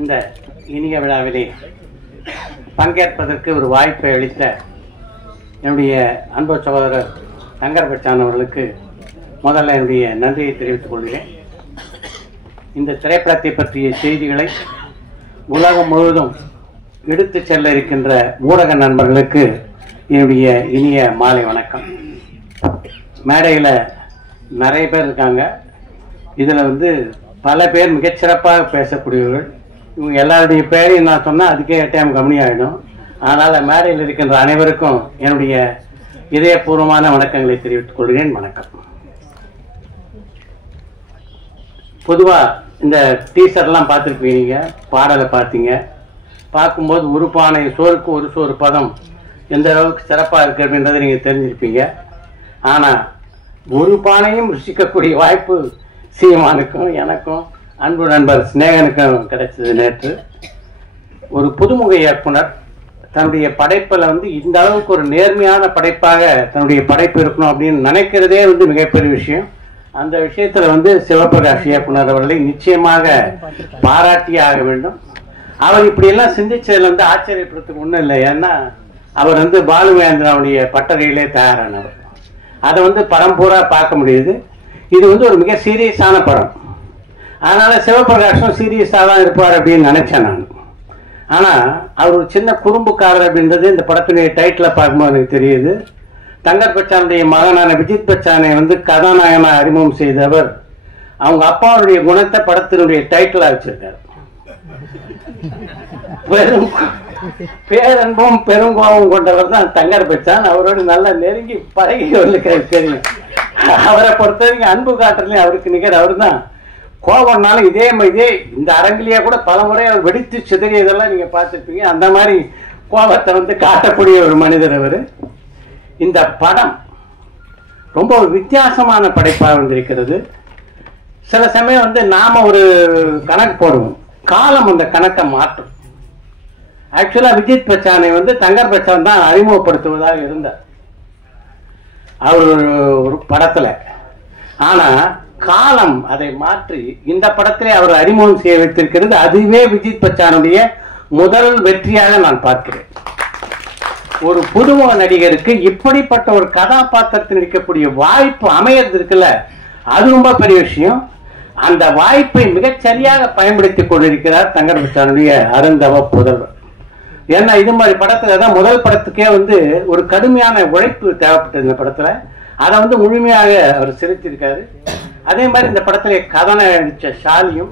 இந்த இனிய விழாவிலே பங்கேற்பதற்கு ஒரு வாய்ப்பை அளித்த என்னுடைய அன்பு சகோதரர் சங்கர் பச்சான் அவர்களுக்கு முதல்ல என்னுடைய நன்றியை தெரிவித்துக் கொள்கிறேன். இந்த திரைப்படத்தை பற்றிய செய்திகளை உலகம் முழுவதும் எடுத்து செல்ல இருக்கின்ற ஊடக நண்பர்களுக்கு என்னுடைய இனிய மாலை வணக்கம். மேடையில் நிறைய பேர் இருக்காங்க. இதில் பல பேர் மிகச்சிறப்பாக பேசக்கூடியவர்கள். இவங்க எல்லாருடைய பேரையும் நான் சொன்னால் அதுக்கே டைம் கம்மியாகிடும். அதனால் மேடையில் இருக்கின்ற அனைவருக்கும் என்னுடைய இதயபூர்வமான வணக்கங்களை தெரிவித்துக் கொள்கிறேன். வணக்கம். பொதுவாக இந்த டீசர்லாம் பார்த்துருப்பீங்க, பாடலை பார்த்தீங்க. பார்க்கும்போது ஒரு பானை சோறுக்கு ஒரு சோறு பதம் எந்த அளவுக்கு சிறப்பாக இருக்கு அப்படின்றத நீங்கள் தெரிஞ்சிருப்பீங்க. ஆனால் ஒரு பானையும் ருசிக்கக்கூடிய வாய்ப்பு சீமானுக்கும் எனக்கும் அன்பு நண்பர் சிநேகனுக்கும் கிடைச்சது. நேற்று ஒரு புதுமுக இயக்குனர் தன்னுடைய படைப்பில் இந்த அளவுக்கு ஒரு நேர்மையான படைப்பாக தன்னுடைய படைப்பு இருக்கணும் அப்படின்னு நினைக்கிறதே மிகப்பெரிய விஷயம். அந்த விஷயத்தில் சிவபிரகாஷ் இயக்குனர் அவர்களை நிச்சயமாக பாராட்டியே ஆக வேண்டும். அவர் இப்படியெல்லாம் சிந்திச்சதுல ஆச்சரியப்படுறதுக்கு ஒன்றும் இல்லை. ஏன்னா அவர் பாலுமகேந்திரனுடைய பட்டறையிலே தயாரானவர். அதை பரம்பூரா பார்க்க முடியுது. இது ஒரு மிக சீரியஸான படம். அதனால சிவபிரகாஷும் சீரியஸாக தான் இருப்பார் அப்படின்னு நினைச்சேன் நான். ஆனால் அவர் ஒரு சின்ன குறும்புக்காரர் அப்படின்றது இந்த படத்தினுடைய டைட்டில் பார்க்கும்போது எனக்கு தெரியுது. தங்கர் பச்சானுடைய மகனான விஜித் பச்சானை கதாநாயகனாக அறிமுகம் செய்தவர் அவங்க அப்பாவுடைய குணத்தை படத்தினுடைய டைட்டிலாக வச்சிருக்காரு. பேரன்பும் பெருங்கோபம் கொண்டவர் தான் தங்கர் பச்சான். அவரோடு நல்லா நெருங்கி பழகியவர்களுக்கு தெரியும். அவரை பொறுத்தவரைக்கும் அன்பு காட்டுறதுலையும் அவருக்கு நிகர் அவர் தான். கோபம்னாலும் இதே இந்த அரங்கிலேயே கூட பல முறை அவர் வெடித்து சிதறியதெல்லாம் நீங்க பார்த்துருப்பீங்க. அந்த மாதிரி கோபத்தை காட்டக்கூடிய ஒரு மனிதர் அவர். இந்த படம் ரொம்ப ஒரு வித்தியாசமான படைப்பாக வந்திருக்கிறது. சில சமயம் நாம ஒரு கணக்கு போடுவோம், காலம் அந்த கணக்கை மாற்றும். ஆக்சுவலா விஜித் பச்சானை தங்கர் பச்சான் தான் அறிமுகப்படுத்துவதாக இருந்தார் அவர் ஒரு படத்துல. ஆனா காலம் அதை மாற்றி இந்த படத்திலே அவர் அறிமுகம் செய்ய வைத்திருக்கிறது. அதுவே விஜித் பச்சானுடைய முதல் வெற்றியாக நான் பார்க்கிறேன். ஒரு புதுமுக நடிகருக்கு இப்படிப்பட்ட ஒரு கதாபாத்திரத்தில் நடிக்கக்கூடிய வாய்ப்பு அமையறது இருக்குல்ல, அது ரொம்ப பெரிய விஷயம். அந்த வாய்ப்பை மிகச்சரியாக பயன்படுத்திக் கொண்டிருக்கிறார் தங்கர் பச்சானுடைய அருந்தவ புதல்வர். ஏன்னா இது மாதிரி படத்துல தான் முதல் படத்துக்கே ஒரு கடுமையான உழைப்பு தேவைப்பட்டது. இந்த படத்துல அதை முழுமையாக அவர் செலுத்தியிருக்காரு. அதே மாதிரி இந்த படத்துல கதாநாயகன் நடிச்ச ஷாலியும்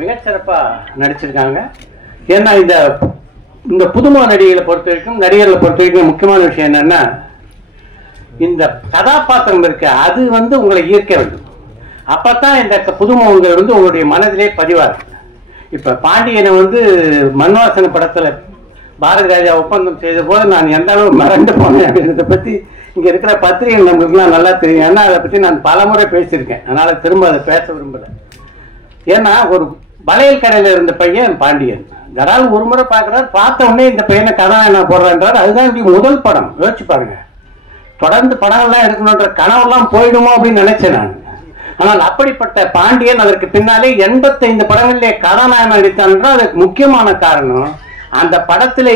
மிகச்சிறப்பா நடிச்சிருக்காங்க. ஏன்னா இந்த புதுமுக நடிகர்களை பொறுத்த வரைக்கும் முக்கியமான விஷயம் என்னன்னா, இந்த கதாபாத்திரம் இருக்கு அது உங்களை ஈர்க்க வேண்டும். அப்பதான் இந்த புதுமுகங்கள் உங்களுடைய மனதிலே பதிவாரு. இப்ப பாண்டியனை மண்வாசன படத்துல பாரதி ராஜா ஒப்பந்தம் செய்த போது நான் எந்த அளவு மறந்து போனேன் அப்படின்றத பத்தி இங்க இருக்கிற பத்திரிகை நம்மளுக்குலாம் நல்லா தெரியும். ஏன்னா அதை பத்தி நான் பல முறை பேசியிருக்கேன். அதனால திரும்ப அதை பேச விரும்பல. ஏன்னா ஒரு வளையல் கடையில இருந்த பையன் பாண்டியன் யாராவது ஒரு முறை பார்க்கிறார், பார்த்த உடனே இந்த பையனை கதாநாயகனா போடுறான்றார். அதுதான் முதல் படம். யோசிச்சு பாருங்க. தொடர்ந்து படங்கள்லாம் எடுக்கணுன்ற கனவெல்லாம் போயிடுமோ அப்படின்னு நினைச்சேன் நான். ஆனால் அப்படிப்பட்ட பாண்டியன் அதற்கு பின்னாலே 85 படங்களிலே கதாநாயகன் நடித்தான் என்றால் அதற்கு முக்கியமான காரணம் அந்த படத்திலே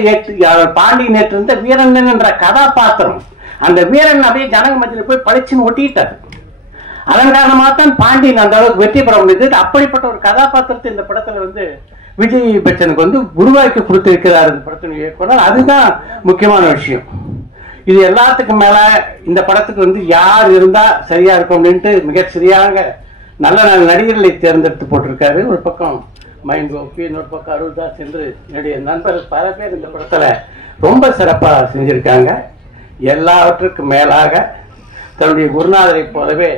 பாண்டியன் ஏற்றிருந்த வீரன் என்ற கதாபாத்திரம். அந்த வீரன் அப்படியே ஜனங்க மத்தியில் போய் பளிச்சுன்னு ஒட்டிட்டார். அதன் காரணமாகத்தான் பாண்டியன் அந்த அளவுக்கு வெற்றி பெற முடியுது. அப்படிப்பட்ட ஒரு கதாபாத்திரத்தை இந்த படத்துல விஜய் பச்சனுக்கு உருவாக்கி கொடுத்திருக்கிறார் இந்த படத்தின் இயக்குனர். அதுதான் முக்கியமான விஷயம். இது எல்லாத்துக்கும் மேல இந்த படத்துக்கு யார் இருந்தா சரியா இருக்கும் அப்படின்ட்டு மிக சரியாக நல்ல நல்ல நடிகர்களை தேர்ந்தெடுத்து போட்டிருக்காரு. ஒரு பக்கம் மைண்ட் ஓகே, இன்னொரு பக்கம் அருள்தாஸ் என்று என்னுடைய நண்பர்கள் பல பேர் இந்த படத்துல ரொம்ப சிறப்பா செஞ்சிருக்காங்க. எல்லாவற்றுக்கும் மேலாக தன்னுடைய குருநாதரை போலவே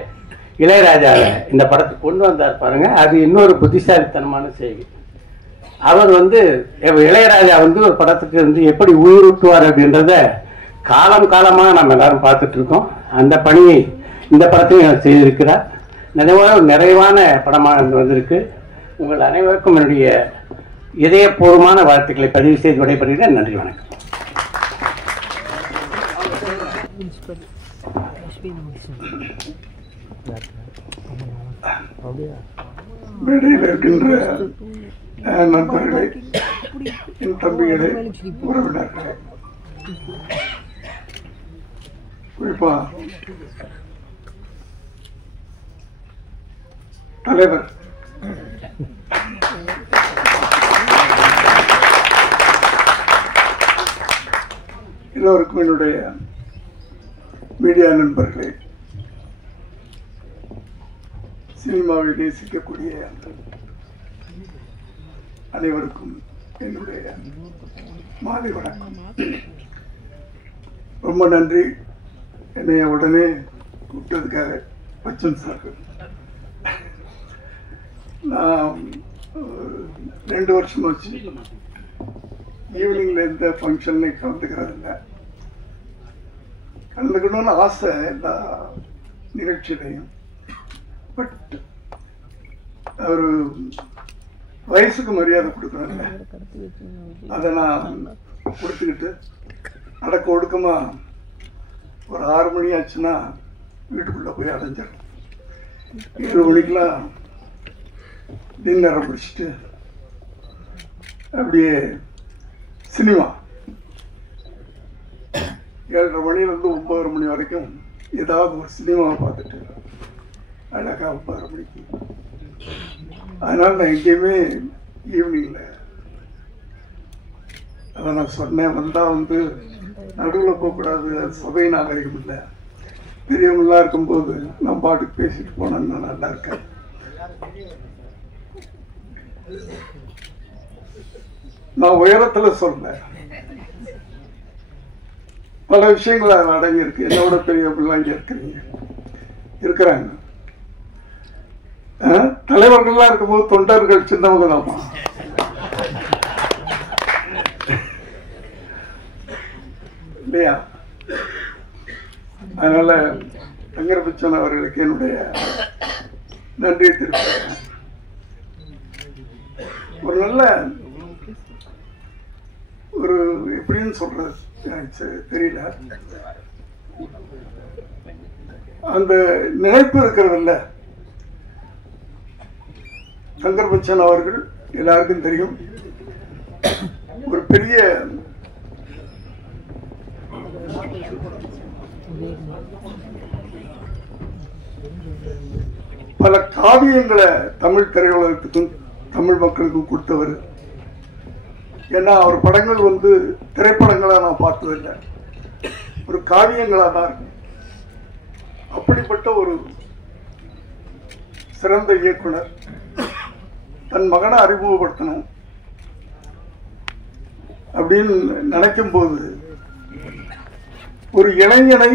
இளையராஜாவை இந்த படத்துக்கு கொண்டு வந்தார் பாருங்க. அது இன்னொரு புத்திசாலித்தனமான செய்தி. அவர் இளையராஜா ஒரு படத்துக்கு எப்படி உயிரூட்டுவார் அப்படின்றத காலம் காலமாக நம்ம எல்லாரும் பார்த்துட்டு இருக்கோம். அந்த பணியை இந்த படத்தையும் செய்திருக்கிறார். நினைவான ஒரு நிறைவான படமாக வந்திருக்கு. உங்கள் அனைவருக்கும் என்னுடைய இதயபூர்வமான வாழ்த்துக்களை பதிவு செய்து விடைபெறுகிறேன். நன்றி, வணக்கம். மேடையில் இருக்கின்ற நண்பர்களே, என் தம்பிகளே, உறவினர்களே, குறிப்பா தலைவர் எல்லோருக்கும் என்னுடைய மீடியா நண்பர்களே, சினிமாவை நேசிக்கக்கூடிய அனைவருக்கும் என்னுடைய மாலை வணக்கம். ரொம்ப நன்றி என்னைய உடனே கூப்பிட்டதுக்காக பச்சன் சார். நான் 2 வருஷம் வச்சு ஈவினிங்ல எந்த ஃபங்க்ஷன்ல கலந்துக்கிறது இல்லை. கலந்துக்கணும்னு ஆசை எல்லா நிகழ்ச்சியிலையும். பட் ஒரு வயசுக்கு மரியாதை கொடுக்கணும்ல, அதை நான் கொடுத்துக்கிட்டு அடக்க ஒடுக்கமா ஒரு 6 மணி ஆச்சுன்னா வீட்டுக்குள்ள போய் அடைஞ்சிடும். 7 மணிக்கெல்லாம் டின்னரை முடிச்சுட்டு அப்படியே சினிமா 7:30 மணிலேருந்து 9 மணி வரைக்கும் ஏதாவது ஒரு சினிமாவை பார்த்துட்டு அழகா 9 மணிக்கு. அதனால நான் எங்கேயுமே ஈவினிங்ல அதை நான் சொன்னேன். வந்தா வந்து நடுவில் போகக்கூடாது, சபை நாகரிகம் இல்லை. பெரியவங்களா இருக்கும்போது நான் பாட்டுக்கு பேசிட்டு போனேன்னா நல்லா இருக்காது. நான் உயரத்துல சொல்றேன், பல விஷயங்கள் அதில் அடங்கி இருக்கு. என்னோட பெரியவங்களாம் இங்க இருக்கிறாங்க. தலைவர்கள்லாம் இருக்கும்போது தொண்டர்கள் சின்னவங்க தான்மா. இல்லையா? அதனால தங்கர் பச்சன் அவர்களுக்கு என்னுடைய நன்றியை தெரிவிக்கிறேன். ஒரு நல்ல ஒரு எப்படின்னு சொல்றது தெரியல, அந்த நினைப்பு இருக்கிறது இல்ல. தங்கர் பச்சன் அவர்கள் எல்லாருக்கும் தெரியும், ஒரு பெரிய பல காவியங்களை தமிழ் திரையுலகத்துக்கும் தமிழ் மக்களுக்கும் கொடுத்தவர். ஏன்னா அவர் படங்கள் வந்து திரைப்படங்களா நான் பார்த்ததில்லை, ஒரு காவியங்களா தான் இருக்கும். அப்படிப்பட்ட ஒரு சிறந்த இயக்குனர் தன் மகனை அறிமுகப்படுத்தணும் அப்படின்னு நினைக்கும் போது, ஒரு இளைஞனை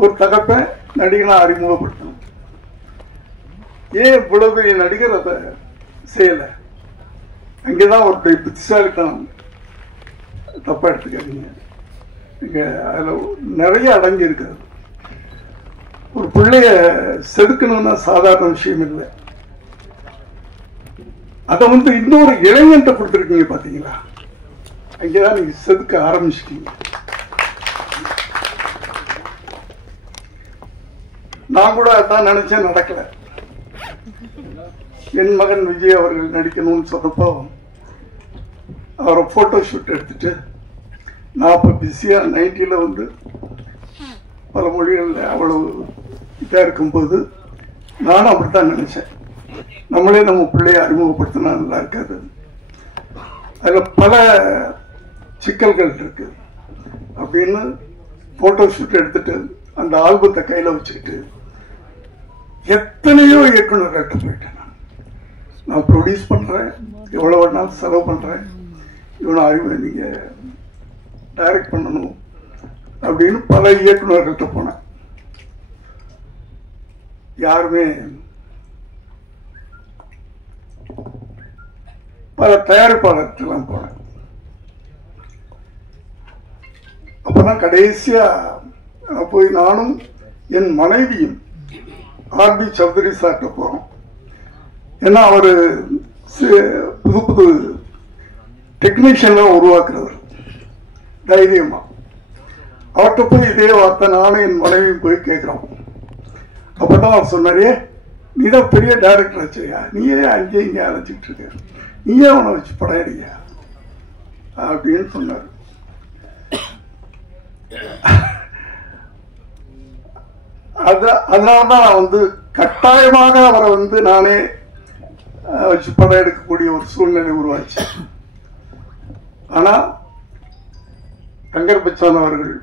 ஒரு தகப்ப நடிகனா அறிமுகப்படுத்தணும். ஏன் இவ்வளவு பெரிய நடிகர் அதை செய்யல? அங்கேதான் அவருடைய புத்திசாலித்தனம். தப்பா எடுத்துக்காதீங்க, இங்க அதுல நிறைய அடங்கி இருக்கிறது. ஒரு பிள்ளைய செதுக்கணும்னா சாதாரண விஷயம் இல்லை. அதை வந்து இன்னொரு இளைஞன்ட்ட கொடுத்துருக்கீங்க பாத்தீங்களா? அங்கேதான் நீங்க செதுக்க ஆரம்பிச்சிட்டீங்க. நான் கூட அதான் நினைச்சேன், நடக்கல. என் மகன் விஜய் அவர்கள் நடிக்கணும்னு சொன்னப்போ அவரை போட்டோ ஷூட் எடுத்துட்டு, நான் அப்ப பிஸியா 90ல வந்து பல மொழிகள் அவ்வளவு இதா இருக்கும்போது நானும் அப்படித்தான் நினைச்சேன், நம்மளே நம்ம பிள்ளைய அறிமுகப்படுத்தினா நல்லா இருக்காது. அதுல பல சிக்கல்கள் இருக்கு அப்படின்னு போட்டோ ஷூட் எடுத்துட்டு அந்த ஆல்பத்தை கையில வச்சுக்கிட்டு எத்தனையோ இயக்குநர்கிட்ட போயிட்டேன். நான் ப்ரொடியூஸ் பண்றேன், எவ்வளவு வேணாலும் செலவு பண்றேன், இவனை அறிவு நீங்க டைரக்ட் பண்ணணும் அப்படின்னு பல இயக்குநர்கள்ட்ட போனேன். யாருமே, பல தயாரிப்பாளர்கள்லாம் போனேன். அப்பதான் கடைசியா போய் நானும் என் மனைவியும் ஆர்பி சௌத்ரி சார்ட்ட போறோம். ஏன்னா அவரு புது புது டெக்னீஷியன்லாம் உருவாக்குறவர், தைரியமா. அவர்கிட்ட போய் இதே வார்த்தை நானும் என் மனைவியும் போய் கேட்கிறோம். அப்பதான் அவர் சொன்னாரே, நீதான் பெரிய டைரக்டர் ஆச்சையா, நீயே அங்கேயும் இங்கே அழைச்சிட்டு இருக்க, நீயே அவனை வச்சு படம் எடுக்கியா அப்படின்னு சொன்னார். அதனாலதான் நான் வந்து கட்டாயமாக அவரை வந்து நானே வச்சு படம் எடுக்கக்கூடிய ஒரு சூழ்நிலை உருவாச்சு. ஆனா தங்கர் பச்சான் அவர்கள்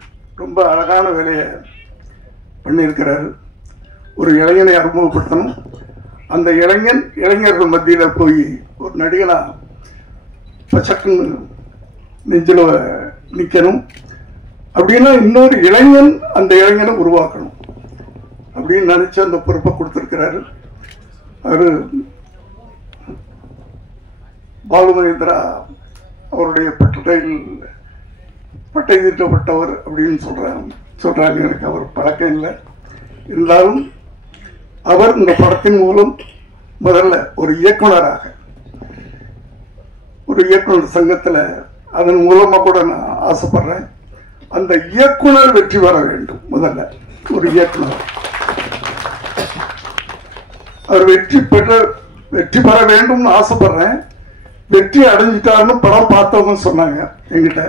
ரொம்ப அழகான வேலையை பண்ணியிருக்கிறாரு. ஒரு இளைஞனை அறிமுகப்படுத்தணும், அந்த இளைஞர்கள் மத்தியில போய் ஒரு நடிகனா பச்சக்குன்னு நெஞ்சில நிக்கணும். அப்படின்னா இன்னொரு இளைஞன் அந்த இளைஞனை உருவாக்கணும் அப்படின்னு நினைச்சு அந்த பொறுப்பை கொடுத்திருக்கிறாரு. அவரு பாலுமகேந்திரா அவருடைய பட்டை தீட்டப்பட்டவர் அப்படின்னு சொல்றாங்க. எனக்கு அவர் பழக்கம் இல்லை. இருந்தாலும் அவர் இந்த படத்தின் மூலம் முதல்ல ஒரு இயக்குனராக, ஒரு இயக்குனர் சங்கத்தில் அதன் மூலமா கூட நான் ஆசைப்படுறேன். அந்த இயக்குனர் வெற்றி பெற வேண்டும். முதல்ல ஒரு இயக்குனர் அவர் வெற்றி பெற வேண்டும்னு ஆசைப்படுறேன். வெற்றி அடைஞ்சிட்டாருன்னு படம் பார்த்தவங்க சொன்னாங்க என்கிட்ட.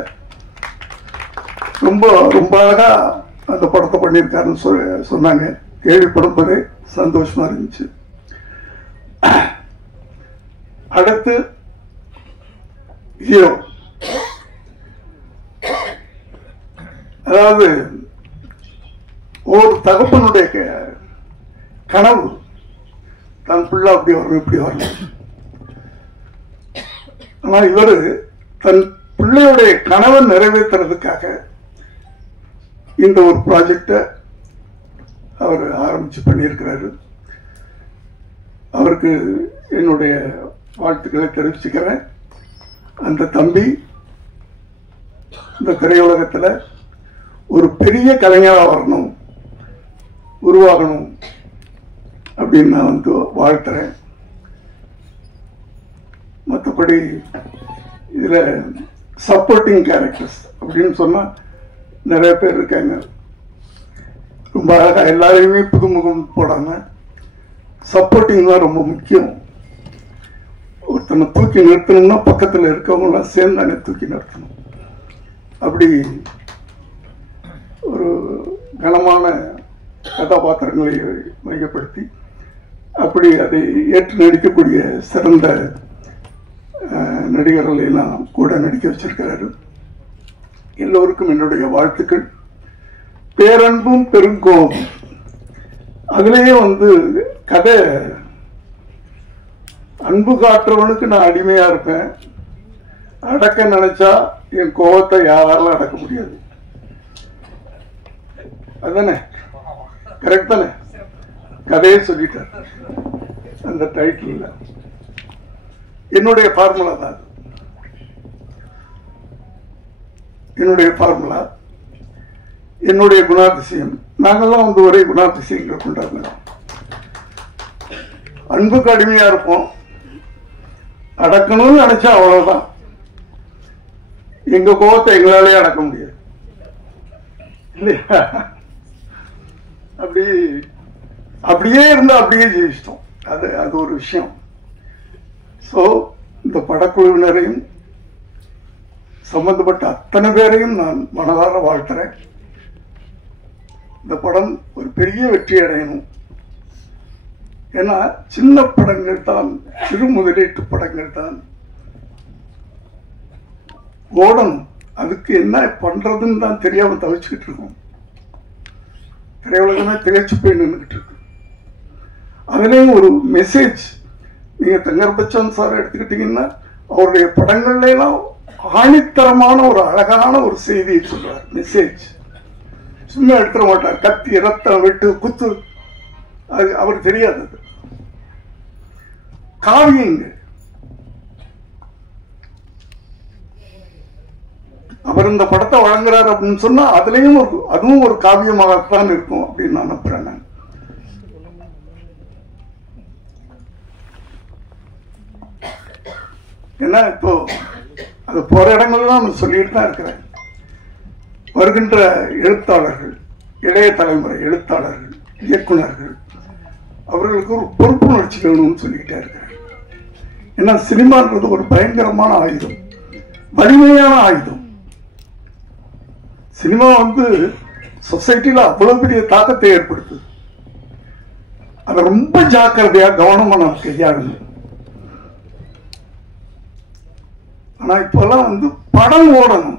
ரொம்ப ரொம்ப அழகா அந்த படத்தை பண்ணியிருக்காருன்னு சொன்னாங்க. கேள்விப்படும் போதே சந்தோஷமா இருந்துச்சு. அடுத்து ஹீரோ, அதாவது ஒரு தகப்பனுடைய கனவு தன் பிள்ளை அப்படி வரணும் இப்படி வரணும். ஆனா இவரு தன் பிள்ளையுடைய கனவை நிறைவேற்றுறதுக்காக இந்த ஒரு ப்ராஜெக்ட அவர் ஆரம்பிச்சு பண்ணியிருக்கிறாரு. அவருக்கு என்னுடைய வாழ்த்துக்களை தெரிவிச்சுக்கிறேன். அந்த தம்பி இந்த திரையுலகத்தில் ஒரு பெரிய கலைஞராக வரணும், உருவாகணும் அப்படின்னு நான் வந்து வாழ்த்துறேன். மற்றபடி இதில் சப்போர்ட்டிங் கேரக்டர்ஸ் அப்படின்னு சொன்னால் நிறைய பேர் இருக்காங்க. ரொம்ப அழகாக எல்லாரையுமே புதுமுகம் போடாமல் சப்போர்ட்டிங் தான் ரொம்ப முக்கியம். ஒருத்தனை தூக்கி நிறுத்தணும்னா பக்கத்தில் இருக்கவங்களாம் சேர்ந்தானே தூக்கி நிறுத்தணும். அப்படி ஒரு கனமான கதாபாத்திரங்களை மையப்படுத்தி அப்படி அதை ஏற்று நடிக்கக்கூடிய சிறந்த நடிகர்களை எல்லாம் கூட நடிக்க வச்சிருக்கிறாரு. எல்லோருக்கும் என்னுடைய வாழ்த்துக்கள். பேரன்பும் பெருங்கோபம், அதுலேயே வந்து கதை அன்பு காட்டுறவனுக்கு நான் அடிமையா இருப்பேன், அடக்க நினைச்சா என் கோபத்தை யாராலும் அடக்க முடியாது. அதுதானே கரெக்ட் தானே? கதையே சொல்லிட்டார் அந்த டைட்டில். என்னுடைய ஃபார்முலா தான், என்னுடைய ஃபார்முலா, என்னுடைய குணாதிசயம். நாங்கெல்லாம் வந்து ஒரே குணாதிசயங்களை கொண்டாடுறோம். அன்புக்கு அடிமையா இருப்போம், அடக்கணும்னு நினைச்சா அவ்வளவுதான். எங்க கோபத்தை எங்களாலே அடக்க முடியாது இல்லையா? அப்படியே இருந்தா அப்படியே ஜெயிச்சிட்டோம். அது ஒரு விஷயம். சோ இந்த படக்குழுவினரையும் சம்பந்தப்பட்ட அத்தனை பேரையும் நான் மனதார வாழ்த்துறேன். இந்த படம் ஒரு பெரிய வெற்றி அடையணும். ஏன்னா சின்ன படங்கள் தான், சிறு முதலீட்டு படங்கள் தான் ஓடணும். அதுக்கு என்ன பண்றதுன்னு தான் தெரியாம தவிச்சுக்கிட்டு இருக்கோம். திரையுலகமே திகைச்சு போய் நின்றுகிட்டு இருக்கு. அதுலேயும் ஒரு மெசேஜ், நீங்க தங்கர் பச்சான் சார் எடுத்துக்கிட்டீங்கன்னா அவருடைய படங்கள்ல எல்லாம் ஆணித்தரமான ஒரு அழகான ஒரு செய்தியை சொல்றார். மெசேஜ் சும்மா எடுத்துட மாட்டார். கத்தி, ரத்தம், வெட்டு, குத்து, அது அவர் தெரியாது. அது காவியங்க. அவர் இந்த படத்தை வழங்குறாரு அப்படின்னு சொன்னா அதுலயும் அதுவும் ஒரு காவியமாகத்தான் இருக்கும் அப்படின்னு நான் நம்புறேன். நான் ஏன்னா இப்போ அது போற இடங்கள்லாம் நான் சொல்லிட்டு தான் இருக்கிறேன். வருகின்ற எழுத்தாளர்கள், இளைய தலைமுறை எழுத்தாளர்கள், இயக்குனர்கள், அவர்களுக்கு ஒரு பொறுப்புணர்ச்சி வேணும்னு சொல்லிக்கிட்டே இருக்கிறேன். ஏன்னா சினிமான்றது ஒரு பயங்கரமான ஆயுதம், வலிமையான ஆயுதம். சினிமா வந்து சொசைட்டில அவ்வளவு பெரிய தாக்கத்தை ஏற்படுத்துது. அதை ரொம்ப ஜாக்கிரதையா கவனமா நம்ம கையாளணும். ஆனா இப்பெல்லாம் வந்து படம் ஓடணும்,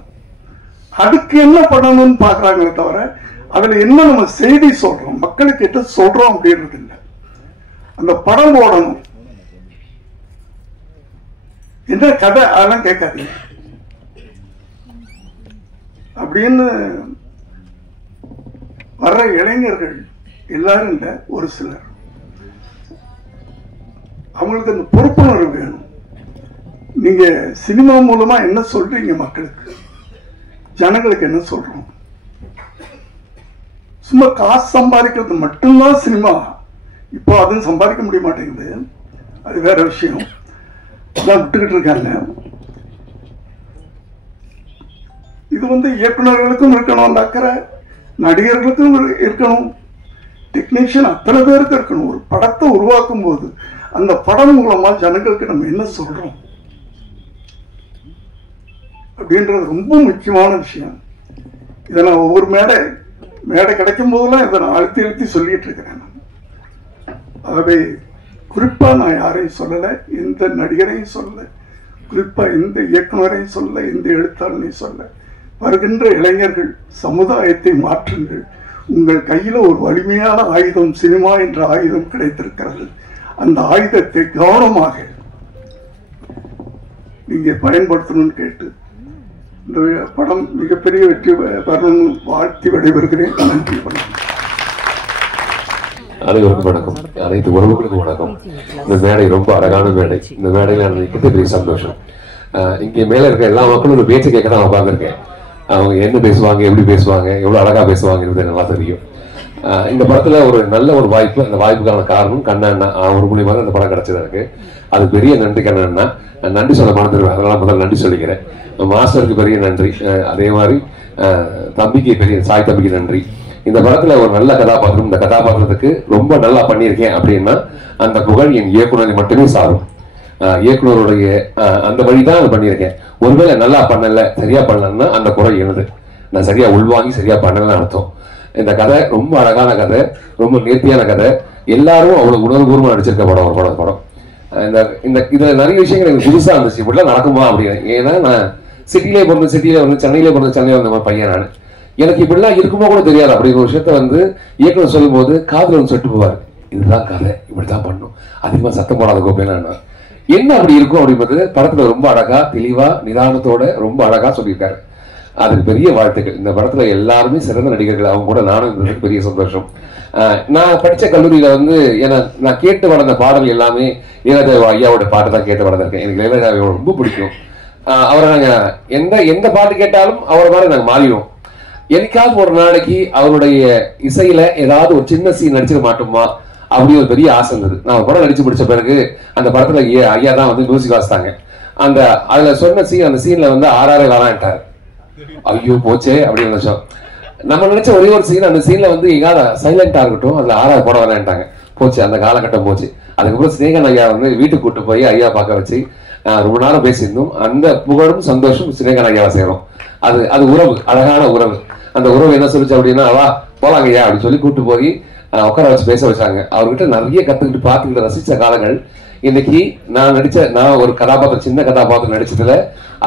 அதுக்கு என்ன பண்ணணும்னு பாக்குறாங்களே தவிர அதுல என்ன நம்ம செய்தி சொல்றோம், மக்களுக்கு என்ன சொல்றோம் அப்படின்றது இல்லை. அந்த படம் ஓடணும், என்ன கதை அதெல்லாம் கேட்காதீங்க அப்படின்னு வர்ற இளைஞர்கள் எல்லாரும் இல்லை, ஒரு சிலர் அவங்களுக்கு அந்த பொறுப்புணர்வு வேணும். நீங்க சினிமா மூலமா என்ன சொல்றீங்க மக்களுக்கு, ஜனங்களுக்கு என்ன சொல்றோம்? சும்மா காசு சம்பாதிக்கிறது மட்டும்தான் சினிமா. இப்போ அதுவும் சம்பாதிக்க முடிய மாட்டேங்குது, அது வேற விஷயம். அதான் விட்டுக்கிட்டு இருக்காங்க. இது வந்து இயக்குநர்களுக்கும் இருக்கணும் அந்த அக்கறை, நடிகர்களுக்கும் இருக்கணும், டெக்னீஷியன் அத்தனை பேருக்கு இருக்கணும். ஒரு படத்தை உருவாக்கும் போது அந்த படம் மூலமா ஜனங்களுக்கு நம்ம என்ன சொல்றோம் அப்படின்றது ரொம்ப முக்கியமான விஷயம். இதை நான் ஒவ்வொரு மேடை கிடைக்கும் போதெல்லாம் இதை நான் அழுத்தி அழுத்தி சொல்லிட்டு இருக்கிறேன். ஆகவே குறிப்பா நான் யாரையும் சொல்லலை, எந்த நடிகரையும் சொல்லலை, குறிப்பா எந்த இயக்குநரையும் சொல்லலை, எந்த எழுத்தாளரையும் சொல்ல. வருகின்ற இளைஞர்கள் சமுதாயத்தை மாற்றுங்கள். உங்கள் கையில ஒரு வலிமையான ஆயுதம், சினிமா என்ற ஆயுதம் கிடைத்திருக்கிறது. அந்த ஆயுதத்தை கவனமாக நீங்க பயன்படுத்தணும்னு கேட்டு இந்த படம் மிகப்பெரிய வெற்றி பெறணும்னு வாழ்த்தி விடைபெறுகிறேன். நன்றி, வணக்கம். அனைவருக்கும் வணக்கம், அனைத்து உறவுகளுக்கும் வணக்கம். இந்த மேடை ரொம்ப அழகான மேடை. இந்த மேடையில் எனக்கு பெரிய சந்தோஷம். இங்கே மேல இருக்க எல்லா மக்களும் ஒரு பேச்சு கேட்க தான் உட்காந்துருக்கேன். அவங்க என்ன பேசுவாங்க, எப்படி பேசுவாங்க, எவ்வளவு அழகா பேசுவாங்கிறது நல்லா தெரியும். இந்த படத்துல ஒரு நல்ல ஒரு வாய்ப்பு, அந்த வாய்ப்புக்கான காரணம் கண்ணா ஒரு மூலியமாக அந்த படம் கிடைச்சதா இருக்கு. அது பெரிய நன்றி கண்ணா. நன்றி சொல்ல மறந்துடுவேன், அதனால முதல்ல நன்றி சொல்லிக்கிறேன். மாஸ்டருக்கு பெரிய நன்றி, அதே மாதிரி தம்பிக்கு பெரிய சாய் தம்பிக்கு நன்றி. இந்த படத்துல ஒரு நல்ல கதாபாத்திரம், இந்த கதாபாத்திரத்துக்கு ரொம்ப நல்லா பண்ணியிருக்கேன் அப்படின்னா அந்த புகழ் என் இயக்குனரை மட்டுமே சாரும். இயக்குனருடைய அந்த வழிதான் அது பண்ணியிருக்கேன். ஒருவேளை நல்லா பண்ணல, சரியா பண்ணலன்னா அந்த குறை எனது. நான் சரியா உள்வாங்கி சரியா பண்ணலன்னு அர்த்தம். இந்த கதை ரொம்ப அழகான கதை, ரொம்ப நேர்த்தியான கதை. எல்லாரும் அவ்வளவு உணர்வுபூர்வமா நடிச்சிருக்க படம் ஒரு படம். இதுல நிறைய விஷயங்கள் எனக்கு புதுசா இருந்துச்சு, இப்படிலாம் நடக்குமா அப்படின்னு. ஏன்னா நான் சிட்டிலே பிறந்த சென்னையிலே பிறந்த சென்னையில வந்த பையன் நான். எனக்கு இப்படிலாம் இருக்குமோ கூட தெரியாது. அப்படிங்கிற விஷயத்த வந்து இயக்குனர் சொல்லும் போது காதுல வந்து சொட்டு போவார், இதுதான் கதை, இப்படிதான் பண்ணும், அதிகமா சத்தம் போடாத கோப்பையில என்ன அப்படி இருக்கும் அப்படின்றது படத்துல ரொம்ப அழகா தெளிவா நிதானத்தோட ரொம்ப அழகா சொல்லியிருக்காரு. அதுக்கு பெரிய வாழ்த்துக்கள். இந்த படத்துல எல்லாருமே சிறந்த நடிகர்கள், அவங்க கூட நானும் இருந்ததுக்கு பெரிய சந்தோஷம். நான் படிச்ச கல்லூரியில வந்து நான் கேட்டு வளர்ந்த பாடல் எல்லாமே இளையராஜா ஐயாவோட பாட்டு தான் கேட்டு வளர்ந்திருக்கேன். எனக்கு இளையராஜாவை ரொம்ப பிடிக்கும். அவரை நாங்க எந்த பாட்டு கேட்டாலும் அவரை மாதிரி நாங்க மாறிடுவோம். என்னைக்காவது ஒரு நாளைக்கு அவருடைய இசையில ஏதாவது ஒரு சின்ன சீன் நடிச்சிட மாட்டோமா அப்படி ஒரு பெரிய ஆசை இருந்தது. நான் படம் நடிச்சு முடிச்ச பிறகு அந்த படத்துல ஐயா தான் வந்து மியூசிக் வாசித்தாங்க. அதுல சொன்ன அந்த சீன்ல வந்து ஆறாறு வேணான்ட்டாரு. ஐயோ போச்சே அப்படின்னு நினைச்சோம். நம்ம நினைச்ச ஒரே ஒரு சீன், அந்த சீன்ல வந்து எங்காவது சைலண்டா இருக்கட்டும், அதுல ஆறாறு போட வேணான்ட்டாங்க. போச்சு, அந்த காலகட்டம் போச்சு. அதுக்கப்புறம் சினேகன் ஐயா வந்து வீட்டுக்கு கூட்டு போய் ஐயா பார்க்க வச்சு ரொம்ப நேரம் பேசியிருந்தோம். அந்த புகழும் சந்தோஷம் சினேகன் ஐயாவை சேரும். அது உறவு, அழகான உறவு. அந்த உறவு என்ன சொல்லிச்சு அப்படின்னா, வா போலாங்க ஐயா அப்படின்னு சொல்லி கூட்டு போய் உட்கார வச்சு பேச வச்சாங்க. அவர்கிட்ட நிறைய கத்துக்கிட்டு பார்த்துக்கிட்டு ரசிச்ச காலங்கள். இன்னைக்கு நான் ஒரு கதாபாத்திரம், சின்ன கதாபாத்திரம் நடிச்சதுல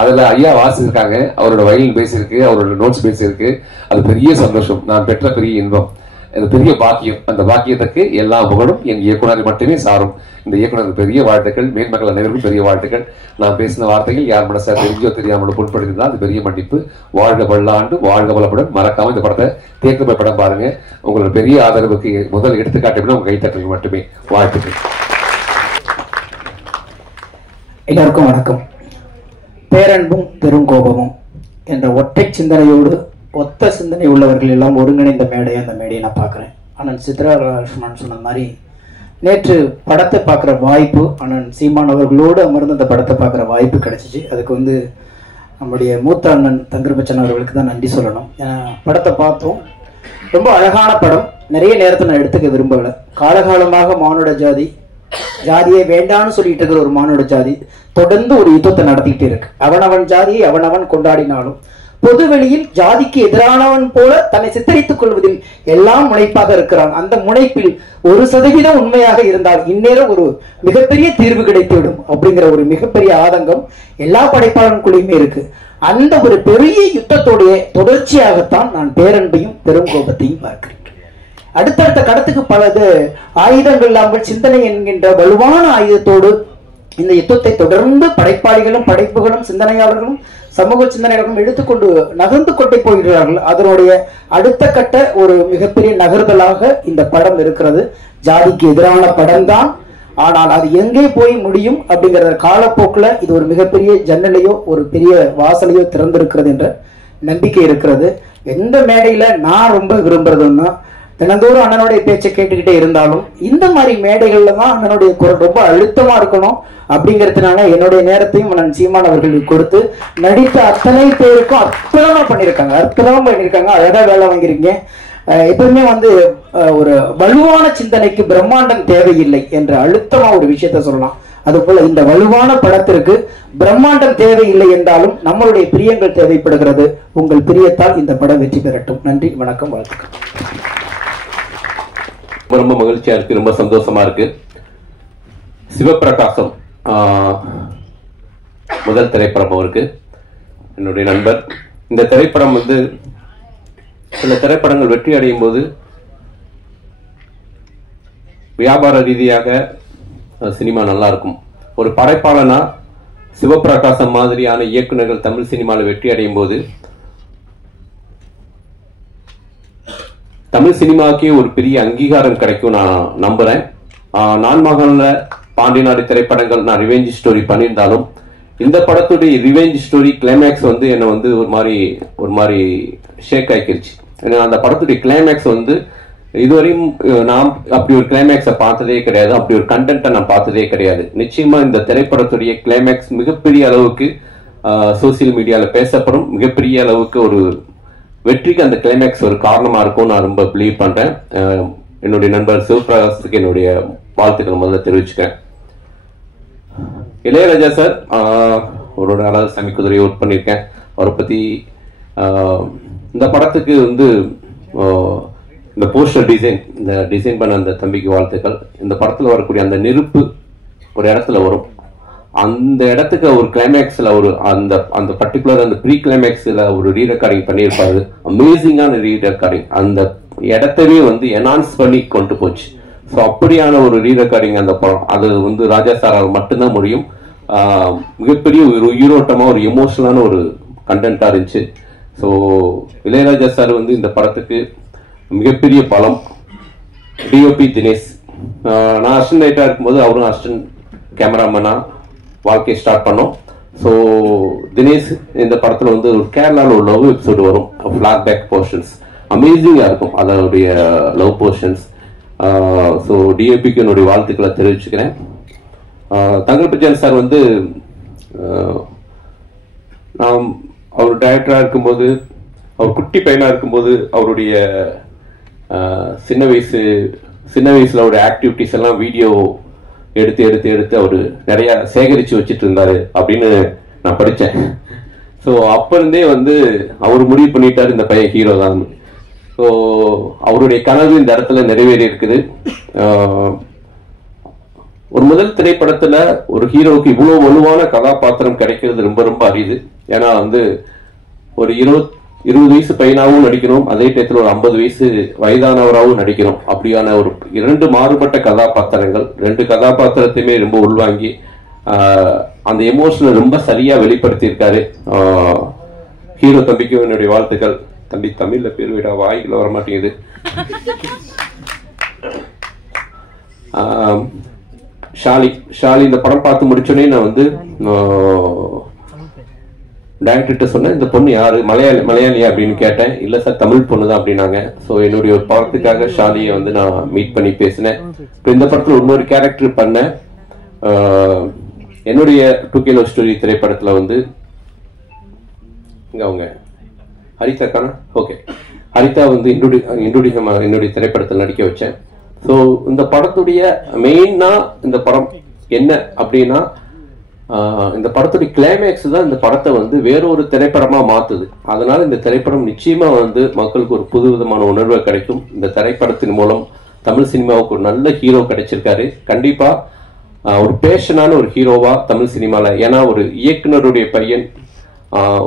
அதுல ஐயா வாசிச்சிருக்காங்க. அவரோட வயலின் பேசியிருக்கு, அவரோட நோட்ஸ் பேசியிருக்கு. அது பெரிய சந்தோஷம், நான் பெற்ற பெரிய இன்பம், அது பெரிய பாக்கியம். அந்த பாக்கியத்துக்கு எல்லா புகழும் என் இயக்குனரை மட்டுமே சாரும். இந்த இயக்குனருக்கு பெரிய வாழ்த்துக்கள், மேன்மக்கள் அனைவருக்கும் பெரிய வாழ்த்துக்கள். நான் பேசின வார்த்தைகள் யார் மனசா தெரிஞ்சோ தெரியாமலோ புண்படுத்தினா அது பெரிய மன்னிப்பு. வாழ்க பல்லாண்டு, வாழ்க பலப்படும். மறக்காம இந்த படத்தை தேர்தல் படம் பாருங்க. உங்களோட பெரிய ஆதரவுக்கு முதல் எடுத்துக்காட்டு உங்க கைத்தட்டல் மட்டுமே. வாழ்த்துக்கள். எல்லாருக்கும் வணக்கம். பேரன்பும் பெருங்கோபமும் என்ற ஒற்றை சிந்தனையோடு ஒத்த சிந்தனை உள்ளவர்கள் எல்லாம் ஒருங்கிணைந்த மேடை. அந்த மேடையை நான் பார்க்குறேன். அண்ணன் சித்ரா லட்சுமணன் சொன்ன மாதிரி நேற்று படத்தை பார்க்குற வாய்ப்பு, அண்ணன் சீமான் அவர்களோடு அமர்ந்து அந்த படத்தை பார்க்குற வாய்ப்பு கிடைச்சிச்சு. அதுக்கு வந்து நம்முடைய மூத்த அண்ணன் தங்கர் பச்சன் அவர்களுக்கு தான் நன்றி சொல்லணும். படத்தை பார்த்தோம், ரொம்ப அழகான படம். நிறைய நேரத்தை நான் எடுத்துக்க விரும்பல. காலகாலமாக மானுட ஜாதியை வேண்டான்னு சொல்லிட்டு இருக்கிற ஒரு மானுட ஜாதி தொடர்ந்து ஒரு யுத்தத்தை நடத்திக்கிட்டு இருக்கு. அவனவன் ஜாதியை அவனவன் கொண்டாடினாலும் பொதுவெளியில் ஜாதிக்கு எதிரானவன் போல தன்னை சித்தரித்துக் கொள்வதில் எல்லாம் முனைப்பாக இருக்கிறான். அந்த முனைப்பில் 1% உண்மையாக இருந்தால் இந்நேரம் ஒரு மிகப்பெரிய தீர்வு கிடைத்துவிடும் அப்படிங்கிற ஒரு மிகப்பெரிய ஆதங்கம் எல்லா படைப்பாளர்களுக்குள்ளேயுமே இருக்கு. அந்த ஒரு பெரிய யுத்தத்துடைய தொடர்ச்சியாகத்தான் நான் பேரன்பையும் பெருங்கோபத்தையும் பார்க்கிறேன். அடுத்தடுத்த கடத்துக்கு பலது ஆயுதங்கள் இல்லாமல் சிந்தனை என்கின்ற வலுவான ஆயுதத்தோடு இந்த யுத்தத்தை தொடர்ந்து படைப்பாளிகளும் படைப்புகளும் சிந்தனையாளர்களும் சமூக சிந்தனையாளர்களும் எடுத்துக்கொண்டு நகர்ந்து கொண்டே போகிறார்கள். அதனுடைய அடுத்த கட்ட ஒரு மிகப்பெரிய நகர்தலாக இந்த படம் இருக்கிறது. ஜாதிக்கு எதிரான படம் தான், ஆனால் அது எங்கே போய் முடியும் அப்படிங்கிற காலப்போக்கில் இது ஒரு மிகப்பெரிய ஜன்னலையோ ஒரு பெரிய வாசலையோ திறந்திருக்கிறது என்ற நம்பிக்கை இருக்கிறது. எந்த மேடையில நான் ரொம்ப விரும்புறதுன்னா, தினந்தோறும் அண்ணனுடைய பேச்சை கேட்டுக்கிட்டே இருந்தாலும் இந்த மாதிரி மேடைகள்ல தான் அண்ணனுடைய குரல் ரொம்ப அழுத்தமா இருக்கணும் அப்படிங்கிறதுனால என்னுடைய நேரத்தையும் அண்ணன் சீமான் அவர்களுக்கு கொடுத்து நடித்த அத்தனை பேருக்கும் அற்புதமா பண்ணியிருக்காங்க. அழகா வேலை வாங்கிருக்கீங்க. எப்பவுமே ஒரு வலுவான சிந்தனைக்கு பிரம்மாண்டம் தேவையில்லை என்ற அழுத்தமா ஒரு விஷயத்த சொல்லலாம். அதுபோல இந்த வலுவான படத்திற்கு பிரம்மாண்டம் தேவையில்லை என்றாலும் நம்மளுடைய பிரியங்கள் தேவைப்படுகிறது. உங்கள் பிரியத்தால் இந்த படம் வெற்றி பெறட்டும். நன்றி, வணக்கம், வாழ்த்துக்கள். ரொம்ப மகிழ்ச்சியா இருக்கு, ரொம்ப சந்தோஷமா இருக்கு. சிவபிரகாசம் முதல் திரைப்படம் அவருக்கு, என்னுடைய நண்பர். இந்த திரைப்படம் சில திரைப்படங்கள் வெற்றி அடையும் போது வியாபார ரீதியாக சினிமா நல்லா இருக்கும். ஒரு படைப்பாளனா சிவபிரகாசம் மாதிரியான இயக்குநர்கள் தமிழ் சினிமாவில் வெற்றி அடையும் போது தமிழ் சினிமாவுக்கே ஒரு பெரிய அங்கீகாரம் கிடைக்கும் நான் நம்புறேன். நான் மகன்ல பாண்டிநாடு திரைப்படங்கள் நான் ரிவெஞ்ச் ஸ்டோரி பண்ணியிருந்தாலும் இந்த படத்துடைய ரிவெஞ்ச் ஸ்டோரி கிளைமேக்ஸ் என்னை ஒரு மாதிரி ஷேக் ஆக்கிருச்சு. ஏன்னா அந்த படத்துடைய கிளைமேக்ஸ் இதுவரையும் நான் அப்படி ஒரு கிளைமேக்ஸை பார்த்ததே கிடையாது, அப்படி ஒரு கண்டென்ட்டை நான் பார்த்ததே கிடையாது. நிச்சயமா இந்த திரைப்படத்துடைய கிளைமேக்ஸ் மிகப்பெரிய அளவுக்கு சோசியல் மீடியால பேசப்படும், மிகப்பெரிய அளவுக்கு ஒரு வெற்றிக்கு அந்த கிளைமேக்ஸ் ஒரு காரணமா இருக்கும் நான் ரொம்ப பிலீவ் பண்றேன். என்னுடைய நண்பர் சிவபிரகாசத்துக்கு என்னுடைய வாழ்த்துக்கள் முதல்ல தெரிவிச்சுக்கிறேன். இளையராஜா சார் அவரோட அழகு சாமி குதிரையை ஒர்க் பண்ணியிருக்கேன். அவரை பத்தி இந்த படத்துக்கு இந்த போஸ்டர் டிசைன் பண்ண அந்த தம்பிக்கு வாழ்த்துக்கள். இந்த படத்துல வரக்கூடிய அந்த நெருப்பு ஒரு இடத்துல வரும், அந்த இடத்துக்கு ஒரு கிளைமேக்ஸ்ல அந்த பர்டிகுலர் அந்த ப்ரீ கிளைமேக்ஸ்ல ஒரு ரீரெக்கார்டிங் பண்ணியிருப்பாரு. அமேசிங்கான ரீரெக்கார்டிங், அந்த இடத்தவே என்ஹான்ஸ் பண்ணி கொண்டு போச்சு. ஸோ அப்படியான ஒரு ரீரெக்கார்டிங் அந்த படம், அது ராஜா சாரால் மட்டும்தான் முடியும். மிகப்பெரிய ஒரு உயிரோட்டமா ஒரு எமோஷனலான ஒரு கண்டென்ட்டா இருந்துச்சு. ஸோ இளையராஜா சார் இந்த படத்துக்கு மிகப்பெரிய பலம். டிஓபி தினேஷ், நான் அசிஸ்டன்ட் ரைட்டரா இருக்கும்போது அவரும் அசிஸ்டன்ட் கேமராமேனா வாழ்க்கையை ஸ்டார்ட் பண்ணோம். ஸோ தினேஷ் இந்த படத்துல ஒரு கேரளாவில் ஒரு லவ் எபிசோடு வரும், ஃபிளாஷ்பேக் போர்ஷன்ஸ் அமேசிங்கா இருக்கும் அதனுடைய லவ் போர்ஷன்ஸ். ஸோ டிஓபிக்கு என்னுடைய வாழ்த்துக்களை தெரிவிச்சுக்கிறேன். தங்கர்பச்சன் சார் நான் அவர் டைரக்டரா இருக்கும்போது, அவர் குட்டி பையனா இருக்கும்போது அவருடைய சின்ன வயசுல அவருடைய ஆக்டிவிட்டிஸ் எல்லாம் வீடியோ எடுத்து அவரு நிறைய சேகரிச்சு வச்சுட்டு இருந்தாரு அப்படின்னு நான் படித்தேன். ஸோ அப்ப இருந்தே அவர் முடிவு பண்ணிட்டாரு இந்த பையன் ஹீரோ தான். ஸோ அவருடைய கனவு இந்த இடத்துல நிறைவேறி இருக்குது. ஒரு முதல் திரைப்படத்துல ஒரு ஹீரோவுக்கு இவ்வளவு வலுவான கதாபாத்திரம் கிடைக்கிறது ரொம்ப ரொம்ப அரிது. ஏன்னா ஒரு 20 வயசு பையனாகவும் நடிக்கணும், அதே டயத்தில் ஒரு 50 வயசு வயதானவராகவும் நடிக்கணும். அப்படியான ஒரு 2 மாறுபட்ட கதாபாத்திரங்கள், 2 கதாபாத்திரத்தையுமே ரொம்ப உள்வாங்கி அந்த எமோஷனை ரொம்ப சரியா வெளிப்படுத்தியிருக்காரு. ஹீரோ தம்பிக்கும் என்னுடைய வாழ்த்துக்கள். தம்பி தமிழ்ல பேர் விட வாய்க்குள்ள வர மாட்டேங்குது. ஷாலி இந்த படம் பார்த்து முடிச்சோடனே நான் டைரக்டர்கிட்ட சொன்னேன், இந்த பொண்ணு யாரு, மலையாளியா அப்படின்னு கேட்டேன். இல்ல சார் தமிழ் பொண்ணு தான் அப்படின்னாங்க. ஸோ என்னுடைய ஒரு படத்துக்காக ஷாலியை நான் மீட் பண்ணி பேசினேன். இப்போ இந்த படத்துல இன்னொரு கேரக்டர் பண்ணேன். என்னுடைய 2K லவ் ஸ்டோரி திரைப்படத்துல இங்க அவங்க ஹரிதா கானா, ஓகே, ஹரிதா வந்து என்னுடைய திரைப்படத்தில் நடிக்க வச்சேன். ஸோ இந்த படத்துடைய மெயினா இந்த படம் என்ன அப்படின்னா, இந்த படத்துடைய கிளைமேக்ஸ் தான் இந்த படத்தை வந்து வேறொரு திரைப்படமா மாத்துது. அதனால இந்த திரைப்படம் நிச்சயமா வந்து மக்களுக்கு ஒரு புது விதமான உணர்வை கிடைக்கும். இந்த திரைப்படத்தின் மூலம் தமிழ் சினிமாவுக்கு ஒரு நல்ல ஹீரோ கிடைச்சிருக்காரு. கண்டிப்பா ஒரு பேஷனான ஒரு ஹீரோவா தமிழ் சினிமால, ஏன்னா ஒரு இயக்குனருடைய பையன்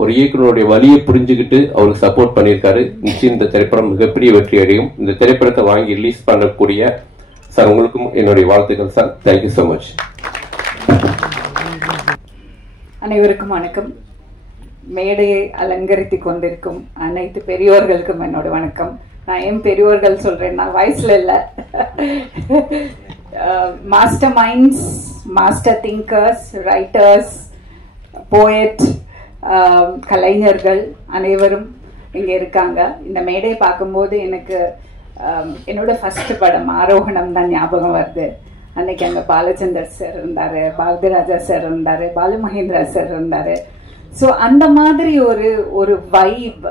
ஒரு இயக்குனருடைய வழியை புரிஞ்சுக்கிட்டு அவருக்கு சப்போர்ட் பண்ணியிருக்காரு. நிச்சயம் இந்த திரைப்படம் மிகப்பெரிய வெற்றி அடையும். இந்த திரைப்படத்தை வாங்கி ரிலீஸ் பண்ணக்கூடிய சார் உங்களுக்கும் என்னுடைய வாழ்த்துக்கள் சார். Thank you so much. அனைவருக்கும் வணக்கம். மேடையை அலங்கரித்து கொண்டிருக்கும் அனைத்து பெரியோர்களுக்கும் என்னோட வணக்கம். நான் ஏன் பெரியோர்கள் சொல்றேன்னா, வயசுல இல்லை, master minds, master thinkers, writers, poet, கலைஞர்கள் அனைவரும் இங்கே இருக்காங்க. இந்த மேடையை பார்க்கும்போது எனக்கு என்னோட ஃபர்ஸ்ட் படம் ஆரோகணம் தான் ஞாபகம் வருது. அன்னைக்கு அங்கே பாலச்சந்தர் சார் இருந்தார், பாரதி ராஜா சார் இருந்தார், பாலு மகேந்திரா சார் இருந்தார். ஸோ அந்த மாதிரி ஒரு வைப்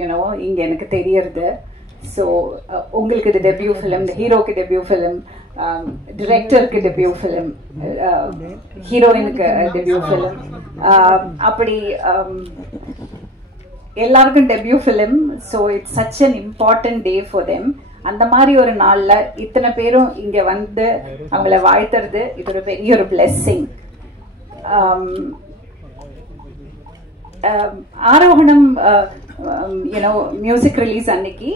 யூனோ இங்கே எனக்கு தெரியறது. ஸோ உங்களுக்கு இது டெபியூ ஃபிலிம், இந்த ஹீரோக்கு டெபியூ ஃபிலிம், டிரெக்டருக்கு டெபியூ ஃபிலிம், ஹீரோயினுக்கு டெபியூ ஃபிலிம், அப்படி எல்லாருக்கும் debut film. So it's such an important day for them. அந்த மாதிரி ஒரு நாள்ல இத்தனை பேரும் இங்க வந்து அவங்கள வாழ்த்துறது இது ஒரு பெரிய ஒரு blessing. Aarohanam you know music release அன்னைக்கு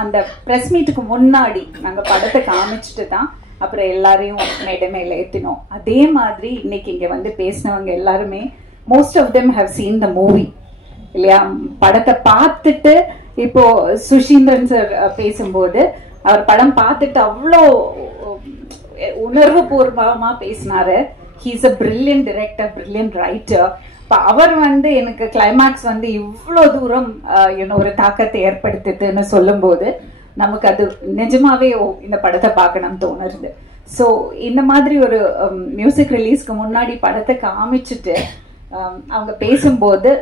அந்த ப்ரெஸ் மீட்டுக்கு முன்னாடி நாங்கள் படத்தை காமிச்சிட்டு தான் அப்புறம் எல்லாரையும் மேடை மேலே ஏற்றினோம். அதே மாதிரி இன்னைக்கு இங்கே வந்து பேசினவங்க எல்லாருமே most of them have seen the movie இல்லையா. படத்தை பார்த்துட்டு இப்போ சுஷீந்திரன் சார் பேசும்போது அவர் படம் பார்த்துட்டு அவ்வளோ உணர்வு பூர்வமா பேசினாரு. He's a brilliant director, brilliant writer. இப்போ அவர் வந்து எனக்கு கிளைமேக்ஸ் வந்து இவ்வளோ தூரம் ஒரு தாக்கத்தை ஏற்படுத்துதுன்னு சொல்லும்போது நமக்கு அது நிஜமாவே இந்த படத்தை பார்க்கணும்னு தோணுது. ஸோ இந்த மாதிரி ஒரு மியூசிக் ரிலீஸ்க்கு முன்னாடி படத்தை காமிச்சிட்டு அவங்க பேசும்போது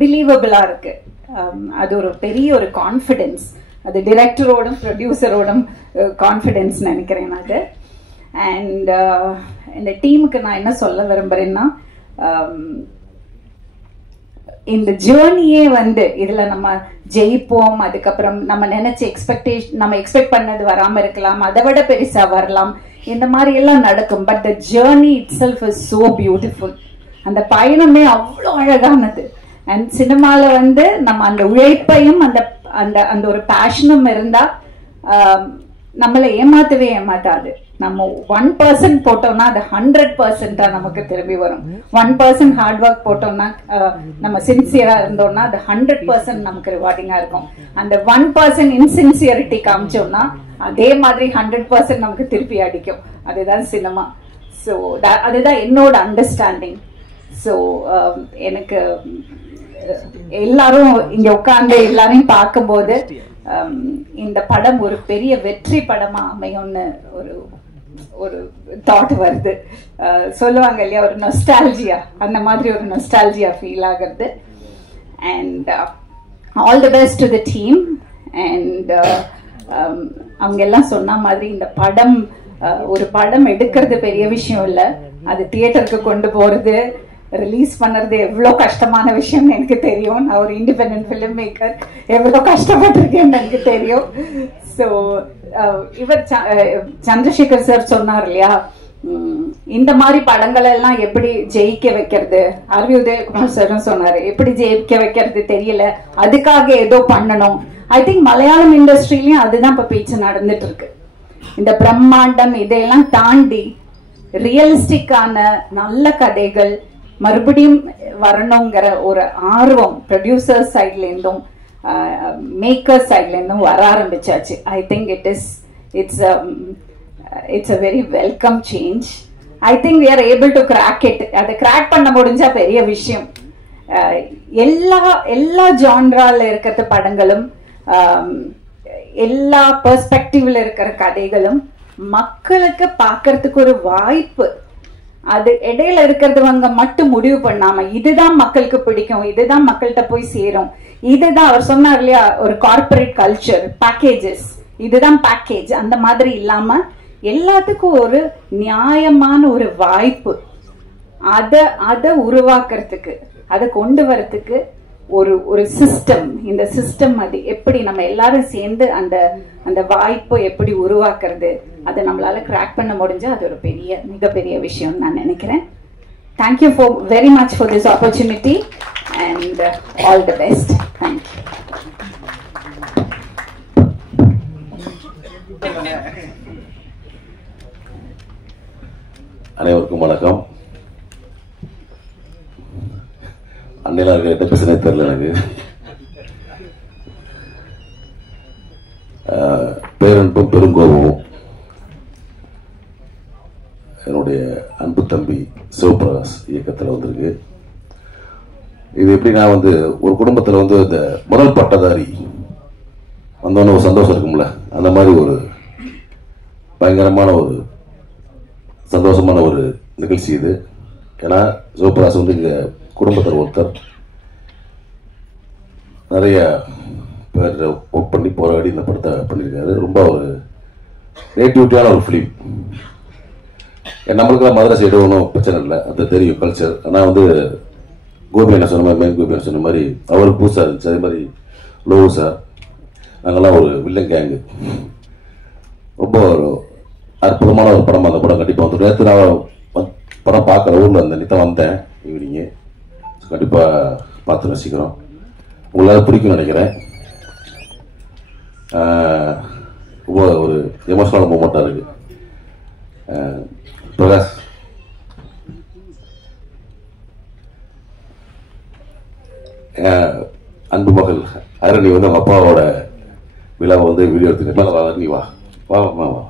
பிலீவபிளா இருக்கு. அது ஒரு பெரிய ஒரு கான்ஃபிடென்ஸ், அது டிரெக்டரோடும் ப்ரொடியூசரோடும் கான்ஃபிடென்ஸ் நினைக்கிறேன் அது. அண்ட் இந்த டீமுக்கு நான் என்ன சொல்ல விரும்புறேன்னா, இந்த ஜேர்னியே வந்து இதுல நம்ம ஜெயிப்போம், அதுக்கப்புறம் நம்ம நினைச்ச நம்ம எக்ஸ்பெக்ட் பண்ணது வராம இருக்கலாம், அதை விட பெருசா வரலாம், இந்த மாதிரி எல்லாம் நடக்கும். But the journey it self is so beautiful. அந்த பயணமே அவ்வளோ அழகானது. அண்ட் சினிமால வந்து நம்ம அந்த உழைப்பையும் அந்த அந்த அந்த ஒரு பேஷனும் இருந்தா நம்மளை ஏமாத்தவே ஏமாத்தாது. நம்ம 1% போட்டோம்னா அது 100% நமக்கு திரும்பி வரும். 1% ஹார்ட் ஒர்க் போட்டோம்னா நம்ம சின்சியரா இருந்தோம்னா அது 100% நமக்கு ரிவார்டிங்கா இருக்கும். அந்த 1% இன்சின்சியரிட்டி காமிச்சோம்னா அதே மாதிரி 100% நமக்கு திருப்பி அடிக்கும். அதுதான் சினிமா. ஸோ அதுதான் என்னோட அண்டர்ஸ்டாண்டிங். ஸோ எனக்கு எல்லாரும் இங்க உட்கார்ந்து எல்லாரையும் பார்க்கும்போது இந்த படம் ஒரு பெரிய வெற்றி படமா அமையும்னு ஒரு ஒரு தாட் வருது. சொல்லுவாங்க இல்லையா, ஒரு நொஸ்டால்ஜியா, அந்த மாதிரி ஒரு நொஸ்டால்ஜியா ஃபீல் ஆகுறது. And all the best to the team. And அவங்க எல்லாம் சொன்ன மாதிரி இந்த படம் ஒரு படம் எடுக்கிறது பெரிய விஷயம் இல்லை, அது தியேட்டருக்கு கொண்டு போறது ரிலீஸ் பண்ணுறது எவ்வளோ கஷ்டமான விஷயம்னு எனக்கு தெரியும். நான் ஒரு இண்டிபெண்டன்ட் ஃபிலிம் மேக்கர், எவ்வளோ கஷ்டப்பட்டிருக்கேன்னு எனக்கு தெரியும். ஸோ இவர் சந்திரசேகர் சார் சொன்னார் இல்லையா, இந்த மாதிரி படங்கள் எல்லாம் எப்படி ஜெயிக்க வைக்கிறது, ஆர்வி உதயகுமார் சாரும் சொன்னாரு எப்படி ஜெயிக்க வைக்கிறது தெரியல, அதுக்காக ஏதோ பண்ணணும். ஐ திங்க் மலையாளம் இண்டஸ்ட்ரியிலையும் அதுதான் இப்போ பேச்சு நடந்துட்டு இருக்கு. இந்த பிரம்மாண்டம் இதையெல்லாம் தாண்டி ரியலிஸ்டிக்கான நல்ல கதைகள் மறுபடியும் வரணுங்கிற ஒரு ஆர்வம் ப்ரொடியூசர் சைட்ல இருந்தும் மேக்கர் சைட்ல இருந்தும் வர ஆரம்பிச்சாச்சு. I think it's a very welcome change. I think we are able to crack it. அதை கிராக் பண்ண முடிஞ்சா பெரிய விஷயம். எல்லா ஜான்ரால இருக்கிற படங்களும் எல்லா பெர்ஸ்பெக்டிவ்ல இருக்கிற கதைகளும் மக்களுக்கு பார்க்கறதுக்கு ஒரு வாய்ப்பு அது இடையில இருக்கிறவங்க மட்டும் முடிவு பண்ணாம இதுதான் மக்களுக்கு பிடிக்கும், இதுதான் மக்கள்கிட்ட போய் சேரும், இதுதான் அவர் சொன்னார் இல்லையா ஒரு கார்பரேட் கல்ச்சர் பேக்கேஜஸ், இதுதான் பேக்கேஜ், அந்த மாதிரி இல்லாம எல்லாத்துக்கும் ஒரு நியாயமான ஒரு வாய்ப்பு அத உருவாக்குறதுக்கு, அதை கொண்டு வரதுக்கு ஒரு சிஸ்டம், இந்த சிஸ்டம் அது எப்படி நம்ம எல்லாரும் சேர்ந்து அந்த வாய்ப்பை எப்படி உருவாக்குறது, அதை நம்மளால கிராக் பண்ண முடிஞ்சா அது ஒரு மிகப்பெரிய விஷயம் நான் நினைக்கிறேன். Thank you very much for this opportunity and all the best. Thank you. அனைவருக்கும் வணக்கம். அன்னையில இருக்க பேசுனே தெரியல எனக்கு. பேரன்பும் பெருங்கோபமும் என்னுடைய அன்பு தம்பி சிவபிரகாஷ் இயக்கத்தில் வந்திருக்கு. இது எப்படின்னா ஒரு குடும்பத்தில் இந்த முதல் பட்டதாரி வந்தோன்னு ஒரு சந்தோஷம் இருக்கும்ல, அந்த மாதிரி ஒரு பயங்கரமான ஒரு சந்தோஷமான ஒரு நிகழ்ச்சி இது. ஏன்னா சிவபிரகாஷ் இங்கே குடும்பத்தில் ஒருத்தர், நிறைய பேர் ஒர்க் பண்ணி போராடி இந்த படத்தை பண்ணியிருக்காரு. ரொம்ப ஒரு கிரியேட்டிவிட்டியான ஒரு ஃபிலிம். நம்மளுக்குலாம் மதுரை சைடு ஒன்றும் பிரச்சனை இல்லை, அது தெரியும் கல்ச்சர். ஆனால் கோபி என்ன சொன்ன மாதிரி, மேன் கோபி என்ன சொன்ன மாதிரி அவருக்கு புதுசாக இருந்துச்சு. அதே மாதிரி லோவு சார், நாங்கள்லாம் ஒரு வில்லன் கேங்கு. ரொம்ப ஒரு அற்புதமான ஒரு படம். அந்த படம் கண்டிப்பாக வந்துடும். நேற்று நான் படம் பார்க்குற ஊரில் அந்த நித்தம் வந்தேன் ஈவினிங்கு. கண்டிப்பாக பார்த்து ரசிக்கிறோம். உங்களால் பிடிக்கும்னு நினைக்கிறேன். ரொம்ப ஒரு எமோஷனல் மூமெண்ட்டாக இருக்குது. பிரகாஷ், அன்பு மகள் அரணி அவங்க அப்பாவோட விழாவை வீடியோ எடுத்துக்க. மேலே வா அரணி, வா வா வா வா.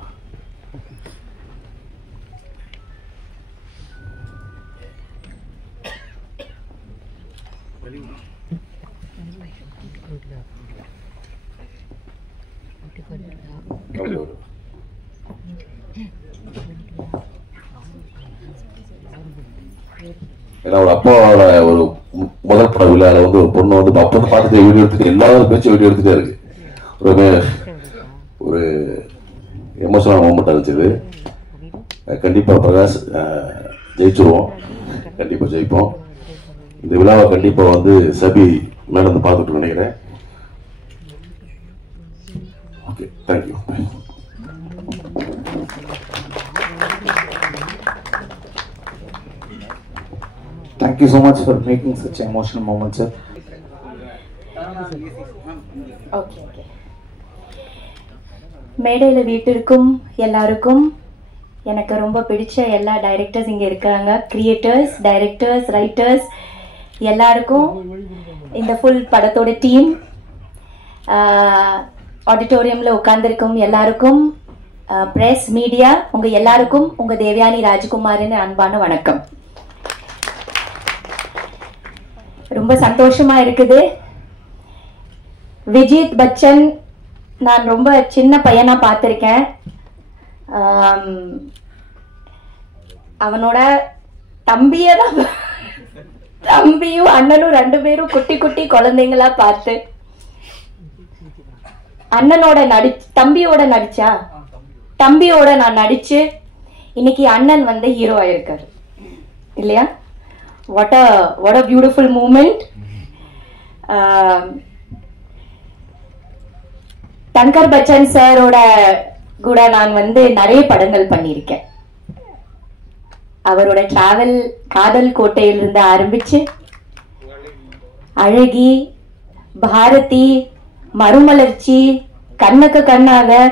ஏன்னா ஒரு அப்பாவோட ஒரு முதல் பட விழாவில் ஒரு பொண்ணு அப்போ பார்த்துட்டு வீடியோ எடுத்துட்டு எல்லாரும் பேச்சு வீடியோ எடுத்துட்டே இருக்கு. ஒரு எமோஷனல் மூமெண்ட்டாக இருந்துச்சு. கண்டிப்பாக பிரகாஷ் ஜெயிச்சிருவோம், கண்டிப்பாக ஜெயிப்போம். இந்த விழாவை கண்டிப்பாக சபி மேலே பார்த்துட்டு நினைக்கிறேன். Okay, thank you. Thank you so much for making such an emotional moment, sir. Okay. மேடையில் வீட்டிற்கும் எல்லாருக்கும் எனக்கு ரொம்ப பிடிச்ச எல்லா டைரக்டர்ஸ் இங்கே இருக்காங்க. கிரியேட்டர்ஸ், டைரக்டர்ஸ், ரைட்டர்ஸ் எல்லாருக்கும், இந்த ஃபுல் படத்தோட டீம், ஆடிட்டோரியமில் உட்கார்ந்துருக்கும் எல்லாருக்கும், பிரஸ், மீடியா, உங்கள் எல்லாருக்கும் உங்கள் தேவயானி ராஜகுமாரின் அன்பான வணக்கம். ரொம்ப சந்தோஷமா இருக்குது. விஜித் பச்சன் நான் ரொம்ப சின்ன பையனா பார்த்திருக்கேன். அவனோட தம்பியும் அண்ணனும் 2 பேரும் குட்டி குட்டி குழந்தைங்களா பார்த்து தம்பியோட நான் நடிச்சு இன்னைக்கு அண்ணன் ஹீரோ ஆயிருக்காரு இல்லையா? What a beautiful moment. Thangar Bachchan சாரோட கூட நான் நிறைய படங்கள் பண்ணியிருக்கேன். அவரோட டிராவல், காதல் கோட்டையிலிருந்து ஆரம்பிச்சு அழகி, பாரதி, மறுமலர்ச்சி, கண்ணுக்கு கண்ணாக,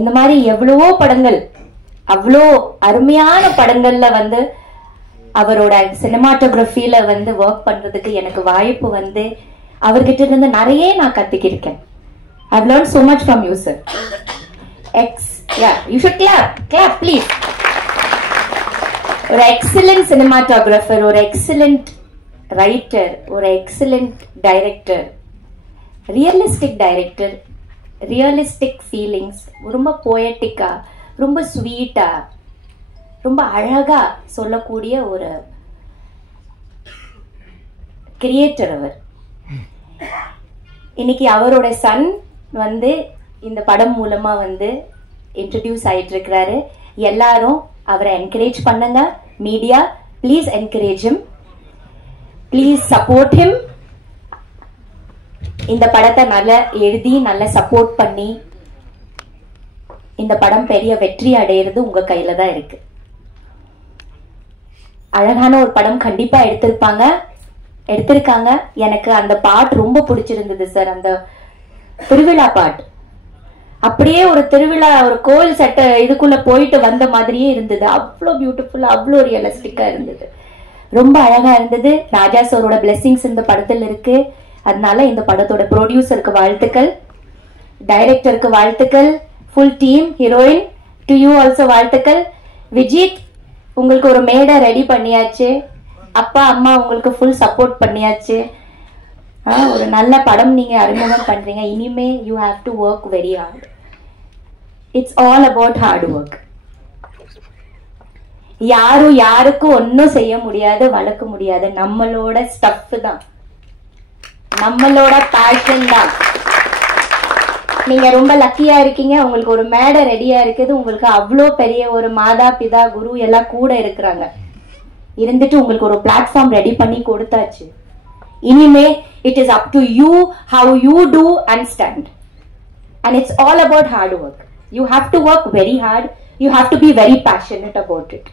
இந்த மாதிரி எவ்வளவோ படங்கள், அவ்வளோ அருமையான படங்கள்ல அவரோட சினிமாட்டோகிராஃபில ஒர்க் பண்றதுக்கு எனக்கு வாய்ப்பு அவர்கிட்ட இருந்து நிறைய நான் கத்துக்கிருக்கேன். I've learned so much from you, sir. You should clap please. ஒரு எக்ஸலண்ட் சினிமாட்டோகிராஃபர், ஒரு எக்ஸலண்ட் ரைட்டர், ஒரு எக்ஸலண்ட் டைரக்டர், ரியலிஸ்டிக் ஃபீலிங்ஸ், ரொம்ப போயட்டிக்கா, ரொம்ப ஸ்வீட்டா, ரொம்ப அழகா சொல்லக்கூடிய ஒரு கிரியேட்டர் அவர். இன்னைக்கு அவரோட சன் வந்து இந்த படம் மூலமா வந்து இன்ட்ரடியூஸ் ஆயிட்டு இருக்கிறாரு. எல்லாரும் அவரை என்கரேஜ் பண்ணுங்க. Media please encourage him, please support him. இந்த படத்தை நல்லா எழுதி நல்லா சப்போர்ட் பண்ணி இந்த படம் பெரிய வெற்றி அடையிறது உங்க கையில தான் இருக்கு. அழகான ஒரு படம் கண்டிப்பா எடுத்திருக்காங்க. எனக்கு அந்த பாட்டு ரொம்ப பிடிச்சிருந்தது சார். அந்த திருவிழா பாட்டு அப்படியே ஒரு திருவிழா, ஒரு கோயில் செட்ட இதுக்குள்ள போயிட்டு வந்த மாதிரியே இருந்தது. அவ்வளோ பியூட்டிஃபுல்லா, அவ்வளோ ரியலிஸ்டிக்கா இருந்தது. ரொம்ப அழகா இருந்தது. ராஜா சாரோட பிளெஸிங்ஸ் இந்த படத்தில் இருக்கு. அதனால இந்த படத்தோட ப்ரொடியூசருக்கு வாழ்த்துக்கள், டைரக்டருக்கு வாழ்த்துக்கள், full team, heroine to you also வாழ்த்துக்கள். விஜித், உங்களுக்கு ஒரு மேடை ரெடி பண்ணியாச்சு. அப்பா அம்மா உங்களுக்கு ஃபுல் சப்போர்ட் பண்ணியாச்சு. ஒரு நல்ல படம் நீங்க அறிமுகம் பண்றீங்க. இனிமே you have to work very hard. It's all about hard work. யாருக்கும் ஒன்னும் செய்ய முடியாது, வளர்க்க முடியாது. நம்மளோட ஸ்டஃப் தான், நம்மளோட பேஷன் தான். நீங்க ரொம்ப லக்கியா இருக்கீங்க. உங்களுக்கு ஒரு மேடை ரெடியா இருக்குது. உங்களுக்கு அவ்வளோ பெரிய ஒரு மாதா பிதா குரு எல்லாம் கூட இருக்கிறாங்க. இருந்துட்டு உங்களுக்கு ஒரு பிளாட்ஃபார்ம் ரெடி பண்ணி கொடுத்தாச்சு. இனிமே it is up to you how you do and stand, and it's all about hard work. You have to work very hard. You have to be very passionate about it.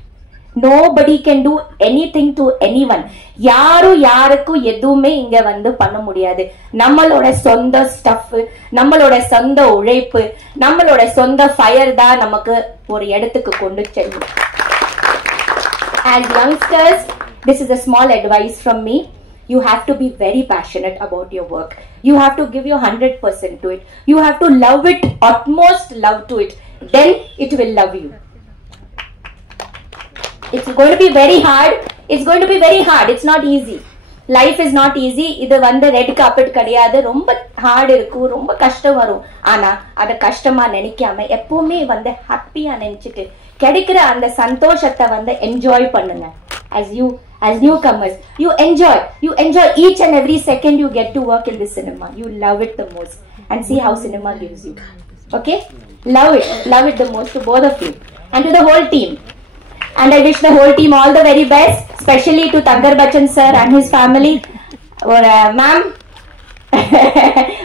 Nobody can do anything to anyone. யாருக்கு எதுவுமே இங்க வந்து பண்ண முடியாது. நம்மளோட சொந்த stuff, நம்மளோட சொந்த உழைப்பு, நம்மளோட சொந்த ஃபயர் தான் நமக்கு ஒரு இடத்துக்கு கொண்டு செல்லும். As youngsters, this is a small advice from me. You have to be very passionate about your work. You have to give your 100% to it. You have to love it, utmost love to it. Then it will love you. It's going to be very hard. It's going to be very hard. It's not easy. Life is not easy. இது வந்து red carpet கிடையாது. ரொம்ப heart இருக்கும், ரொம்ப கஷ்டம் வரும். ஆனா அத கஷ்டமா நினைக்காம எப்பவுமே வந்து ஹாப்பியா நினைச்சிட்டு கிடைக்கிற அந்த சந்தோஷத்தை வந்து என்ஜாய் பண்ணுங்க. As newcomers, you enjoy each and every second you get to work in this cinema. You love it the most, and see how cinema gives you. Okay, love it the most to both of you and to the whole team. And I wish the whole team all the very best, especially to Thankar Bachchan sir and his family. Or ma'am,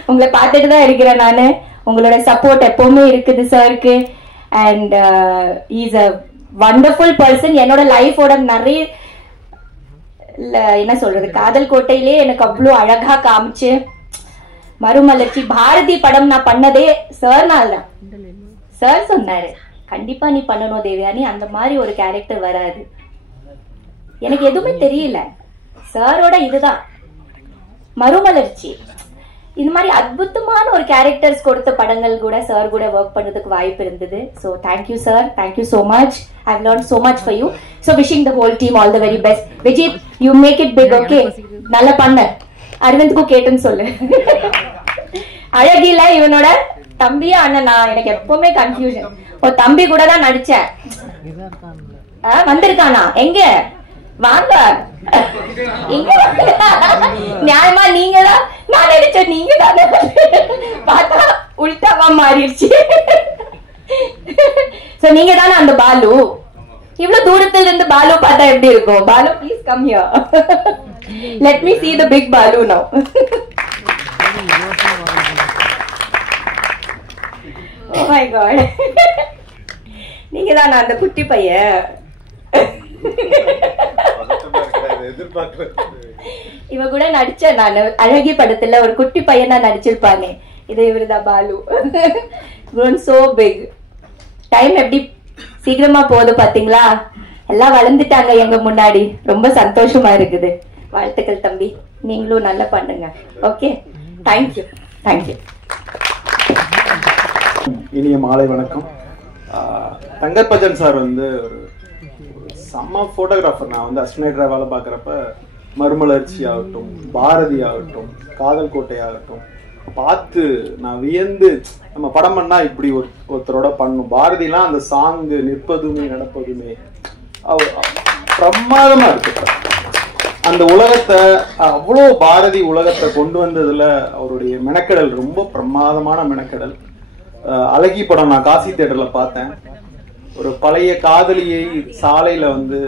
உங்களை பார்த்துட்டு தான் இருக்கிறேன் நானு. உங்களோட support எப்பவுமே இருக்குது சாருக்கு. And is a wonderful person. என்னோட லைஃபோட நிறைய என்ன சொல்றது, காதல் கோட்டையிலே எனக்கு அவ்வளோ அழகா காமிச்சு, மறுமலர்ச்சி, பாரதி படம் நான் பண்ணதே சார்னால தான். சார் சொன்னாரு, கண்டிப்பா நீ பண்ணணும் தேவயானி, அந்த மாதிரி ஒரு கேரக்டர் வராது. எனக்கு எதுவுமே தெரியல. சாரோட இதுதான் மறுமலர்ச்சி. இந்த மாதிரி அற்புதமான ஒரு கேரக்டர்ஸ் கொடுத்த படங்கள் கூட சார் கூட ஒர்க் பண்றதுக்கு வாய்ப்பு இருந்தது. So thank you sir, thank you so much. I have learnt so much for you. So wishing the whole team all the very best. Vijith, you make it big. Okay, நல்லா பண்ண. அரவிந்த்க்கும் கேட்டுன்னு சொல்லு. அழகில இவனோட தம்பியா அண்ணனா? எனக்கு எப்பவுமே கன்ஃபியூஷன். ஒரு தம்பி கூட தான் நடிச்சேன். வந்திருக்கானா? எங்க வாங்க. நியாயமா நீங்க தான், நான் நினைச்ச நீங்க தானே. பார்த்தா உள்டாவா மாறிடுச்சு. சோ நீங்க தானே அந்த பாலு? இவ்வளவு தூரத்துல இருந்து பாலு பார்த்தா எப்படி இருக்கும்? Balu, please come here. Let me see the big Balu now. Oh my god. நீங்க தானே அந்த குட்டி பையன்? இவ கூட நடிச்ச நான் அழகி படத்துல ஒரு குட்டி பையனா நடிச்சிருப்பானே, இது இவருதான் Balu. grown so big. Time எப்படி சீக்கிரமா போகுது பாத்தீங்களா? எல்லாம் வளர்ந்துட்டாங்க எங்க முன்னாடி. ரொம்ப சந்தோஷமா இருக்குது. வாழ்த்துக்கள் தம்பி, நீங்களும் நல்லா பண்ணுங்க. Okay, thank you. தேங்க்யூ. இனிய மாலை வணக்கம். தங்கர் பச்சன் சார் வந்து ஒரு செம்ம ஃபோட்டோகிராஃபர். நான் வந்து அஸ்மினேட்டரா வேலை பார்க்குறப்ப மறுமலர்ச்சி ஆகட்டும், பாரதி ஆகட்டும், காதல் கோட்டை ஆகட்டும் பார்த்து நான் வியந்து, நம்ம படம் பண்ணா இப்படி ஒருத்தரோட பண்ணணும். பாரதிலாம் அந்த சாங்கு நிற்பதுமே நடப்பதுமே பிரமாதமா இருக்கு. அந்த உலகத்தை அவ்வளோ பாரதி உலகத்தை கொண்டு வந்ததுல அவருடைய மெனக்கெடல் ரொம்ப பிரமாதமான மெனக்கெடல். அழகி படம் நான் காசி தியேட்டர்ல பார்த்தேன். ஒரு பழைய காதலியை சாலையில வந்து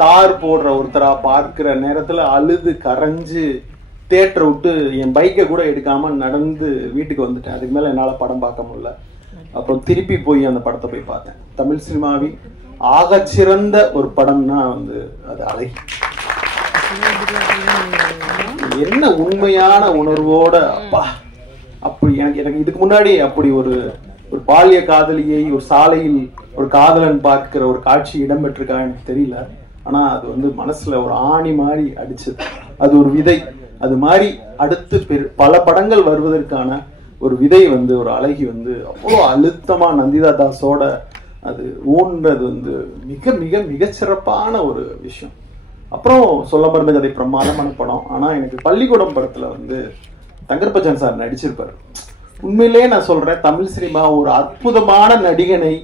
தார் போடுற ஒருத்தரா பார்க்கிற நேரத்துல அழுது கரைஞ்சு தியேட்டரை விட்டு என் பைக்கை கூட எடுக்காம நடந்து வீட்டுக்கு வந்துட்டேன். அதுக்கு மேல என்னால படம் பார்க்க முடியல. அப்புறம் திருப்பி போய் அந்த படத்தை போய் பார்த்தேன். தமிழ் சினிமாவின் ஆகச்சிறந்த ஒரு படம்னா வந்து அது அழகி. என்ன உண்மையான உணர்வோட அப்பா அப்படி எனக்கு இதுக்கு முன்னாடி அப்படி ஒரு பாலிய காதலியை ஒரு சாலையில் ஒரு காதலன் பார்க்கிற ஒரு காட்சி இடம்பெற்றிருக்கா எனக்கு தெரியல. ஆனா அது வந்து மனசுல ஒரு ஆணி மாதிரி அடிச்சது. அது ஒரு விதை. அது மாதிரி அடுத்து பல படங்கள் வருவதற்கான ஒரு விதை வந்து ஒரு அழகி வந்து அவ்வளோ அழுத்தமா நந்திதா தாஸோட அது ஊன்றது வந்து மிக மிக மிகச்சிறப்பான ஒரு விஷயம். அப்புறம் சொல்ல மறந்த கதை பிரமாதமான படம். ஆனா எனக்கு பள்ளிக்கூடம் படத்துல வந்து தங்கர் பச்சான் சார் நடிச்சிருப்பாரு. உண்மையிலேயே நான் சொல்றேன், தமிழ் சினிமா ஒரு அற்புதமான நடிகனை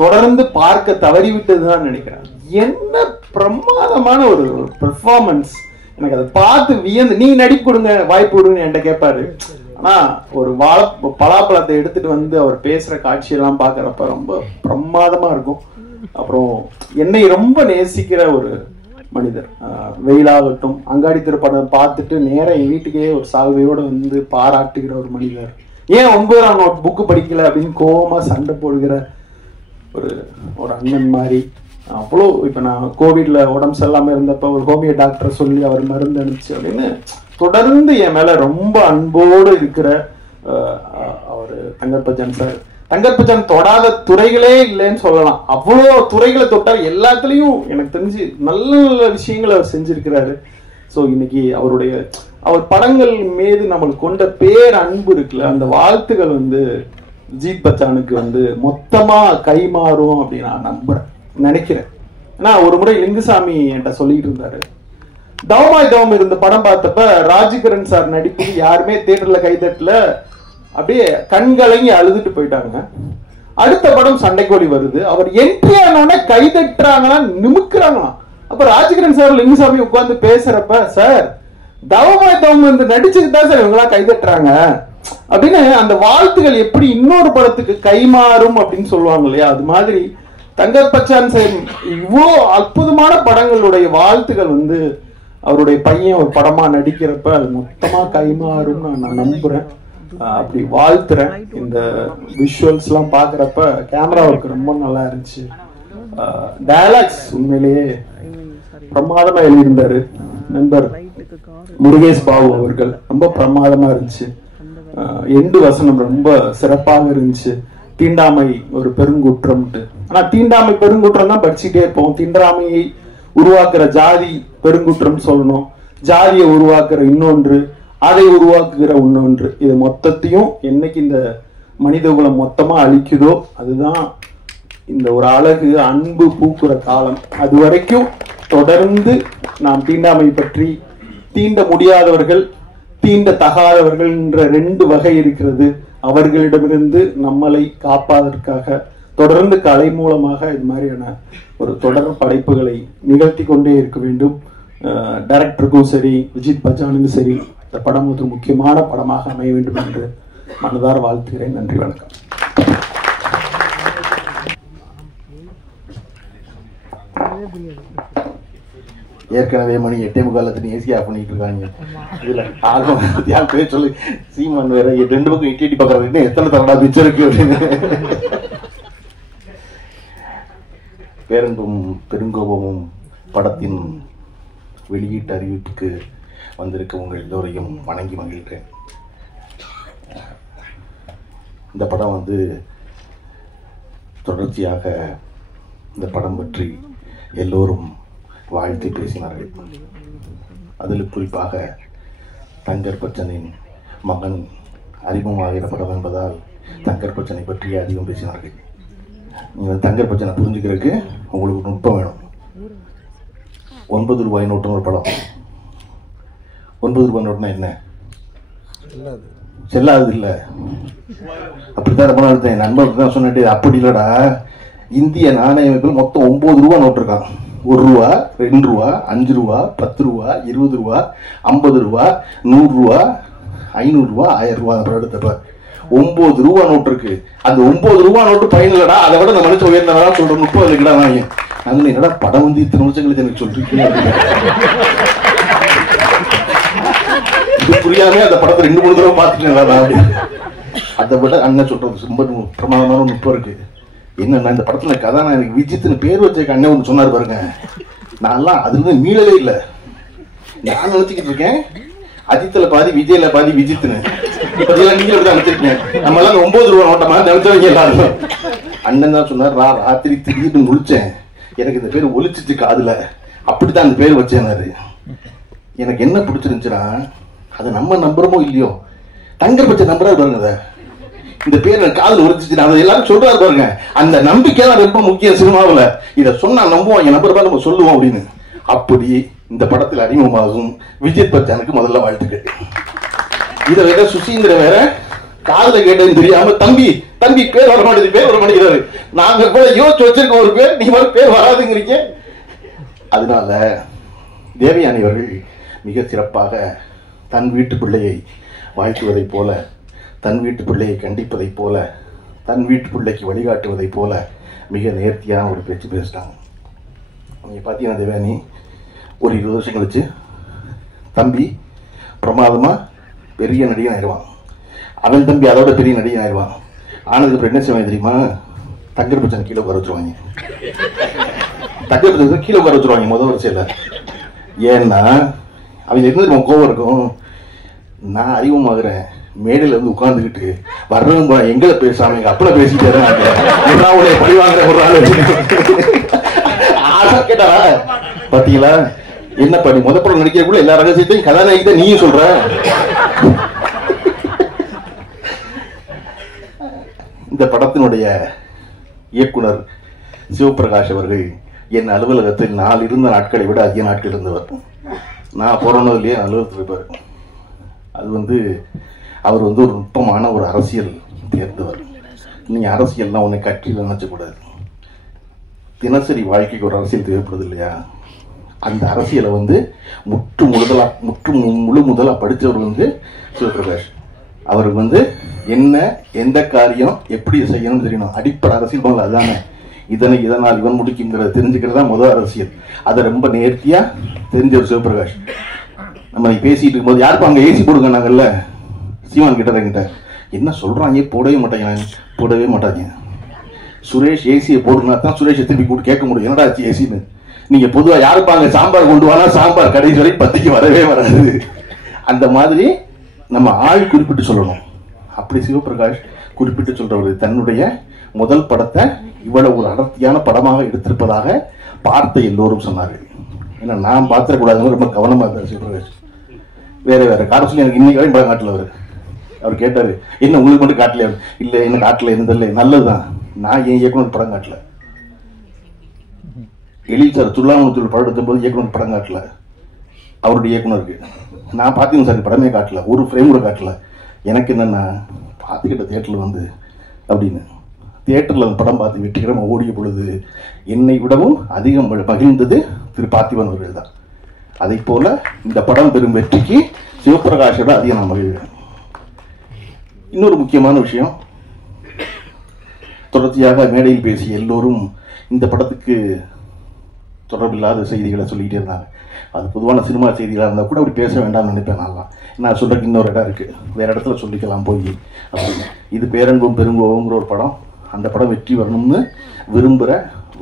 தொடர்ந்து பார்க்க தவறிவிட்டதுதான் நினைக்கிறேன். என்ன பிரமாதமான ஒரு பெர்ஃபார்மன்ஸ். எனக்கு அதை பார்த்து வியந்து, நீ நடிப்பு கொடுங்க, வாய்ப்பு கொடுங்க என்கிட்ட கேட்பாரு. ஆனா ஒரு பலாப்பழத்தை எடுத்துட்டு வந்து அவர் பேசுற காட்சியெல்லாம் பாக்குறப்ப ரொம்ப பிரமாதமா இருக்கும். அப்புறம் என்னை ரொம்ப நேசிக்கிற ஒரு மனிதர். வெயிலாகட்டும், அங்காடி திருப்படம் பார்த்துட்டு நேரம் என் வீட்டுக்கே ஒரு சால்வையோட வந்து பாராட்டுகிற ஒரு மனிதர். ஏன் 9ஆம் நோட் புக்கு படிக்கல அப்படின்னு கோவமா சண்டை போடுகிற ஒரு அண்ணன் மாதிரி. அவ்வளோ இப்ப நான் கோவிட்ல உடம்பு சரியில்லாம இருந்தப்ப ஒரு ஹோமியோ டாக்டர் சொல்லி அவர் மருந்து அனுப்பிச்சு அப்படின்னு தொடர்ந்து என் மேல ரொம்ப அன்போடு இருக்கிற அவரு தங்கர் பச்சான் சார். தங்கர் பச்சான் தொடாத துறைகளே இல்லைன்னு சொல்லலாம். அவ்வளோ துறைகளை தொட்டால் எல்லாத்துலயும் எனக்கு தெரிஞ்சு நல்ல நல்ல விஷயங்களை அவர் செஞ்சிருக்கிறாரு. ஸோ இன்னைக்கு அவர் படங்கள் மீது நம்மளுக்கு கொண்ட பேர் அன்பு இருக்குல்ல, அந்த வாழ்த்துக்கள் வந்து ஜீத் பச்சானுக்கு வந்து மொத்தமா கைமாறும் அப்படின்னு நான் நினைக்கிறேன். ஏன்னா ஒரு முறை லிங்குசாமி என்கிட்ட சொல்லிட்டு இருந்தாரு, தவமாய் தவம் இருந்த படம் பார்த்தப்ப ராஜ்கிரண் சார் நடிப்புக்கு யாருமே தியேட்டர்ல கைதட்டல, அப்படியே கண்கலங்கி அழுதுட்டு போயிட்டாங்க. அடுத்த படம் சண்டைக்கோழி வருது, அவர் என்ட்ரி ஆனோட கைதட்டுறாங்களா நிமுக்குறாங்களா. அப்ப ராஜ்கிரண் சார் லிங்குசாமி உட்கார்ந்து பேசுறப்ப, சார் தவமாய் தவம் இருந்து நடிச்சுட்டு தான் சார் இவங்கெல்லாம் கைதட்டுறாங்க அப்படின்னு அந்த வாழ்த்துகள் எப்படி இன்னொரு படத்துக்கு கைமாறும் அப்படின்னு சொல்லுவாங்க இல்லையா, அது மாதிரி தங்கர் பச்சான் சார் இவ்வளோ அற்புதமான படங்களுடைய வாழ்த்துகள் வந்து அவருடைய பையன் ஒரு படமா நடிக்கிறப்ப அது மொத்தமா கைமாறும் நான் நம்புறேன். அப்படி வாழ்த்துறேன். இந்த விஷுவல்ஸ் எல்லாம் பாக்குறப்ப கேமரா ஒர்க் ரொம்ப நல்லா இருந்துச்சு. டயலாக்ஸ் உண்மையிலேயே பிரமாதமா எழுதியிருந்தாரு நண்பர் முருகேஷ் பாபு அவர்கள். ரொம்ப பிரமாதமா இருந்துச்சு. எண்டு வசனம் ரொம்ப சிறப்பாக இருந்துச்சு. தீண்டாமை ஒரு பெருங்குற்றம்ட்டு. ஆனா தீண்டாமை பெருங்குற்றம் தான் படிச்சுட்டே இருப்போம். தீண்டாமையை உருவாக்குற ஜாதி பெருங்குற்றம் சொல்லணும், ஜாதியை உருவாக்குற இன்னொன்று, அதை உருவாக்குகிற இன்னொன்று. இது மொத்தத்தையும் என்னைக்கு இந்த மனித குலம் மொத்தமா அழிக்குதோ அதுதான் இந்த ஒரு அழகு அன்பு பூக்குற காலம். அது வரைக்கும் தொடர்ந்து நாம் தீண்டாமை பற்றி, தீண்ட முடியாதவர்கள் தீண்ட தகாதவர்கள் என்ற 2 வகை இருக்கிறது. அவர்களிடமிருந்து நம்மளை காப்பதற்காக தொடர்ந்து கலை மூலமாக இது மாதிரியான ஒரு தொடர் படைப்புகளை நிகழ்த்தி கொண்டே இருக்க வேண்டும். டைரக்டருக்கும் சரி, விஜித் பச்சானுக்கும் சரி, இந்த படம் ஒரு முக்கியமான படமாக அமைய வேண்டும் என்று மனதார வாழ்த்துகிறேன். நன்றி, வணக்கம். ஏற்கனவே மணி 8:45 ஏசி ஆஃப் பண்ணிட்டு இருக்காங்க. இதுல ஆல்பம் பேர் சொல்லி சீமான் வேற 2 பக்கம் இட்டி பாக்குறாங்க, எத்தனை தரடா பிச்சை இருக்கு அப்படின்னு. பேரன்பும் பெருங்கோபமும் படத்தின் வெளியீட்டு அறிவிப்புக்கு வந்திருக்க உங்கள் எல்லோரையும் வணங்கி மகிழ்கிறேன். இந்த படம் வந்து தொடர்ச்சியாக இந்த படம் பற்றி எல்லோரும் வாழ்த்தி பேசினார்கள். அதில் குறிப்பாக தங்கர் பச்சனின் மகன் அறிமுகமாகிற படம் என்பதால் தங்கர் பச்சனை பற்றி அதிகம் பேசினார்கள். நீங்கள் தங்கர் பச்சனை புரிஞ்சுக்கிறதுக்கு உங்களுக்கு நுட்பம் வேணும். 9 ரூபாய் நோட்டுன்னு ஒரு படம். 9 ரூபாய் நோட்டுனா என்ன? செல்லாது இல்லை. அப்படித்தான் ரொம்ப நாள் என் நண்பருக்கு தான் சொன்னிட்டு, அப்படி இல்லைடா இந்திய நாணய அமைப்பில் மொத்தம் 9 ரூபா நோட்டு இருக்கான். 1 ரூபா, 2 ரூபா, 5 ரூபா, 10 ரூபா, 20 ரூபா, 50 ரூபா, 100 ரூபா, 500 ரூபா, 1000 ரூபா. அந்த எடுத்துட்டு 9 ரூபா நோட்டு இருக்கு. அந்த 9 ரூபா நோட்டு பயனில்லடா, அதை விட அந்த மனுஷன் உயர்ந்தவரா சொல்ற 30 இருக்குடா வாங்க. நாங்கள் என்னடா படம் வந்து இத்தனை வருஷம் கழிச்சு எனக்கு சொல்றீங்க. இது புரியாம அந்த படத்தை 2-3 தடவை பார்த்துட்டேன். அதை விட அண்ணன் சொல்றது ரொம்ப பிரமாதமான 30 இருக்கு. என்னன்னா இந்த படத்துல கதாநாயகனுக்கு விஜித்னு பேர் வச்ச அண்ணன் ஒன்று சொன்னார் பாருங்க. நான்லாம் அதுல இருந்து மீளவே இல்லை. நான் நினைச்சுக்கிட்டு இருக்கேன் அஜித்ல பாதி விஜய்ல பாதி விஜித்னு. நீங்க நினைச்சிருக்கேன். நம்ம எல்லாம் 9 ரூபா நோட்டமா நினைச்சவங்க எல்லாரும். அண்ணன் தான் சொன்னார், ராத்திரி திடீர்னு முழிச்சேன், எனக்கு இந்த பேர் ஒலிச்சிச்சு காதுல, அப்படித்தான் அந்த பேர் வச்சேனாரு. எனக்கு என்ன பிடிச்சிருந்துச்சுன்னா, அதை நம்ம நம்புறமோ இல்லையோ, தங்கர் பச்சை நம்புறாரு பாருங்க. அதை இந்த பேர் எனக்கு காதுல ஒலிச்சிச்சு, அதை எல்லாரும் சொல்றாரு பாருங்க. அந்த நம்பிக்கை தான் ரொம்ப முக்கியம் சினிமாவில். இதை சொன்னா நம்புவோம், நம்புறதா நம்ம சொல்லுவோம் அப்படின்னு. அப்படி இந்த படத்தில் அறிமுகமாகும் விஜய் பச்சானுக்கு முதல்ல வாழ்த்துக்கள். இதை வேற சுசீந்திர வேற காதுல கேட்டதுன்னு தெரியாம தம்பி தம்பி பேர் வர மாட்டேங்கிறாரு. நாங்க கூட யோசிச்சு வச்சிருக்கோம் ஒரு பேர், நீங்க பேர் வராதுங்கிறீங்க. அதனால தேவயானி அவர்கள் மிக சிறப்பாக தன் வீட்டு பிள்ளையை வாழ்த்துவதைப் போல, தன் வீட்டு பிள்ளையை கண்டிப்பதைப் போல, தன் வீட்டு பிள்ளைக்கு வழிகாட்டுவதைப் போல மிக நேர்த்தியான ஒரு பேச்சு பேசிட்டாங்க. நீங்க பார்த்தீங்கன்னா தேவயானி ஒரு 20 வருஷம் கழிச்சு தம்பி பிரமாதமா பெரிய நடிகன் ஆயிடுவான். அவன் தம்பி அதோட பெரிய நடிகன் ஆயிடுவான். ஆனதுக்கு அப்புறம் என்ன செய்வாங்க தெரியுமா? தங்கர் பச்சனை கீழே உட்கார வச்சுருவாங்க. தங்கர் பச்சனை கீழே உட்கார வச்சுருவாங்க முதல் வரிசையில். ஏன்னா அவங்க இருந்து கோவம் இருக்கும். நான் அறிமுகமாகறேன், மேடையில் வந்து உட்கார்ந்துக்கிட்டு வர்றவங்க எங்களை பேசாம எங்க அப்பள பேசிட்டே பழி வாங்குற ஒரு ஆள் கேட்டா பாத்தீங்களா என்ன பண்ணி முத படம் நடிக்கிறக்குள்ள எல்லா ரகசியத்தையும் கதாநாயகத்தை நீயும் சொல்ற. இந்த படத்தினுடைய இயக்குனர் சிவபிரகாஷ் அவர்கள் என் அலுவலகத்தில் நான் இருந்த நாட்களை விட அதிக நாட்கள் இருந்தவர். நான் போறனதுலயே அலுவலகத்தில் இருப்பார். அது அவர் ஒரு நுட்பமான ஒரு அரசியல் தேர்ந்தவர். நீங்க அரசியல்லாம் உன்னை கட்சியில் நினைச்சக்கூடாது. தினசரி வாழ்க்கைக்கு ஒரு அரசியல் தேவைப்படுது இல்லையா? அந்த அரசியலை முழு முதலா படித்தவர் சிவபிரகாஷ். அவருக்கு என்ன எந்த காரியம் எப்படி செய்யணும்னு தெரியணும். அடிப்படை அரசியல் அதுதானே. இதனால் இவன் முடிக்குங்கிறத தெரிஞ்சுக்கிறதா முதல் அரசியல். அதை ரொம்ப நேர்த்தியா தெரிஞ்சவர் சிவபிரகாஷ். நம்ம பேசிட்டு இருக்கும்போது யாருப்பா அங்கே ஏசி போடுங்க நாங்கள்ல சீமான் கிட்ட என்ன சொல்றாங்க, போடவே மாட்டாங்க. சுரேஷ் ஏசியை போடுனா தான் சுரேஷை திருப்பி கூட கேட்க முடியும், என்னடா ஆச்சு ஏசின்னு. நீங்க பொதுவாக யாருப்பாங்க சாம்பார் கொண்டு வானா சாம்பார் கடைசி வரை 10க்கு வரவே வராது. அந்த மாதிரி நம்ம ஆள் குறிப்பிட்டு சொல்லணும். அப்படி சிவபிரகாஷ் குறிப்பிட்டு சொல்றவர் தன்னுடைய முதல் படத்தை இவ்வளவு ஒரு அடர்த்தியான படமாக எடுத்திருப்பதாக பார்த்த எல்லோரும் சொன்னார்கள். ஏன்னா நான் பார்த்துடக்கூடாதுன்னு ரொம்ப கவனமா இருந்தார் சிவபிரகாஷ். வேற காட்ட சொல்லி எனக்கு இன்னைக்கு வரையும் படம் காட்டல. அவர் கேட்டாரு, என்ன உங்களுக்கு மட்டும் காட்டலையா? இல்லை என்ன காட்டல, இருந்ததில்லை, நல்லதுதான். நான் என் இயக்குனர் படம் காட்டல. எழில் சார் துல்லாமத்தூர் படம் எடுத்த போது இயக்குனர் படம் காட்டல. அவருடைய இயக்குனருக்கு நான் பார்த்தீங்க சார் படமே காட்டல, ஒரு ஃப்ரேம் கூட காட்டல. எனக்கு என்னன்னா பார்த்துக்கிட்ட தியேட்டரில் அப்படின்னு தியேட்டரில் அந்த படம் பார்த்து வெற்றிகரமாக ஓடிய பொழுது என்னை விடவும் அதிகம் மகிழ்ந்தது திரு பார்த்திபன் அவர்கள் தான். அதை போல இந்த படம் பெறும் வெற்றிக்கு சிவபிரகாஷோட அதிகம் நான் மகிழ்கிறேன். இன்னொரு முக்கியமான விஷயம், தொடர்ச்சியாக மேடையில் பேசிய எல்லோரும் இந்த படத்துக்கு தொடர்பில்லாத செய்திகளை சொல்லிக்கிட்டே இருந்தாங்க. அது பொதுவான சினிமா செய்திகளாக இருந்தால் கூட அப்படி பேச வேண்டாம்னு நினைப்பேன். நான் சொல்றதுக்கு இன்னொரு இடம் இருக்கு, வேற இடத்துல சொல்லிக்கலாம் போய் அப்படின்னு. இது பேரன்பும் பெருங்கோவங்கிற ஒரு படம். அந்த படம் வெற்றி வரணும்னு விரும்புகிற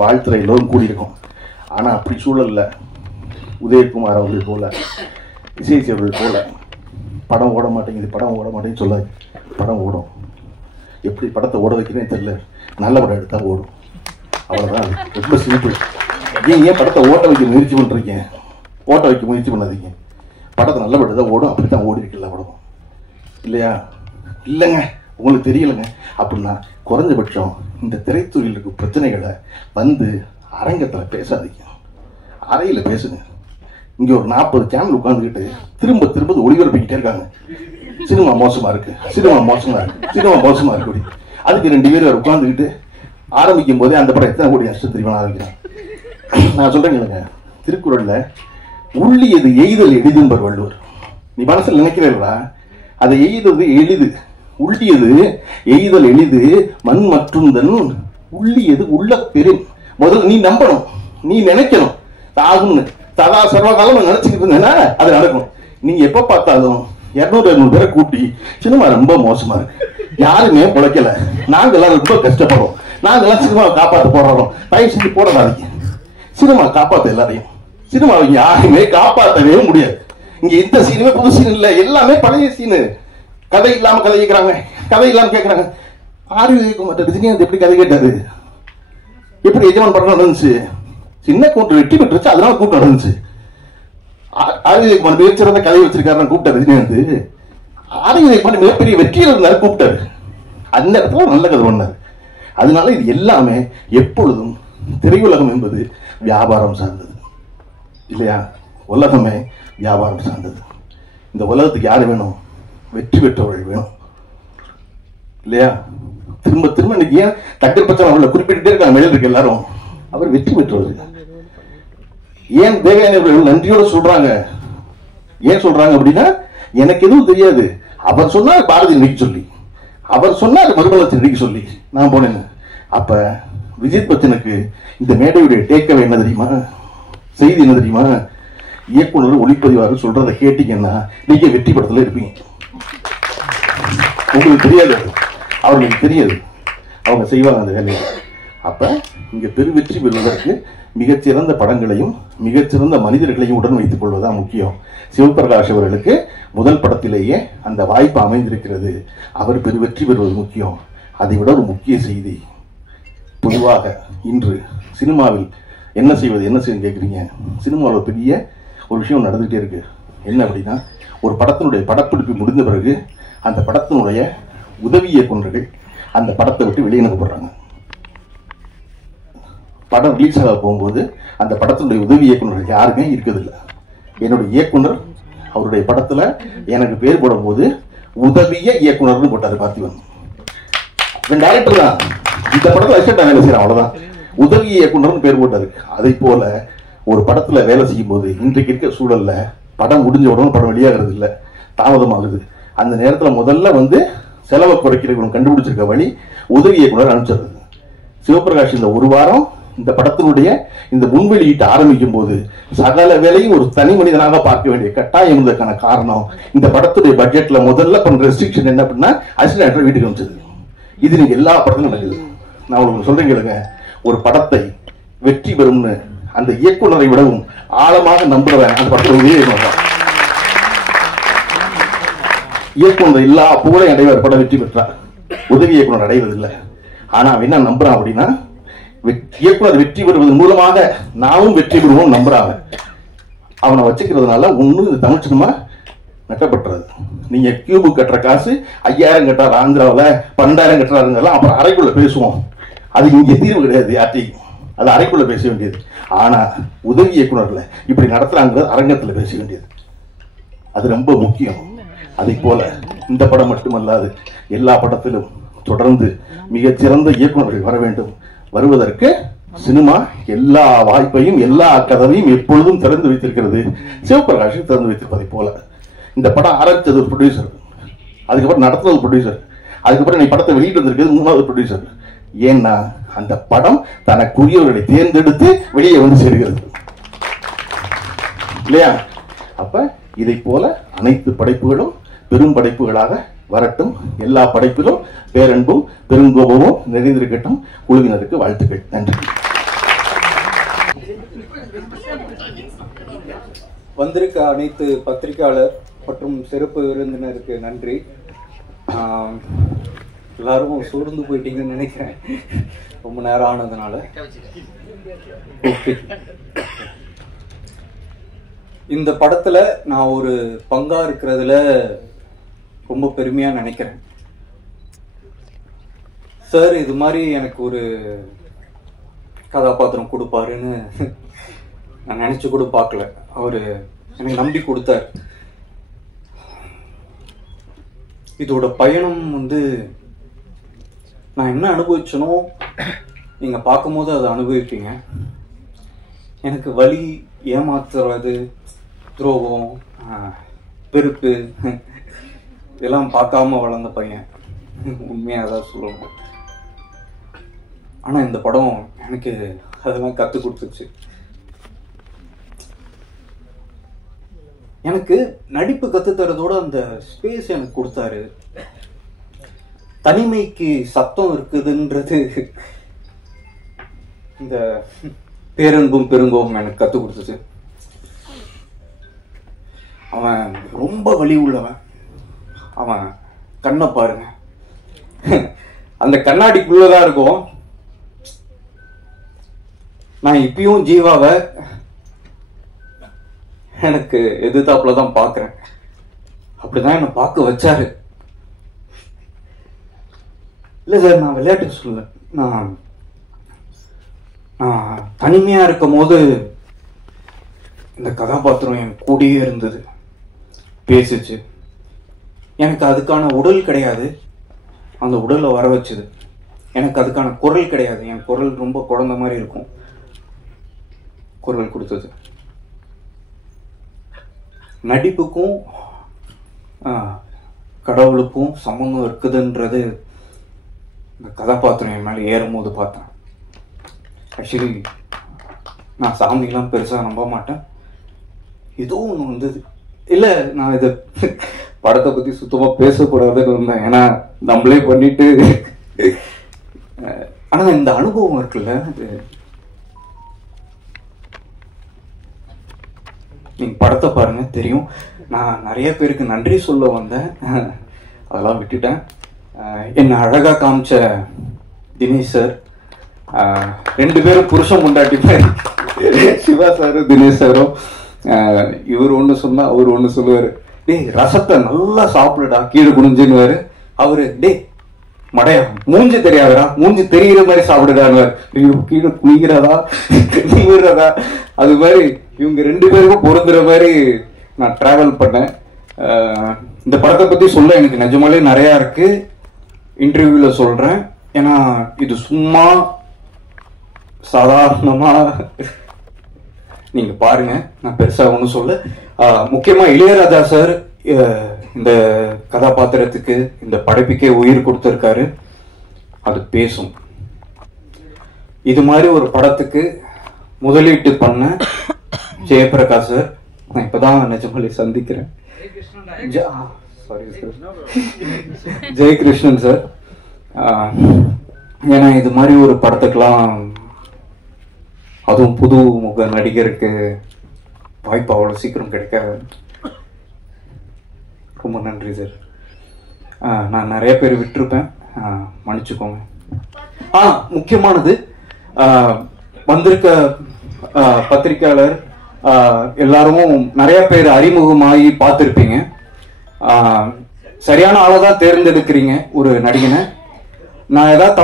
வாழ்த்துறை எல்லோரும் கூடியிருக்கும். ஆனால் அப்படி சூழல்ல உதயகுமார் அவர்கள் போல, இசை அவர்கள் போல படம் ஓட மாட்டேங்குது சொல்லாது. படம் ஓடும். எப்படி படத்தை ஓட வைக்கிறேன்னு தெரியல, நல்ல படம் எடுத்தா ஓடும், அவ்வளோதான். ரொம்ப சிம்பிள். ஏன் படத்தை ஓட்ட வைக்க முயற்சி பண்ணுறீங்க? ஓட்ட வைக்க முயற்சி பண்ணாதீங்க. படத்தை நல்ல படம் தான் ஓடும். அப்படி தான் ஓடி இருக்குல்ல படம், இல்லையா? இல்லைங்க உங்களுக்கு தெரியலைங்க அப்படின்னா குறைஞ்சபட்சம் இந்த திரைத்துறையில் இருக்க பிரச்சனைகளை அரங்கத்தில் பேசாதீங்க, அறையில் பேசுங்க. இங்கே ஒரு 40 சேனல் உட்காந்துக்கிட்டு திரும்ப ஒளிபரப்பிக்கிட்டே இருக்காங்க. சினிமா மோசமா இருக்கு. அதுக்கு 2 பேர் உட்காந்துக்கிட்டு ஆரம்பிக்கும் போதே அந்த படம் எத்தனை கோடி நஷ்டம் தெரியுமா ஆரம்பிக்கிறேன். நான் சொல்றேன் கேளுங்க, திருக்குறள்ல உள்ளியது எய்தல் எளிதுன்பர் வள்ளுவர். நீ மனசுல நினைக்கிறேடா, அதை எய்தது எளிது, உள்ளியது எய்தல் எளிது, மண் மற்றுந்தன் உள்ளியது உள்ள பெரும். முதல்ல நீ நம்பணும், நீ நினைக்கணும் ஆகும்னு. சதா சர்வகாலம் நினைச்சுக்கிட்டு இருந்தேன்னா அது நடக்கும். நீங்க எப்ப பார்த்தாலும் 200-200 பேரை கூட்டி சினிமா ரொம்ப மோசமா இருக்கு, யாருமே பிழைக்கல, நாங்கெல்லாம் ரொம்ப கஷ்டப்படுறோம், நாங்கெல்லாம் சினிமாவை காப்பாற்ற போராடுறோம், தயவு செஞ்சு போராடாதீங்க. சினிமா காப்பாற்ற எல்லாரையும், சினிமாவை யாருமே காப்பாற்றவே முடியாது. இங்க எந்த சீனுமே புது சீன் இல்ல, எல்லாமே பழைய சீனு. கதை இல்லாம கதை கேட்கறாங்க, கதை இல்லாம கேட்கறாங்க. ஆர்வி ரஜினிகாந்த் எப்படி கதை கேட்டாரு, எப்படி எஜமான் படம் நடந்துச்சு, சின்ன கூட்டம் வெற்றி பெற்றுச்சு, அதனால கூட்டம் நடந்துச்சு. ஆர்வி மிகச்சிறந்த கதை வச்சிருக்காரு கூப்பிட்டாரு ரஜினிகாந்த். ஆர்வி மிகப்பெரிய வெற்றியில் இருந்தாரு கூப்பிட்டாரு, அந்த இடத்துல நல்ல கதை பண்ணாரு. அதனால இது எல்லாமே எப்பொழுதும் திரையுலகம் என்பது வியாபாரம் சார்ந்தது இல்லையா? உலகமே வியாபாரம் சார்ந்தது. இந்த உலகத்துக்கு யாரு வேணும்? வெற்றி பெற்றவர்கள் வேணும் இல்லையா? திரும்ப திரும்ப இன்னைக்கு ஏன் தங்கர் பச்சன் அவர்களை குறிப்பிட்டுட்டே இருக்காங்க மேல இருக்க எல்லாரும், அவர் வெற்றி பெற்றவர்கள். ஏன் தேவயானி அவர்கள் நன்றியோட சொல்றாங்க? ஏன் சொல்றாங்க அப்படின்னா, எனக்கு எதுவும் தெரியாது, அவர் சொன்னார் பாரதி நடிக்க சொல்லி, அவர் சொன்னார் மறுமலர்ச்சி நடிக்க சொல்லி நான் போனேன். அப்ப விஜய் பச்சனுக்கு இந்த மேடையுடைய டேக்கவே என்ன தெரியுமா, செய்தி என்ன தெரியுமா? இயக்குனர் ஒளிப்பதிவாளர் சொல்றதை கேட்டீங்கன்னா நீங்க வெற்றி படத்துல இருப்பீங்க. உங்களுக்கு தெரியாது, அவர்களுக்கு தெரியாது, அவங்க செய்வாங்க அந்த வேலையை. அப்ப இங்க பெருவெற்றி பெறுவதற்கு மிகச்சிறந்த படங்களையும் மிகச்சிறந்த மனிதர்களையும் உடன் வைத்துக் கொள்வதுதான் முக்கியம். சிவபிரகாஷ் அவர்களுக்கு முதல் படத்திலேயே அந்த வாய்ப்பு அமைந்திருக்கிறது, அவர் பெருவெற்றி பெறுவது முக்கியம். அதை விட ஒரு முக்கிய செய்தி, பொதுவாக இன்று சினிமாவில் என்ன செய்வது என்ன செய்ய கேட்குறீங்க, சினிமாவில் பெரிய ஒரு விஷயம் நடந்துகிட்டே இருக்கு. என்ன அப்படின்னா, ஒரு படத்தினுடைய படப்பிடிப்பு முடிந்த பிறகு அந்த படத்தினுடைய உதவி இயக்குனர்கள் அந்த படத்தை விட்டு வெளியே அனுப்பப்படுறாங்க. படம் ரிலீஸ் ஆக போகும்போது அந்த படத்தினுடைய உதவி இயக்குனர்கள் யாருமே இருக்கிறதில்லை. என்னுடைய இயக்குனர் அவருடைய படத்துல எனக்கு பேர் போடும் போது உதவிய இயக்குனர்னு போட்டாரு பார்த்திபன். டைரக்டர் தான் இந்த படத்துல அசிஸ்டன்ட் வேலை செய்யறான், அவ்வளவுதான். உதவி இயக்குனர்னு பேர் போட்டாரு. அதை போல ஒரு படத்துல வேலை செய்யும் போது இன்றைக்கு இருக்க சூழல்ல படம் முடிஞ்ச உடனே படம் வெளியாகிறது இல்லை, தாமதமாகுது. அந்த நேரத்துல முதல்ல செலவை குறைக்கிறவங்க கண்டுபிடிச்சிருக்க வழி உதவி இயக்குனர் அனுப்பிச்சிடுறது. சிவபிரகாஷ் இந்த ஒரு வாரம் இந்த படத்தினுடைய இந்த முன்வெளியிட்டு ஆரம்பிக்கும் போது சகல வேலையும் ஒரு தனி மனிதனாக பார்க்க வேண்டிய கட்டாயம் இருந்ததுக்கான காரணம், இந்த படத்துடைய பட்ஜெட்ல முதல்ல பண்ற ரெஸ்ட்ரிக்ஷன் என்ன அப்படின்னா அசிஸ்டன்ட் டைரக்டர் வீட்டுக்கு அனுப்பிச்சது. இது நீங்க எல்லா படத்திலும் நடக்குது. நான் உங்களுக்கு சொல்றேன் கேளுங்க, ஒரு படத்தை வெற்றி பெறும்னு அந்த இயக்குனரை விடவும் ஆழமாக நம்புறவன் அந்த படத்தில் இயக்குனர் எல்லா புகழையும் அடைவார், படம் வெற்றி பெற்றார். உதவி இயக்குனர் அடைவதில்லை. ஆனா அவன் என்ன நம்புறான் அப்படின்னா, இயக்குனர் வெற்றி பெறுவதன் மூலமாக நாமும் வெற்றி பெறுவோம் நம்புறாங்க. அவனை வச்சுக்கிறதுனால ஒண்ணு தமிழ் சினிமா நட்டப்பட்டுறது. நீங்க கியூபு கட்டுற காசு 5000 கட்டுறாரு ஆந்திராவில், 12000 கட்டுறாருங்கெல்லாம் அப்புறம் அறைக்குள்ள பேசுவோம். அது இங்க தீர்வு கிடையாது யார்ட்டையும், அது அறைக்குள்ள பேச வேண்டியது. ஆனா உதவி இயக்குனர்ல இப்படி நடத்துறாங்கிறது அரங்கத்துல பேச வேண்டியது, அது ரொம்ப முக்கியம். அதை போல இந்த படம் மட்டுமல்லாது எல்லா படத்திலும் தொடர்ந்து மிகச்சிறந்த இயக்குனர்கள் வர வேண்டும். வருவதற்கு சினிமா எல்லா வாய்ப்பையும் எல்லா கதவையும் எப்பொழுதும் திறந்து வைத்திருக்கிறது. சிவபிரகாஷ் திறந்து வைத்திருப்பதை போல இந்த படம் ஆரம்பிச்சது ஒரு ப்ரொடியூசர், அதுக்கப்புறம் நடத்துறது ப்ரொடியூசர், அதுக்கப்புறம் நீ படத்தை வெளியிட்டு வந்திருக்கிறது 3வது ப்ரொடியூசர். ஏன்னா அந்த படம் தனக்குரியவர்களை தேர்ந்தெடுத்து வெளியே வந்து சேர்கிறது இல்லையா? அப்ப இதை போல அனைத்து படைப்புகளும் பெரும் படைப்புகளாக வரட்டும். எல்லா படைப்பிலும் பேரன்பும் பெருங்கோபமும் நிறைந்திருக்கட்டும். குழுவினருக்கு வாழ்த்துக்கள். நன்றி. வந்திருக்க அனைத்து பத்திரிகையாளர் மற்றும் சிறப்பு விருந்தினருக்கு நன்றி. எல்லாரும் சோர்ந்து போயிட்டீங்கன்னு நினைக்கிறேன், ரொம்ப நேரம் ஆனதுனால. இந்த படத்துல நான் ஒரு பங்கா இருக்கிறதுல ரொம்ப பெருமையா நினைக்கிறேன். சார் இது மாதிரி எனக்கு ஒரு கதாபாத்திரம் கொடுப்பாருன்னு நான் நினைச்சு கூட பார்க்கல. அவரு எனக்கு நம்பி கொடுத்தார். இதோட பயணம் நான் என்ன அனுபவிச்சனோ நீங்க பார்க்கும்போது அதை அனுபவிப்பீங்க. எனக்கு வலி, ஏமாத்துறது, துரோகம், வெறுப்பு இதெல்லாம் பார்க்காம வளர்ந்த பையன், உண்மையாக தான் சொல்லணும். ஆனால் இந்த படம் எனக்கு அதெல்லாம் கற்றுக் கொடுத்துச்சு. எனக்கு நடிப்பு கற்றுத்தரதோட அந்த ஸ்பேஸ் எனக்கு கொடுத்தாரு. தனிமைக்கு சத்தம் இருக்குதுன்றது இந்த பேரன்பும் பெருங்கோவும் எனக்கு கற்றுக் கொடுத்துச்சு. அவன் ரொம்ப வலி உள்ளவன். அவன் கண்ணை பாருங்க, அந்த கண்ணாடிக்குள்ளதான் இருக்கும். நான் இப்பயும் ஜீவாவை எனக்கு எதிர்த்தாப்புல தான் பார்க்குறேன். அப்படிதான் என்னை பார்க்க வச்சாரு. இல்லை சார், நான் விளையாட்டுக்கு சொல்ல, நான் தனிமையா இருக்கும் போது இந்த கதாபாத்திரம் என் கூடயே இருந்தது, பேசிச்சு. எனக்கு அதுக்கான உடல் கிடையாது, அந்த உடலை வர வச்சுது. எனக்கு அதுக்கான குரல் கிடையாது, என் குரல் ரொம்ப குழந்தை மாதிரி இருக்கும், குரல் கொடுத்தது. நடிப்புக்கும் கடவுளுக்கும் சம்பந்தம் இருக்குதுன்றது இந்த கதாபாத்திரம் என் மேலே ஏறும்போது பார்த்தேன். ஆக்சுவலி நான் சாமிலாம் பெருசாக நம்ப மாட்டேன். ஏதோ ஒன்று வந்தது. இல்லை, நான் இதை படத்தை பற்றி சுத்தமாக பேசக்கூடாதுன்னு இருந்தேன், ஏன்னா நம்மளே பண்ணிட்டு. ஆனால் இந்த அனுபவம் இருக்குல்ல, நீங்கள் படத்தை பாருங்க தெரியும். நான் நிறைய பேருக்கு நன்றி சொல்ல வந்தேன், அதெல்லாம் விட்டுட்டேன். என்னை அழகாக காமிச்ச தினேஷ் சார், 2 பேரும் புருஷன் முண்டாட்டி மாதிரி, சிவா சாரும் தினேஷ் சாரும். இவர் ஒன்று சொன்னா அவர் ஒன்று சொல்லுவார், டேய் ரசத்தை நல்லா சாப்பிடுடா கீழே குனிஞ்சுன்னுவாரு. அவரு டேய் மடையா மூஞ்சி தெரியாதரா, மூஞ்சி தெரிகிற மாதிரி சாப்பிடுறாரு. கீழே குளிக்கிறதா நிமிடுறதா, அது மாதிரி இவங்க 2 பேருக்கும் பொருந்துற மாதிரி நான் டிராவல் பண்ணேன். இந்த படத்தை பற்றி சொல்ல எனக்கு நிஜமாலே நிறையா இருக்கு, இன்டர்வியூவில் சொல்கிறேன். ஏன்னா இது சும்மா சாதாரணமாக நீங்கள் பாருங்க, நான் பெருசாக ஒன்றும் சொல்ல. முக்கியமாக இளையராஜா சார் இந்த கதாபாத்திரத்துக்கு, இந்த படைப்புக்கே உயிர் கொடுத்துருக்காரு. அது பேசும். இது மாதிரி ஒரு படத்துக்கு முதலீட்டு பண்ண ஜெயபிரகாஷ் சார், நான் இப்போதான் நிஜமாலே சந்திக்கிறேன். Sorry sir, Jayakrishnan sir. ஏன்னா இது மாதிரி ஒரு படத்துக்கெல்லாம், அதுவும் புது முக நடிகருக்கு வாய்ப்பு அவ்வளோ சீக்கிரம் கிடைக்காது. ரொம்ப நன்றி சார். நான் நிறைய பேர் விட்டுருப்பேன், மன்னிச்சுக்கோங்க. முக்கியமானது, வந்திருக்க பத்திரிக்கையாளர் எல்லாரும் நிறைய பேர் அறிமுகமாகி பார்த்துருப்பீங்க. சரியான ஆளை தான் தேர்ந்தெடுக்கிறீங்க ஒரு நடிகனை. நான் ஏதாவது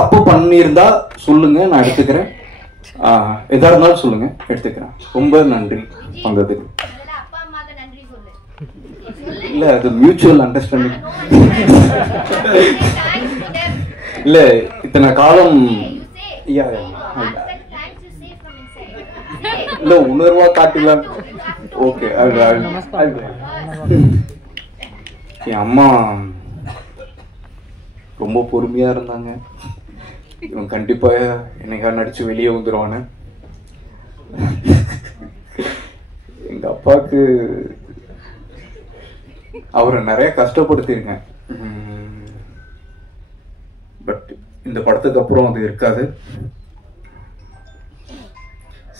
தப்பு பண்ணியிருந்தா சொல்லுங்க, நான் எடுத்துக்கிறேன். எதா இருந்தாலும் சொல்லுங்க, எடுத்துக்கிறேன். ரொம்ப நன்றி வந்ததுக்கு. இல்ல அது மியூச்சுவல் அண்டர்ஸ்டாண்டிங். இல்ல இத்தனை காலம் இல்ல உணர்வா காட்டலாம். ஓகே, என் அம்மா ரொம்ப பொறுமையா இருந்தாங்க. இவன் கண்டிப்பா என்னைக்கா நடிச்சு வெளியே வந்துருவானு. எங்க அப்பாவுக்கு அவரை நிறைய கஷ்டப்படுத்திருக்கேன். பட் இந்த படத்துக்கு அப்புறம் அது இருக்காது,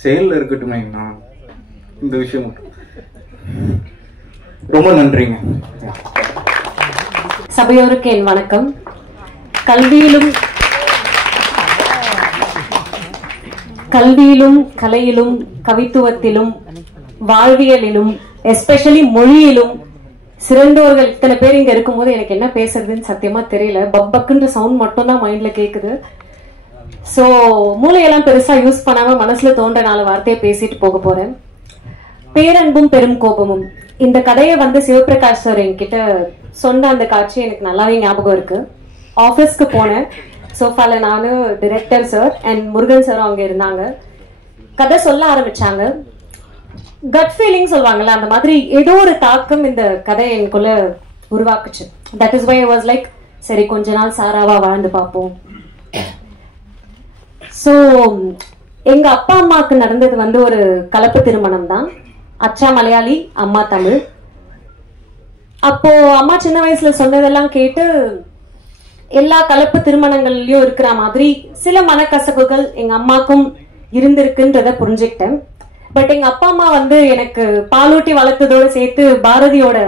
செயல்ல இருக்கட்டுமே. நான் இந்த விஷயம் மட்டும் ரொம்ப நன்றிங்க. சபையோருக்கு என் வணக்கம். கல்வியிலும் கலையிலும் கவித்துவத்திலும் வாழ்வியலிலும் எஸ்பெஷலி மொழியிலும் சிறந்தோர்கள் இத்தனை பேர் இங்க இருக்கும்போது எனக்கு என்ன பேசுறதுன்னு சத்தியமா தெரியல. பக்குன்ற சவுண்ட் மட்டும் தான் மைண்ட்ல கேக்குது. சோ மூளையெல்லாம் பெருசா யூஸ் பண்ணாம மனசுல தோன்ற 4 வார்த்தையை பேசிட்டு போக போறேன். பேரன்பும் பெரும் கோபமும். இந்த கதையை சிவபிரகாஷ் சார் என்கிட்ட சொன்ன அந்த காட்சி எனக்கு நல்லாவே ஞாபகம் இருக்கு. ஆபீஸ்க்கு போனேன். சோஃபால நானும் director sir and Murugan sir அவங்க இருந்தாங்க. கதை சொல்ல ஆரம்பிச்சாங்க. கட் ஃபீலிங் சொல்லுவாங்கல்ல, அந்த மாதிரி ஏதோ ஒரு தாக்கம் இந்த கதை எனக்குள்ள உருவாக்குச்சு. That is why I was like, சரி கொஞ்ச நாள் சாராவா வாழ்ந்து பார்ப்போம். ஸோ எங்க அப்பா அம்மாவுக்கு நடந்தது வந்து ஒரு கலப்பு திருமணம் தான். அச்சா மலையாளி, அம்மா தமிழ். அப்போ அம்மா சின்ன வயசுல சொன்னதெல்லாம் கேட்டு எல்லா கலப்பு திருமணங்கள்லயும் இருக்கிற மாதிரி சில மனக்கசப்புகள் எங்க அம்மாக்கும் இருந்திருக்குன்றத புரிஞ்சுக்கிட்டேன். பட் எங்க அப்பா அம்மா வந்து எனக்கு பாலூட்டி வளர்த்ததோட சேர்த்து பாரதியோட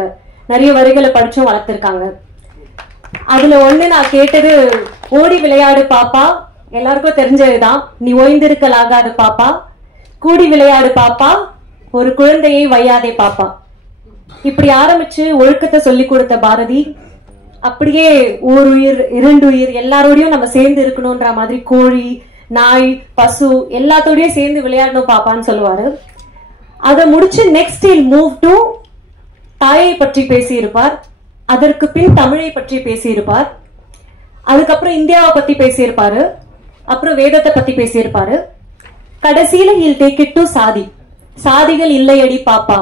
நிறைய வரிகளை படிச்சும் வளர்த்திருக்காங்க. அதுல ஒண்ணு நான் கேட்டது, ஓடி விளையாடு பாப்பா, எல்லாருக்கும் தெரிஞ்சதுதான், நீ ஓய்ந்திருக்கலாகாது பாப்பா, கூடி விளையாடு பாப்பா, ஒரு குழந்தையை வையாதே பாப்பா. இப்படி ஆரம்பிச்சு ஒழுக்கத்தை சொல்லி கொடுத்த பாரதி அப்படியே ஓர் உயிர் இரண்டு உயிர் எல்லாரோடையும் நம்ம சேர்ந்து இருக்கணும்ன்ற மாதிரி கோழி, நாய், பசு எல்லாத்தோடயும் சேர்ந்து விளையாடணும் பாப்பான்னு சொல்லுவாரு. அதை முடிச்சு நெக்ஸ்ட் இல் மூவ் டு தாயை பற்றி பேசியிருப்பார். அதற்கு பின் தமிழை பற்றி பேசியிருப்பார். அதுக்கப்புறம் இந்தியாவை பத்தி பேசியிருப்பாரு. அப்புறம் வேதத்தை பத்தி பேசியிருப்பாரு. கடைசியில ஹில் டேக் இட் டு சாதி, சாதிகள் இல்லையடி பாப்பா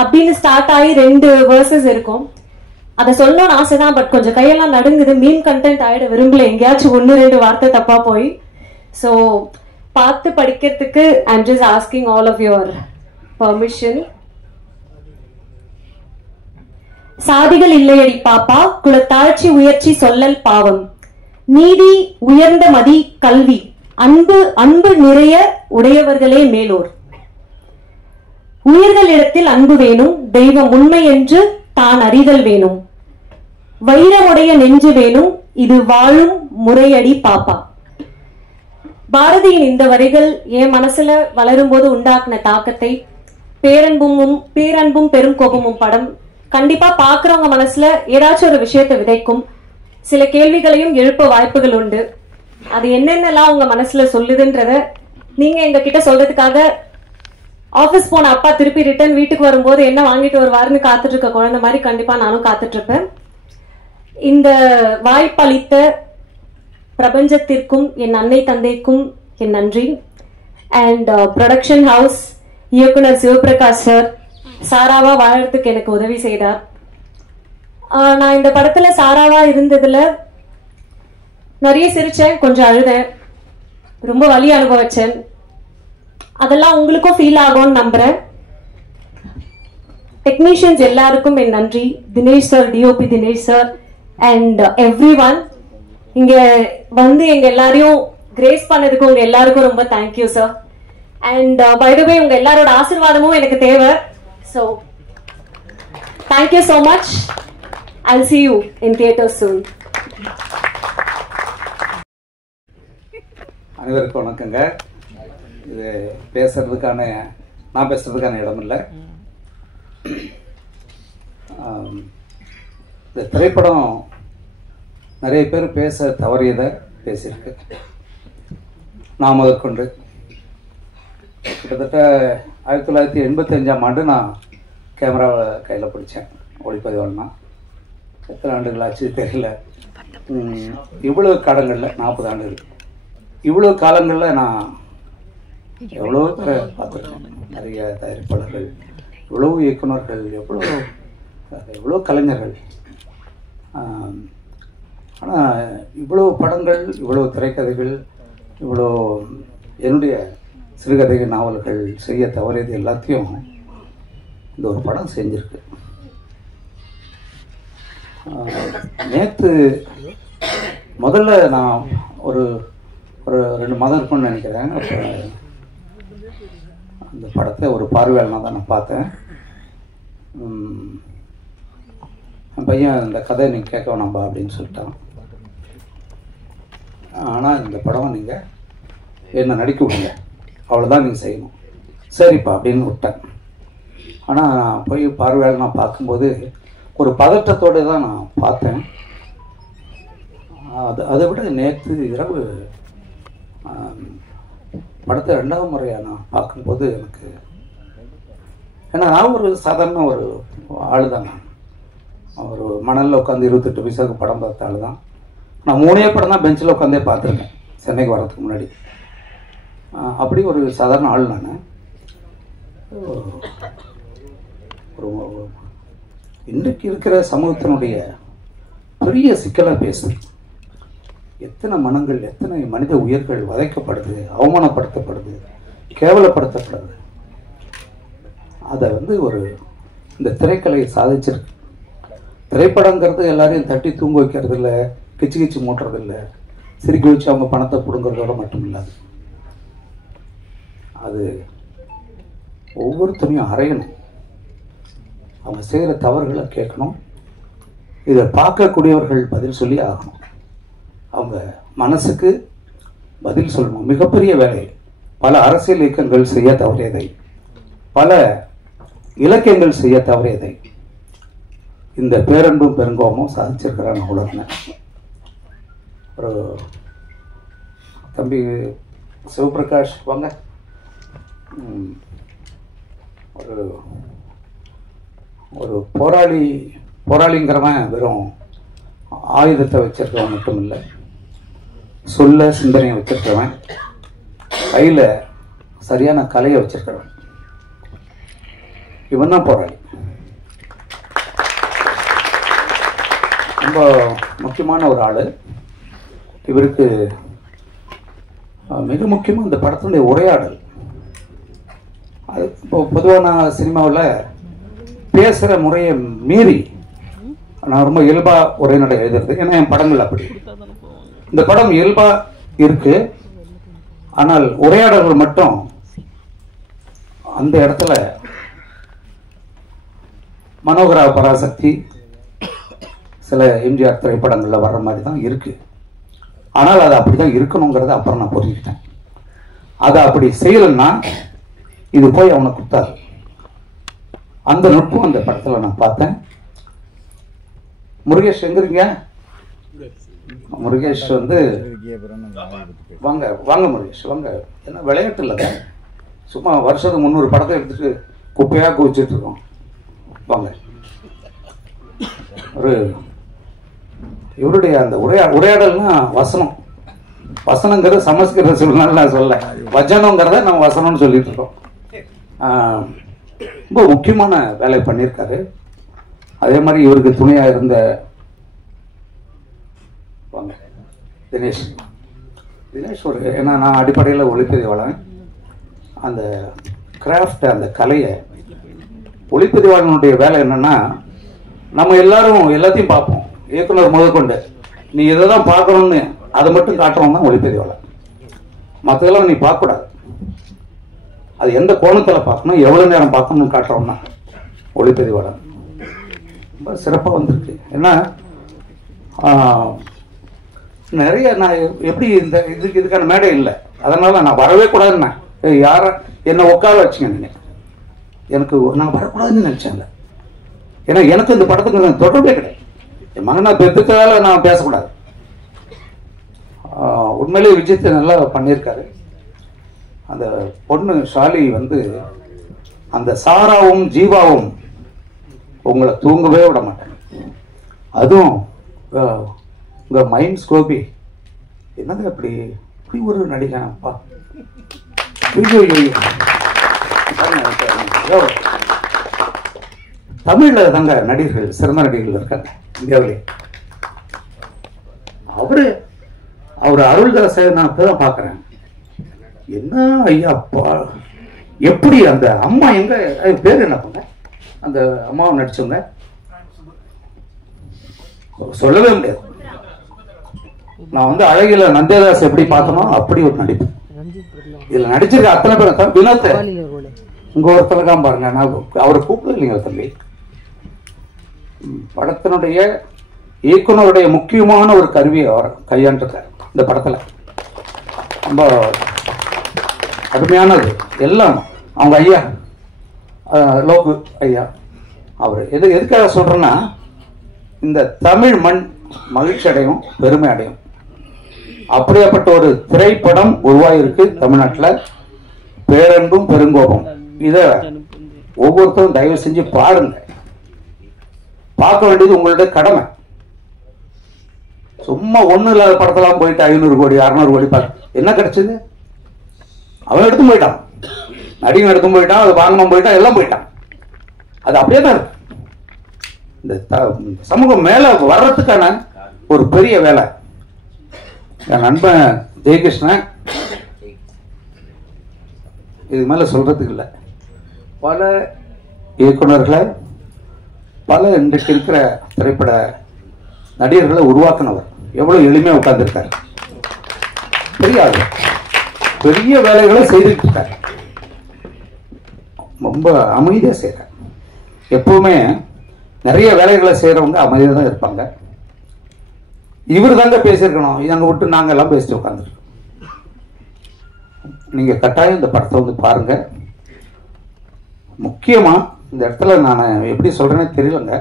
அப்படின்னு ஸ்டார்ட் ஆகி 2 வேர்சஸ் இருக்கும். அதை சொல்லணும்னு ஆசைதான், பட் கொஞ்சம் கையெல்லாம் நடுங்குது. மீம் கண்டென்ட் ஆயிட விரும்பல, எங்கேயாச்சும் 1-2 வார்த்தை தப்பா போய். ஸோ பார்த்து படிக்கிறதுக்கு I'm just asking all of your permission. சாதிகள் இல்லையடி பாப்பா, குலத்தாழ்ச்சி உயர்ச்சி சொல்லல் பாவம், நீதி உயர்ந்த மதி கல்வி, அன்பு அன்பு நிறைய உடையவர்களே மேலோர், உயிர்களிடத்தில் அன்பு வேணும், தெய்வம் உண்மை என்று தான் அறிதல் வேணும், வைரமுடைய நெஞ்சு வேணும், இது வாழும் முறையடி பாப்பா. பாரதியின் இந்த வரிகள் என் மனசுல வளரும் போது உண்டாக்குன தாக்கத்தை பேரன்பும் பெரும் கோபமும் படம் கண்டிப்பா பாக்குறவங்க மனசுல ஏதாச்சும் ஒரு விஷயத்தை விதைக்கும். சில கேள்விகளையும் எழுப்ப வாய்ப்புகள் உண்டு. அது என்னென்னலாம் உங்க மனசுல சொல்லுதுன்றத நீங்க எங்க கிட்ட சொல்றதுக்காக ஆபீஸ் போன அப்பா திருப்பி ரிட்டர்ன் வீட்டுக்கு வரும்போது என்ன வாங்கிட்டு வருவாருன்னு காத்துட்டு இருக்க குழந்தை மாதிரி கண்டிப்பா நானும் காத்துட்டு இருப்பேன். இந்த வாய்ப்பளித்த பிரபஞ்சத்திற்கும் என் அன்னை தந்தைக்கும் என் நன்றி. அண்ட் ப்ரொடக்ஷன் ஹவுஸ் இயக்குனர் சிவபிரகாஷ் சார் சாராவா வாழறதுக்கு எனக்கு உதவி செய்தார். நான் இந்த படத்துல சாராவா இருந்ததுல நிறைய சிரிச்சேன், கொஞ்சம் அழுதேன், ரொம்ப வலி அனுபவிச்சேன். அதெல்லாம் உங்களுக்கும் ஃபீல் ஆகும்னு நம்புறேன். டெக்னீஷியன்ஸ் எல்லாருக்கும் என் நன்றி. Dinesh sir, DOP Dinesh sir and everyone. இங்க வந்து எங்க எல்லாரையும் கிரேஸ் பண்ணதுக்கு உங்க எல்லாருக்கும் ரொம்ப thank you sir. And by the way உங்க எல்லாரோட ஆசீர்வாதமும் எனக்கு தேவை. So thank you so much. I'll see you in theaters soon. அனைவருக்கும் வணக்கங்க. இது நான் பேசுறதுக்கான இடம் இல்லை. இந்த திரைப்படம் நிறைய பேர் பேச தவறியதை பேசியிருக்கு. நான் முதற்கொண்டு கிட்டத்தட்ட 1985ஆம் ஆண்டு நான் கேமராவை கையில் பிடிச்சேன். ஒளிப்பதிவாளனா எத்தனை ஆண்டுகள் ஆச்சு தெரியல. இவ்வளவு காலங்களில் 40 ஆண்டுகள், இவ்வளோ காலங்களில் நான் எவ்வளோ பேரை பார்த்துருக்கேன். நிறைய தயாரிப்பாளர்கள், எவ்வளோ இயக்குநர்கள், எவ்வளோ கலைஞர்கள். ஆனால் இவ்வளோ படங்கள், இவ்வளோ திரைக்கதைகள், இவ்வளோ என்னுடைய சிறுகதைகள், நாவல்கள் செய்ய தவறியது எல்லாத்தையும் இந்த ஒரு படம் செஞ்சிருக்கு. நேற்று முதல்ல நான் ஒரு 2 மாதம் இருக்கும்னு நினைக்கிறேன். அப்போ அந்த படத்தை ஒரு பார்வையாளனா தான் நான் பார்த்தேன். என் பையன் இந்த கதை நீங்கள் கேட்க வேணாம்பா அப்படின்னு சொல்லிட்டான். ஆனால் இந்த படம் நீங்கள் என்ன நடிக்க விடுங்க, அவ்வளோதான் நீங்கள் செய்யணும். சரிப்பா அப்படின்னு விட்டேன். ஆனால் நான் போய் பார்வையாளர் நான் பார்க்கும்போது ஒரு பதட்டத்தோடு தான் நான் பார்த்தேன். அதை விட நேற்று இரவு படத்தை 2வது முறையாக நான் பார்க்கும்போது எனக்கு, ஏன்னா நான் ஒரு சாதாரண ஒரு ஆள் தான். நான் ஒரு மணலில் உட்காந்து 28 பைசாவுக்கு படம் பார்த்த ஆள் தான். நான் 3 படம் தான் பெஞ்சில் உட்காந்தே பார்த்துருக்கேன் சென்னைக்கு வர்றதுக்கு முன்னாடி. அப்படி ஒரு சாதாரண ஆள் நான். ஒரு இன்றைக்கு இருக்கிற சமூகத்தினுடைய பெரிய சிக்கலாக பேசுது. எத்தனை மனங்கள், எத்தனை மனித உயிர்கள் வதைக்கப்படுது, அவமானப்படுத்தப்படுது, கேவலப்படுத்தப்படுது. அதை ஒரு இந்த திரைக்கலை சாதிச்சிருக்கு. திரைப்படங்கிறது எல்லாரையும் தட்டி தூங்க வைக்கிறது இல்லை, கிச்சு கிச்சு மூட்டுறது இல்லை, சிரிக்க வச்சு அவங்க பணத்தை பிடுங்கிறதோட மட்டும் இல்லாது அது ஒவ்வொருத்தரையும் அறையணும். அவங்க செய்கிற தவறுகளை கேட்கணும். இதை பார்க்கக்கூடியவர்கள் பதில் சொல்லி ஆகணும். அவங்க மனசுக்கு பதில் சொல்லணும். மிகப்பெரிய வேலை. பல அரசியல் இயக்கங்கள் செய்ய தவறியதை, பல இலக்கியங்கள் செய்ய தவறியதை இந்த பேரன்பும் பெருங்கோமும் சாதிச்சிருக்கிறாங்க உலகம். ஒரு தம்பி சிவபிரகாஷ் வாங்க. ஒரு ஒரு போராளிங்கிறவன் வெறும் ஆயுதத்தை வச்சிருக்கவன் மட்டும் இல்லை, சொல்ல சிந்தனையை வச்சிருக்கிறவன், கையில் சரியான கலையை வச்சிருக்கிறவன். இவன் தான் போராளி. ரொம்ப முக்கியமான ஒரு ஆள். இவருக்கு மிக முக்கியமாக இந்த படத்தினுடைய உரையாடல். அது இப்போ பொதுவாக நான் சினிமாவில் பேசுகிற முறையை மீறி நான் ரொம்ப இயல்பாக உரைநடை எழுதுறது. ஏன்னா என் படங்கள் அப்படி. இந்த படம் இயல்பாக இருக்கு. ஆனால் உரையாடல்கள் மட்டும் அந்த இடத்துல மனோகரா பராசக்தி சில எம்ஜிஆர் திரைப்படங்களில் வர்ற மாதிரி தான் இருக்கு. ஆனால் அது அப்படி தான் இருக்கணுங்கிறத அப்புறம் நான் புரிஞ்சுக்கிட்டேன். அதை அப்படி செய்யலைன்னா இது போய் அவனை குத்தாது. அந்த நுட்பம் அந்த படத்தில் நான் பார்த்தேன். முருகேஷ் எங்கிறீங்க? முருகேஷ் வாங்க வாங்க முருகேஷ் வாங்க. ஏன்னா விளையாட்டு இல்லை, சும்மா வருஷத்துக்கு 300 படத்தை எடுத்துட்டு குப்பையாக குவிச்சிட்டு இருக்கோம். வாங்க. ஒரு இவருடைய அந்த உரையாடல்னா வசனங்கிறது சமஸ்கிருத சொல்லலாம் நான் சொல்ல, வச்சனங்கிறத நம்ம வசனம்னு சொல்லிட்டு இருக்கோம். ரொம்ப முக்கியமான வேலை பண்ணியிருக்காரு. அதே மாதிரி இவருக்கு துணையாக இருந்த தினேஷ் ஒரு, ஏன்னா நான் அடிப்படையில் ஒளிப்பதிவாளன். அந்த கிராஃப்ட், அந்த கலையை, ஒளிப்பதிவாளனுடைய வேலை என்னன்னா, நம்ம எல்லாத்தையும் பார்ப்போம். இயக்குனர் முதற்கொண்டு நீ இதை தான் பார்க்கணும்னு அதை மட்டும் காட்டுறோம் தான் ஒளிப்பதிவாளன். மற்றதெல்லாம் நீ பார்க்கக்கூடாது. அது எந்த கோணத்தில் பார்க்கணும், எவ்வளோ நேரம் பார்க்கணும்னு காட்டுறோம்னா ஒளிப்பதிவாளன். ரொம்ப சிறப்பாக வந்திருக்கு. ஏன்னா நிறைய நான் எப்படி இதுக்கான மேடை இல்லை, அதனால நான் வரவே கூடாதுன்னு யாரை என்னை உட்கார வச்சுங்க. நீங்கள் எனக்கு நான் வரக்கூடாதுன்னு நினச்சேன். ஏன்னா எனக்கு இந்த படத்துக்கு தொடர்பே கிடையாது. என் மகனை பெற்றுக்கால நான் பேசக்கூடாது. உண்மையிலேயே விஜயத்தை நல்லா பண்ணியிருக்காரு. அந்த பொண்ணு ஷாலி அந்த சாராவும் ஜீவாவும் உங்களை தூங்கவே விட மாட்டேன். அதுவும் உங்கள் மைண்ட்ஸ் கோபி என்னது அப்படி இப்படி ஒரு நடிகனப்பா. தமிழ்ல தாங்க நடிகர்கள், சிறந்த நடிகர்கள் இருக்காங்க இந்தியாவிலே. அவர் அருள்தாசை நான் இப்பதான் பார்க்குறேன். என்ன ஐயாப்பா, எப்படி அந்த அம்மா எங்க பேர் என்ன பண்ண, அந்த அம்மாவை நடிச்சவங்க சொல்லவே முடியாது. நான் அழகில நந்தியதாஸ் எப்படி பார்த்தனோ அப்படி ஒரு நடிப்பு. இதுல நடிச்சிருக்க அத்தனை பேர் வினோத் இங்க ஒருத்தருக்காம பாருங்க. நான் அவரை கூப்பிடுது இல்லைங்க தம்பி. படத்தினுடைய இயக்குனருடைய முக்கியமான ஒரு கருவியை அவர் கையாண்டிருக்கார் இந்த படத்துல. ரொம்ப அருமையானது எல்லாம். அவங்க ஐயா லோகு ஐயா அவர் எதுக்காக சொல்றேன்னா, இந்த தமிழ் மண் மகிழ்ச்சி அடையும், பெருமை அடையும். அப்படியாப்பட்ட ஒரு திரைப்படம் உருவாயிருக்கு தமிழ்நாட்டில், பேரன்பும் பெருங்கோபம். இத ஒவ்வொருத்தரும் தயவு செஞ்சு பாருங்க. பார்க்க வேண்டியது உங்களுடைய கடமை. சும்மா ஒன்றும் இல்லாத படத்தெல்லாம் போயிட்டு 500 கோடி 600 கோடி என்ன கிடைச்சது? அவன் எடுத்து போயிட்டான், நடிகன் எடுத்து போயிட்டான், அது வாங்கணும் போயிட்டான், எல்லாம் போயிட்டான். அது அப்படியே தான் இருக்கு. இந்த சமூகம் மேல வர்றதுக்கான ஒரு பெரிய வேலை. என் நண்பன் ஜெயகிருஷ்ணன் இது மேல சொல்றதுக்கு இல்லை. பல இயக்குநர்களை, பல இன்றைக்கு இருக்கிற திரைப்பட நடிகர்களை உருவாக்குனவர். எவ்வளவு எளிமையா உட்கார்ந்துருக்காரு. பெரிய ஆளு, பெரிய வேலைகளை செய்துட்டு இருக்காரு. ரொம்ப அமைதியா செய்யறார். எப்பவுமே நிறைய வேலைகளை செய்யறவங்க அமைதியா தான் இருப்பாங்க. இவர் தாங்க பேசியிருக்கணும், எங்க விட்டு நாங்க எல்லாம் பேசிட்டு உட்காந்துருக்கோம். நீங்க கட்டாயம் இந்த படத்தை வந்து பாருங்க. முக்கியமா இந்த இடத்துல நான் எப்படி சொல்றேன்னு தெரியலங்க.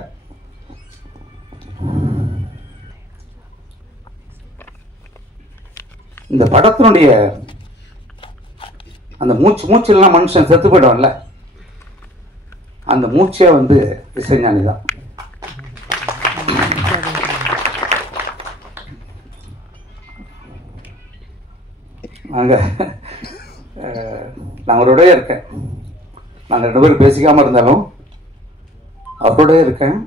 இந்த படத்தினுடைய அந்த மூச்சு எல்லாம் மனுஷன் செத்து போயிடுவான்ல, அந்த மூச்சே வந்து இசைஞானி தான். நான் அவரோடய இருக்கேன். நாங்கள் 2 பேரும் பேசிக்காம இருந்தாலும் அவரோடய இருக்கேன்.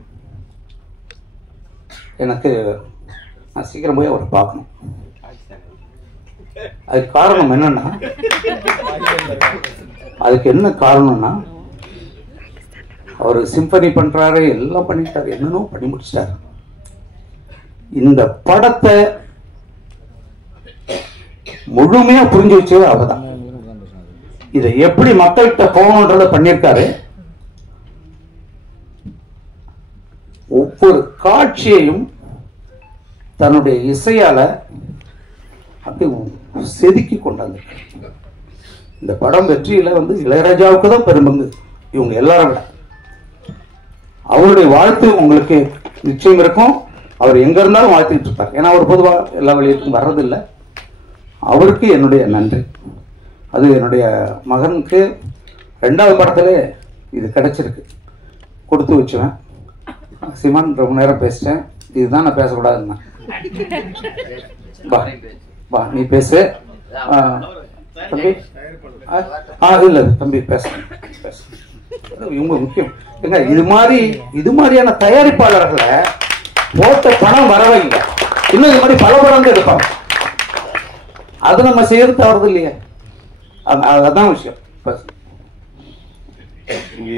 எனக்கு நான் சீக்கிரம் போய் அவரை பார்க்கணும். அதுக்கு காரணம் என்னன்னா, அதுக்கு என்ன காரணம்னா, அவர் சிம்பனி பண்றாரு, எல்லாம் பண்ணிட்டாரு, என்னன்னோ பண்ணி முடிச்சிட்டாரு. இந்த படத்தை முழுமையா புரிஞ்சு வச்சது அவர்தான். இதை எப்படி மக்கள்கிட்ட போகணுன்றத பண்ணியிருக்காரு. ஒவ்வொரு காட்சியையும் தன்னுடைய இசையால அப்படி செதுக்கி கொண்டாந்து. இந்த படம் வெற்றியில வந்து இளையராஜாவுக்கு தான் பெரும்பங்கு, இவங்க எல்லாரும் விட. அவருடைய வாழ்த்து உங்களுக்கு நிச்சயம் இருக்கும். அவர் எங்க இருந்தாலும் வாழ்த்திட்டு இருப்பார். ஏன்னா அவர் பொதுவாக எல்லா வழியிலும் வர்றதில்லை. அவருக்கு என்னுடைய நன்றி. அது என்னுடைய மகனுக்கு 2வது படத்துல இது கிடைச்சிருக்கு, கொடுத்து வச்சுவேன். சிமான் ரொம்ப நேரம் பேசிட்டேன், இதுதான் நான் பேசக்கூடாதுன்னா. வா நீ பேசு தம்பி. இல்ல தம்பி பேச, இவங்க முக்கியம். ஏங்க இது மாதிரியான தயாரிப்பாளர்களை போட்ட பணம் வரவைங்க. இன்னும் இது மாதிரி பல படம் எடுப்பாங்க. அது நம்ம செய்யறது தவறுது இல்லையா? அதான் விஷயம்.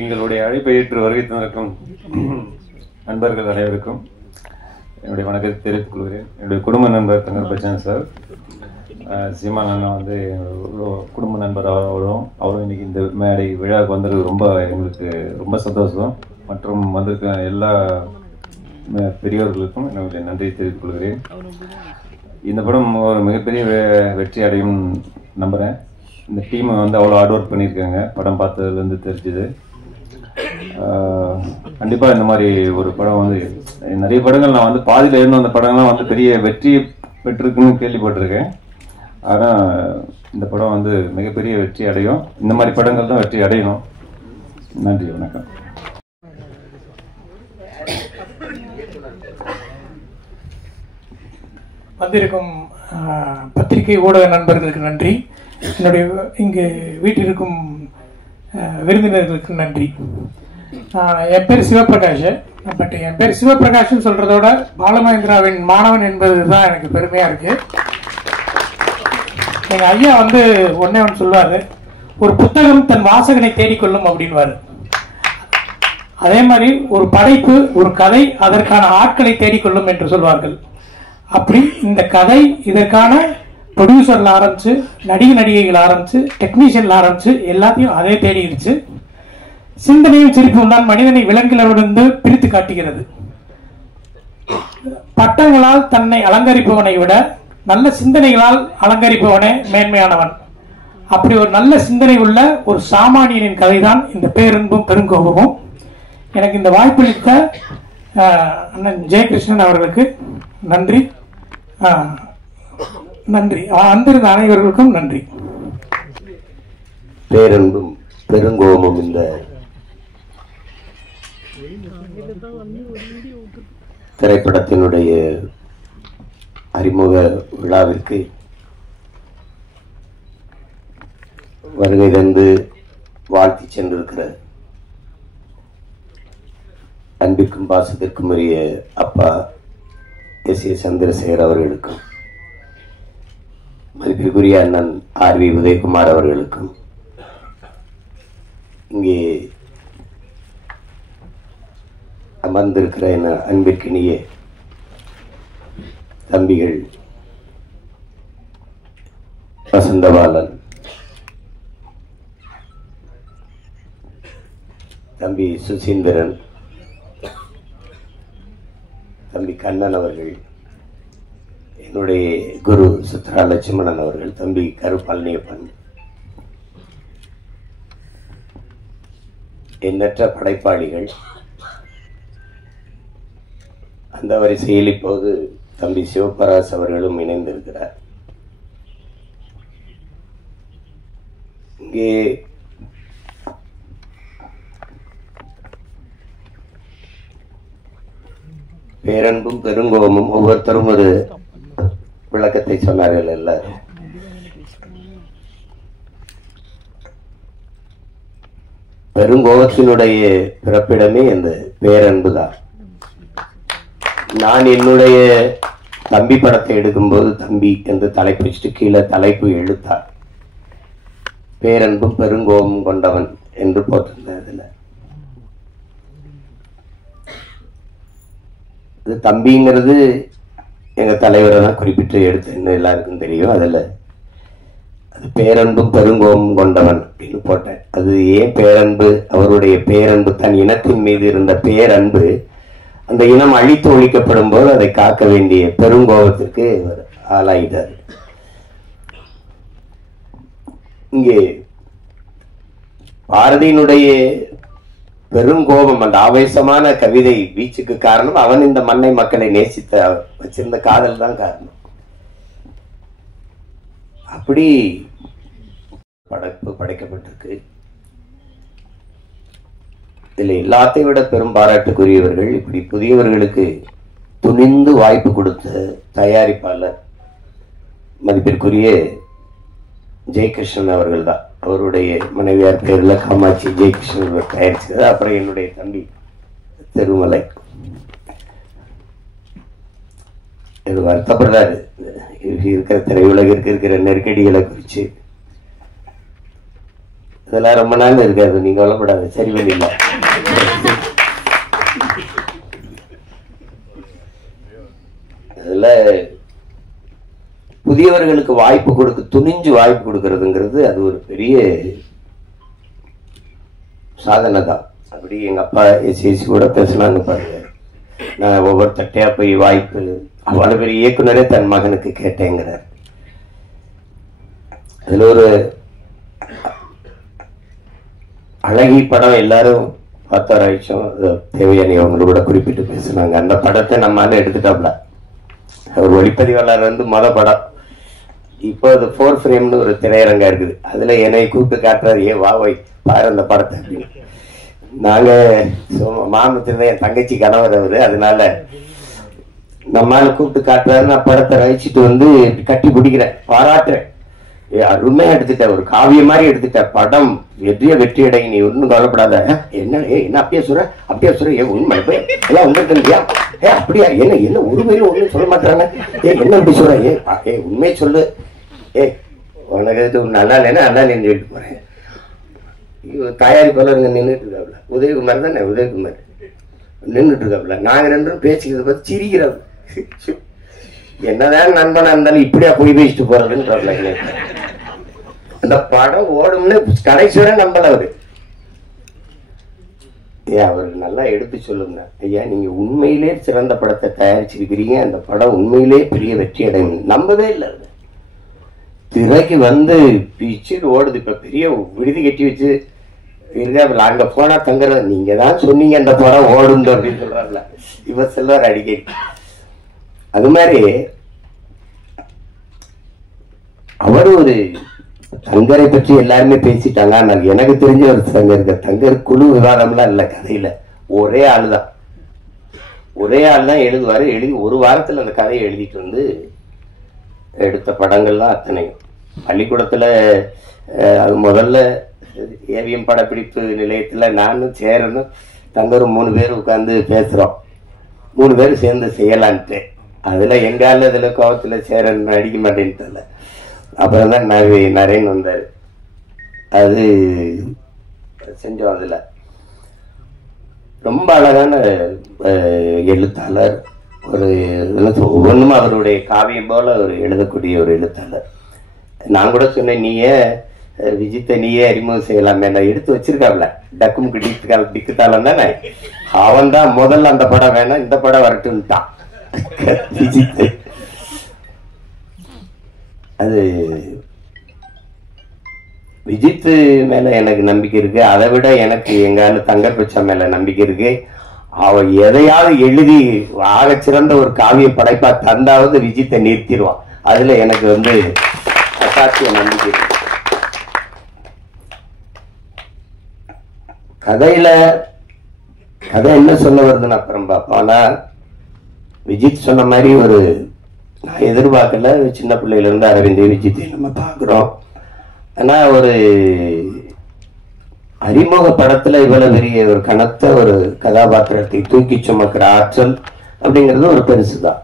எங்களுடைய அழைப்பை ஏற்று வருகை தந்திருக்கும் நண்பர்கள் அனைவருக்கும் என்னுடைய வணக்கத்தை தெரிவித்துக் கொள்கிறேன். என்னுடைய குடும்ப நண்பர் தங்கர் பச்சன் சார், சீமான் அண்ணா வந்து குடும்ப நண்பர் அவரும் இன்னைக்கு இந்த மேடை விழாவுக்கு வந்தது ரொம்ப எங்களுக்கு ரொம்ப சந்தோஷம். மற்றும் வந்திருக்க எல்லா பெரியவர்களுக்கும் என்னுடைய நன்றியை தெரிவித்துக் கொள்கிறேன். இந்த படம் ஒரு மிகப்பெரிய வெற்றி அடையும் நம்புகிறேன். இந்த டீமை வந்து அவ்வளோ ஹார்ட் ஒர்க் பண்ணியிருக்காங்க. படம் பார்த்ததுலேருந்து தெரிஞ்சுது. கண்டிப்பாக இந்த மாதிரி ஒரு படம் வந்து நிறைய படங்கள் நான் வந்து பாதியில் இருந்த அந்த படங்கள்லாம் வந்து பெரிய வெற்றி பெற்றிருக்குன்னு கேள்விப்பட்டிருக்கேன். ஆனால் இந்த படம் வந்து மிகப்பெரிய வெற்றி அடையும். இந்த மாதிரி படங்கள் தான் வெற்றி அடையணும். நன்றி, வணக்கம். வந்திருக்கும் பத்திரிகை ஊடக நண்பர்களுக்கு நன்றி. என்னுடைய இங்கு வீட்டிற்கும் விருந்தினர்களுக்கு நன்றி. என் பேர் சிவபிரகாஷ். பட் என் பேர் சிவபிரகாஷ்னு சொல்றதோட பாலமகேந்திராவின் மாணவன் என்பது தான் எனக்கு பெருமையா இருக்கு. எங்க ஐயா வந்து ஒன்னே ஒன்று சொல்லுவாரு, ஒரு புத்தகம் தன் வாசகனை தேடிக்கொள்ளும் அப்படின்வாரு. அதே மாதிரி ஒரு படைப்பு, ஒரு கதை அதற்கான ஆட்களை தேடிக்கொள்ளும் என்று சொல்வார்கள். அப்படி இந்த கதை இதற்கான ப்ரொடியூசர்ல ஆரம்பிச்சு, நடிகைகள் ஆரம்பிச்சு, டெக்னீஷியன்ல ஆரம்பிச்சு எல்லாத்தையும் அதே தேடிடுச்சு. சிந்தனையும் சிரிப்பும் தான் மனிதனை விலங்குகளிலிருந்து பிரித்து காட்டுகிறது. பட்டங்களால் தன்னை அலங்கரிப்பவனை விட நல்ல சிந்தனைகளால் அலங்கரிப்பவனே மேன்மையானவன். அப்படி ஒரு நல்ல சிந்தனை உள்ள ஒரு சாமானியனின் கதை தான் இந்த பேரன்பும் பெருங்கோபமும். எனக்கு இந்த வாய்ப்பளித்த அண்ணன் ஜெயகிருஷ்ணன் அவர்களுக்கு நன்றி. நன்றி. வந்திருந்த அனைவர்களுக்கும் நன்றி. பேரன்பும் பெருங்கோபமும் இந்த திரைப்படத்தினுடைய அறிமுக விழாவிற்கு வருகை தந்து வாழ்த்தி சென்றிருக்கிற அன்பிற்கும் பாசத்திற்கும் உரிய அப்பா எஸ்.ஏ. சந்திரசேகர் அவர்களுக்கும், மதிப்பிற்குரிய அண்ணன் ஆர்.வி. உதயகுமார் அவர்களுக்கும், இங்கே அமர்ந்திருக்கிற என் அன்பிற்கினிய தம்பிகள் வசந்தபாலன், தம்பி சுசீந்திரன், தம்பி கண்ணன் அவர்கள், என்னுடைய குரு சித்ரா லட்சுமணன் அவர்கள், தம்பி கருப்பழனியப்பன், எண்ணற்ற படைப்பாளிகள், அந்த வரிசையில் இப்போது தம்பி சிவபராஸ் அவர்களும் இணைந்திருக்கிறார். இங்கே பேரன்பும் பெருங்கோபமும் ஒவ்வொருத்தரும் ஒரு விளக்கத்தை சொன்னார்கள். எல்லாரும் பெருங்கோபத்தினுடைய பிறப்பிடமே இந்த பேரன்பு தான். நான் என்னுடைய தம்பி படத்தை எடுக்கும்போது தம்பி என்று தலைப்பு வச்சுட்டு கீழே தலைப்பு எழுத்தார் பேரன்பும் பெருங்கோபமும் கொண்டவன் என்று போட்டிருந்ததுல இது தம்பிங்கிறது எங்க தலைவரை தான் குறிப்பிட்டு எடுத்து எல்லாருக்கும் தெரியும். அதுல அது பேரன்பும் பெருங்கோபமும் கொண்டவன் அப்படின்னு போட்டேன். அது ஏன் பேரன்பு? அவருடைய பேரன்பு தன் இனத்தின் மீது இருந்த பேரன்பு அந்த இனம் அழித்து ஒழிக்கப்படும் போது அதை காக்க வேண்டிய பெருங்கோபத்திற்கு ஆளாயிட்டார். இங்கே பாரதியினுடைய பெருங்கோபம், அந்த ஆவேசமான கவிதை வீச்சுக்கு காரணம் அவன் இந்த மண்ணை மக்களை நேசித்த வச்சிருந்த காதல் தான் காரணம். அப்படி படைப்பு படைக்கப்பட்டிருக்கு. இதுல எல்லாத்தை விட பெரும் பாராட்டுக்குரியவர்கள் இப்படி புதியவர்களுக்கு துணிந்து வாய்ப்பு கொடுத்த தயாரிப்பாளர் மதிப்பிற்குரிய ஜெயகிருஷ்ணன் அவர்கள் தான். அவருடைய மனைவியார் பேர்ல காமாட்சி ஜெயகிருஷ்ணன் தயாரிச்சது. அப்புறம் என்னுடைய தம்பி திருமலை இது வருத்தப்படுறாரு இருக்கிற திரையுலகிற்கு இருக்கிற நெருக்கடிகளை குறிச்சு. இதெல்லாம் ரொம்ப நாள் இருக்காது, நீங்க கவலைப்படாது, சரி பண்ணிடலாம். அதுல புதியவர்களுக்கு வாய்ப்பு கொடுக்க துணிஞ்சு வாய்ப்பு கொடுக்கறதுங்கிறது அது ஒரு பெரிய சாதனை தான். அப்படி எங்க அப்பா எஸ்எஸ்சி கூட பேசலான்னு பாருங்க. நான் ஒவ்வொரு தட்டையா போய் வாய்ப்பு, அவ்வளவு பெரிய இயக்குனரே தன் மகனுக்கு கேட்டேங்கிறார். அதுல ஒரு அழகி படம் எல்லாரும் பார்த்தாராய்ச்சோம். தேவையான அவங்கள கூட குறிப்பிட்டு பேசுனாங்க. அந்த படத்தை நம்மளால எடுத்துட்டாப்ல. அவர் ஒளிப்பதிவாளர் வந்து படம். இப்போ அது 4 ஃப்ரேம்னு ஒரு திரையரங்கா இருக்குது. அதுல என்னை கூப்பிட்டு காட்டுறாரு, ஏ வா வை பாரு அந்த படத்தை அப்படின்னு. நாங்க மாமத்திருந்த என் தங்கச்சி கணவர் அவரு, அதனால நம்மளால கூப்பிட்டு காட்டுறாரு. நான் படத்தை ரசிச்சுட்டு வந்து கட்டி பிடிக்கிறேன், பாராட்டுறேன். அருமையா எடுத்துட்ட, ஒரு காவிய மாதிரி எடுத்துட்ட, படம் வெற்றி அடை, நீ ஒன்னும் கவலைப்படாத. என்ன அப்படியே சொல்ற ஏன் உண்மை எல்லாம் உண்மையா? அப்படியா? என்ன உரிமையில ஒண்ணும் சொல்ல மாட்டாங்க. என்ன இப்படி சொல்ற? உண்மையை சொல்லு. உனக்கு நல்லா இல்லைன்னா நல்லா இல்லைன்னு சொல்லிட்டு போறேன். தயாரிப்பாளருங்க நின்றுட்டு இருக்காப்ல, உதயகுமார் தானே, உதயகுமார் நின்றுட்டு இருக்காப்ல. நாங்க ரெண்டும் பேசிக்கிறத பார்த்து சிரிக்கிறோம். என்னதான் நண்பனா இருந்தாலும் இப்படியா போய் பேசிட்டு போறதுன்னு. அந்த படம் ஓடும்னு கடைசியோட நம்பல அவரு. அவருக்கு நல்லா எடுத்து சொல்லுங்க, ஐயா நீங்க உண்மையிலே சிறந்த படத்தை தயாரிச்சிருக்கிறீங்க, அந்த படம் உண்மையிலே பெரிய வெற்றி அடையும். நம்பவே இல்லை. திரைக்கு வந்து பிச்சு ஓடுது. இப்ப பெரிய விடுதி கட்டி வச்சு இருக்காப்புல, அங்க போனா தங்குறது. நீங்க தான் சொன்னீங்க அந்த படம் ஓடுங்க அப்படின்னு சொல்றாருல, இவர் செல்வார் அடிக்கடி. அது மாதிரி அவர் ஒரு தங்கரை பற்றி எல்லாருமே பேசிட்டாங்க. ஆனால் எனக்கு தெரிஞ்ச ஒரு தங்கர் குழு விவாதம்லாம் இல்லை கதையில. ஒரே ஆள் தான் எழுதுவாரு. எழுதி ஒரு வாரத்தில் அந்த கதையை எழுதிட்டு வந்து எடுத்த படங்கள் தான் அத்தனையும். பள்ளிக்கூடத்தில் அது முதல்ல ஏவிஎம் படப்பிடிப்பு நிலையத்தில் நானும் சேரனும் தங்கரும் 3 பேர் உட்காந்து பேசுகிறோம். 3 பேர் சேர்ந்து செய்யலான்ட்டு. அதில் எங்கால இதில் கோவத்தில் சேரன் நடிக்க மாட்டேன்ட்டு. அப்புறம் தான் நரேன் வந்தார். அது செஞ்சோம். அதில் ரொம்ப அழகான எழுத்தாளர். ஒரு ஒவ்வொன்றும் அவருடைய காவியம் போல ஒரு எழுதக்கூடிய ஒரு எழுத்தாளர். நான் கூட சொன்னேன், நீயே விஜித்தை நீயே அறிமுகம் செய்யலாமே. நான் எடுத்து வச்சிருக்காப்ல டக்கும் டிக்குத்தாலும் தானே. அவன் தான் முதல்ல அந்த படம் வேணாம் இந்த படம் வரட்டுன்ட்டான் விஜித். அது விஜித் மேல எனக்கு நம்பிக்கை இருக்கு. அதை விட எனக்கு எங்கால தங்கர்பச்சா மேல நம்பிக்கை இருக்கு. அவ எதையாவது எழுதி ஆக சிறந்த ஒரு காவிய படைப்பா தந்தாவது விஜித்தை நிறுத்திடுவான். அதுல எனக்கு அசாத்திய நம்பிக்கை இருக்கு. கதை என்ன சொல்ல வருதுன்னு அப்புறம் பார்ப்போம். ஆனா விஜித் சொன்ன மாதிரி நான் எதிர்பார்க்கல. சின்ன பிள்ளையில இருந்து அரவிந்த் விஜித்தை நம்ம பார்க்கிறோம். ஆனா ஒரு அறிமுக படத்துல இவ்வளவு பெரிய ஒரு கனத்த ஒரு கதாபாத்திரத்தை தூக்கி சுமக்கிற ஆற்றல் அப்படிங்கிறது ஒரு பெருசுதான்.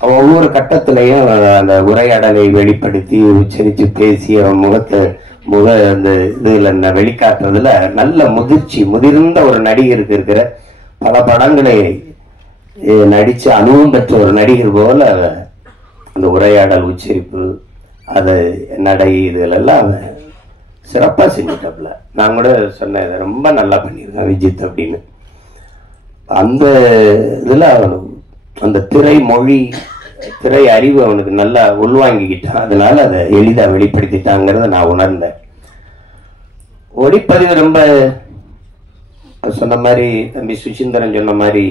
அவன் ஒவ்வொரு கட்டத்திலையும் அந்த உரையாடலை வெளிப்படுத்தி உச்சரித்து பேசி அவன் அந்த இதுல வெளிக்காட்டுறதுல நல்ல முதிர்ந்த ஒரு நடிகருக்கு இருக்கிற பல படங்களை நடிச்சு அனுபவம் பெற்ற ஒரு நடிகர் போல அந்த உரையாடல் உச்சரிப்பு அது நடை இதுகளெல்லாம் சிறப்பா செஞ்சுட்டாப்ல. நான் கூட சொன்னேன், இதை ரொம்ப நல்லா பண்ணியிருக்கான் விஜித் அப்படின்னு. அந்த இதுல அந்த திரை மொழி திரை அறிவு அவனுக்கு நல்லா உள்வாங்கிக்கிட்டான். அதனால அதை எளிதா வெளிப்படுத்திட்டாங்கிறத நான் உணர்ந்தேன். ஒளிப்பதிவு ரொம்ப சொன்ன மாதிரி தம்பி சுசீந்திரன் சொன்ன மாதிரி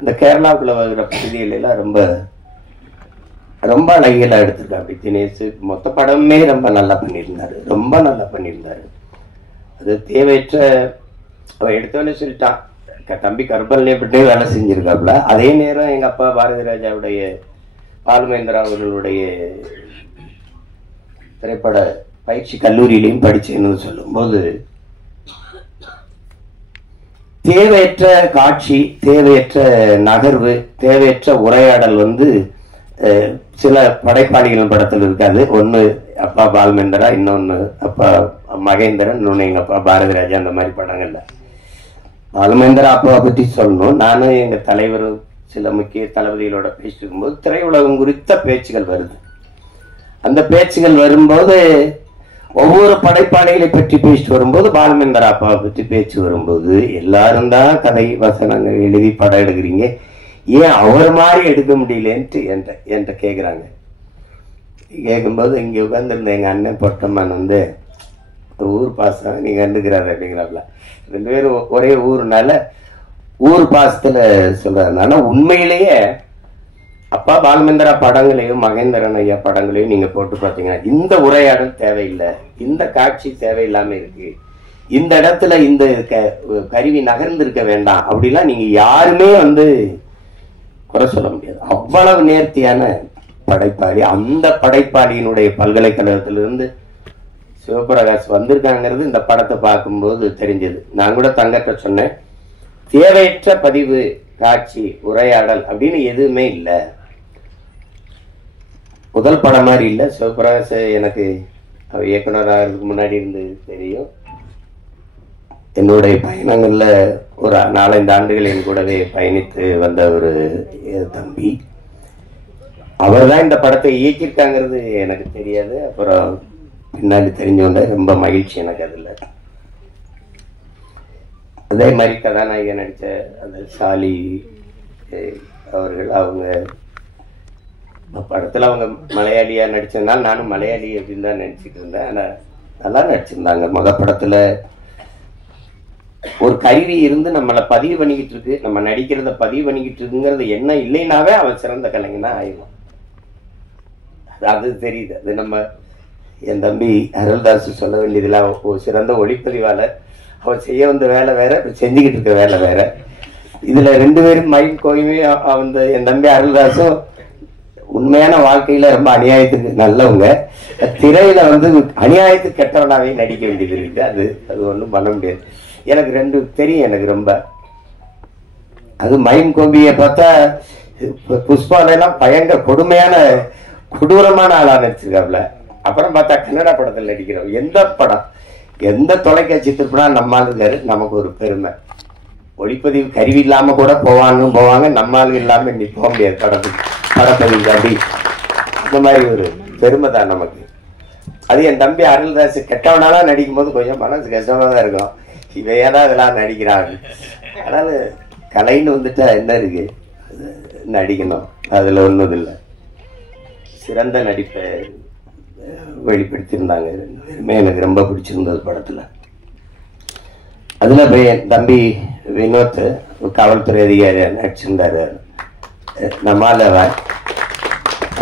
இந்த கேரளாவுக்குள்ள வருகிற பகுதிகள் எல்லாம் ரொம்ப ரொம்ப அழகியெல்லாம் எடுத்திருக்காரு தினேஷ். மொத்த படமே ரொம்ப நல்லா பண்ணியிருந்தாரு. அது தேவையற்ற அவன் எடுத்தவனே சொல்லிட்டான். தம்பி கர்பல்னே பட்டே வேலை செஞ்சிருக்காப்புல. அதே நேரம் எங்க அப்பா பாரதி ராஜாவுடைய பாலுமேந்திரா அவர்களுடைய திரைப்பட பயிற்சி கல்லூரியிலையும் படிச்சேன்னு சொல்லும்போது தேவையற்ற காட்சி, தேவையற்ற நகர்வு, தேவையற்ற உரையாடல் சில படைப்பாளிகள் படத்தில் இருக்காது. ஒன்று அப்பா பாலுமேந்திரா, இன்னொன்று அப்பா மகேந்திரன், இன்னொன்று எங்க அப்பா பாரதி ராஜா. அந்த மாதிரி படங்கள்ல பாலுமேந்திரா அப்பாவை பற்றி சொல்லணும். நானும் எங்க தலைவர் சில முக்கிய தளபதிகளோட பேசிட்டு இருக்கும்போது திரையுலகம் குறித்த பேச்சுகள் வருது. அந்த பேச்சுகள் வரும்போது ஒவ்வொரு படைப்பாளிகளை பற்றி பேசிட்டு வரும்போது பாலுமேந்திரா அப்பாவை பற்றி பேச்சு வரும்போது எல்லாரும் தான் கதை வசனங்கள் எழுதி படம் எடுக்கிறீங்க, ஏன் அவர் மாதிரி எடுக்க முடியலன்ட்டு என்கிட்ட கேட்குறாங்க. கேட்கும்போது இங்கே உட்காந்துருந்த எங்கள் அண்ணன் பொட்டம்மான் ஊர் பாசம் நீ கண்டுக்கிறாரு அப்படிங்கிறாப்ல. 2 பேரும் ஒரே ஊருனால ஊர் பாசத்துல சொல்றாரு. ஆனா உண்மையிலேயே அப்பா பாலுமேந்திரா படங்களையும் மகேந்திரன் ஐயா படங்களையும் நீங்க போட்டு பார்த்தீங்கன்னா இந்த உரையாடல் தேவையில்லை, இந்த காட்சி தேவையில்லாம இருக்கு, இந்த இடத்துல இந்த கருவி நகர்ந்திருக்க வேண்டாம் அப்படிலாம் நீங்க யாருமே குறை சொல்ல முடியாது. அவ்வளவு நேர்த்தியான படைப்பாளி. அந்த படைப்பாளியினுடைய பல்கலைக்கழகத்திலிருந்து சிவபிரகாஷ் வந்திருக்காங்கிறது இந்த படத்தை பார்க்கும்போது தெரிஞ்சது. நான் கூட தங்கட்ட சொன்னேன், தேவையற்ற பதிவு, காட்சி, உரையாடல் அப்படின்னு எதுவுமே இல்லை. முதல் படம் மாதிரி இல்லை. சிவபிரகாஷ் எனக்கு இயக்குனராகிறதுக்கு முன்னாடி இருந்து தெரியும். என்னுடைய பயணங்கள்ல ஒரு 4-5 ஆண்டுகள் என் கூடவே பயணித்து வந்த ஒரு தம்பி. அவர் தான் இந்த படத்தை இயக்கியிருக்காங்கிறது எனக்கு தெரியாது. அப்புறம் பின்னாடி தெரிஞ்சவங்க ரொம்ப மகிழ்ச்சி எனக்கு அதில். அதே மாதிரி கதாநாயகன் நடித்த அந்த சாலி அவர்கள், அவங்க படத்தில் அவங்க மலையாளியா நடிச்சதுனால நானும் மலையாளி அப்படின்னு தான் நினச்சிட்டு இருந்தேன். ஆனால் நல்லா நடிச்சிருந்தாங்க. படத்தில் ஒரு கருவி இருந்து நம்மளை பதிவு பண்ணிக்கிட்டு இருக்கு, நம்ம நடிக்கிறத பதிவு பண்ணிக்கிட்டு இருக்குங்கிறது என்ன இல்லைனாவே அவன் சிறந்த கலைஞனா ஆயிடுவான். அது தெரியுது. அது நம்ம என் தம்பி அருள்தாஸ் சொல்ல வேண்டியதில்லை. ஒரு சிறந்த ஒளிப்பதிவாளர். அவர் செய்ய வந்த வேலை வேற, செஞ்சுக்கிட்டு இருக்க வேலை வேற. இதுல 2 பேரும் மைண்ட் கோயுமே என் தம்பி அருள்தாஸும் உண்மையான வாழ்க்கையில ரொம்ப அநியாயத்துக்கு நல்லவங்க, திரையில வந்து அநியாயத்துக்கு கெட்டவனாவே நடிக்க வேண்டியது இருக்கு. அது ஒன்றும் பண்ண முடியாது. எனக்கு 2 தெரியும். எனக்கு ரொம்ப அது மைம் கோம்பியை பார்த்தா புஷ்பாலெல்லாம் பயங்கர கொடுமையான கொடூரமான ஆளா நடிச்சிருக்காப்ல. அப்புறம் பார்த்தா கன்னடா படத்தில் நடிக்கிறோம். எந்த படம் எந்த தொலைக்காட்சி திருப்பினா நம்மால் இருக்காரு. நமக்கு ஒரு பெருமை. ஒளிப்பதிவு கருவி இல்லாம கூட போவாங்க, நம்மால் இல்லாம இன்னைக்கு போக முடியாது படப்பதிவு அப்படி. இந்த மாதிரி ஒரு பெருமை தான் நமக்கு. அது என் தம்பி அருள்தாஸ் கெட்டவனாலாம் நடிக்கும் போது கொஞ்சம் மனசு கஷ்டமா தான் இருக்கும். இவன் ஏதாவது இதெல்லாம் நடிக்கிறாங்க. அதனால கலைன்னு வந்துட்டா என்ன இருக்கு, நடிக்கணும். அதுல ஒன்றும் இல்லை. சிறந்த நடிப்பை வெளிப்படுத்தியிருந்தாங்க. எனக்கு ரொம்ப பிடிச்சிருந்தது படத்துல. அதுல போய் என் தம்பி வினோத் காவல்துறை அதிகாரி நடிச்சிருந்தாரு. நம்மால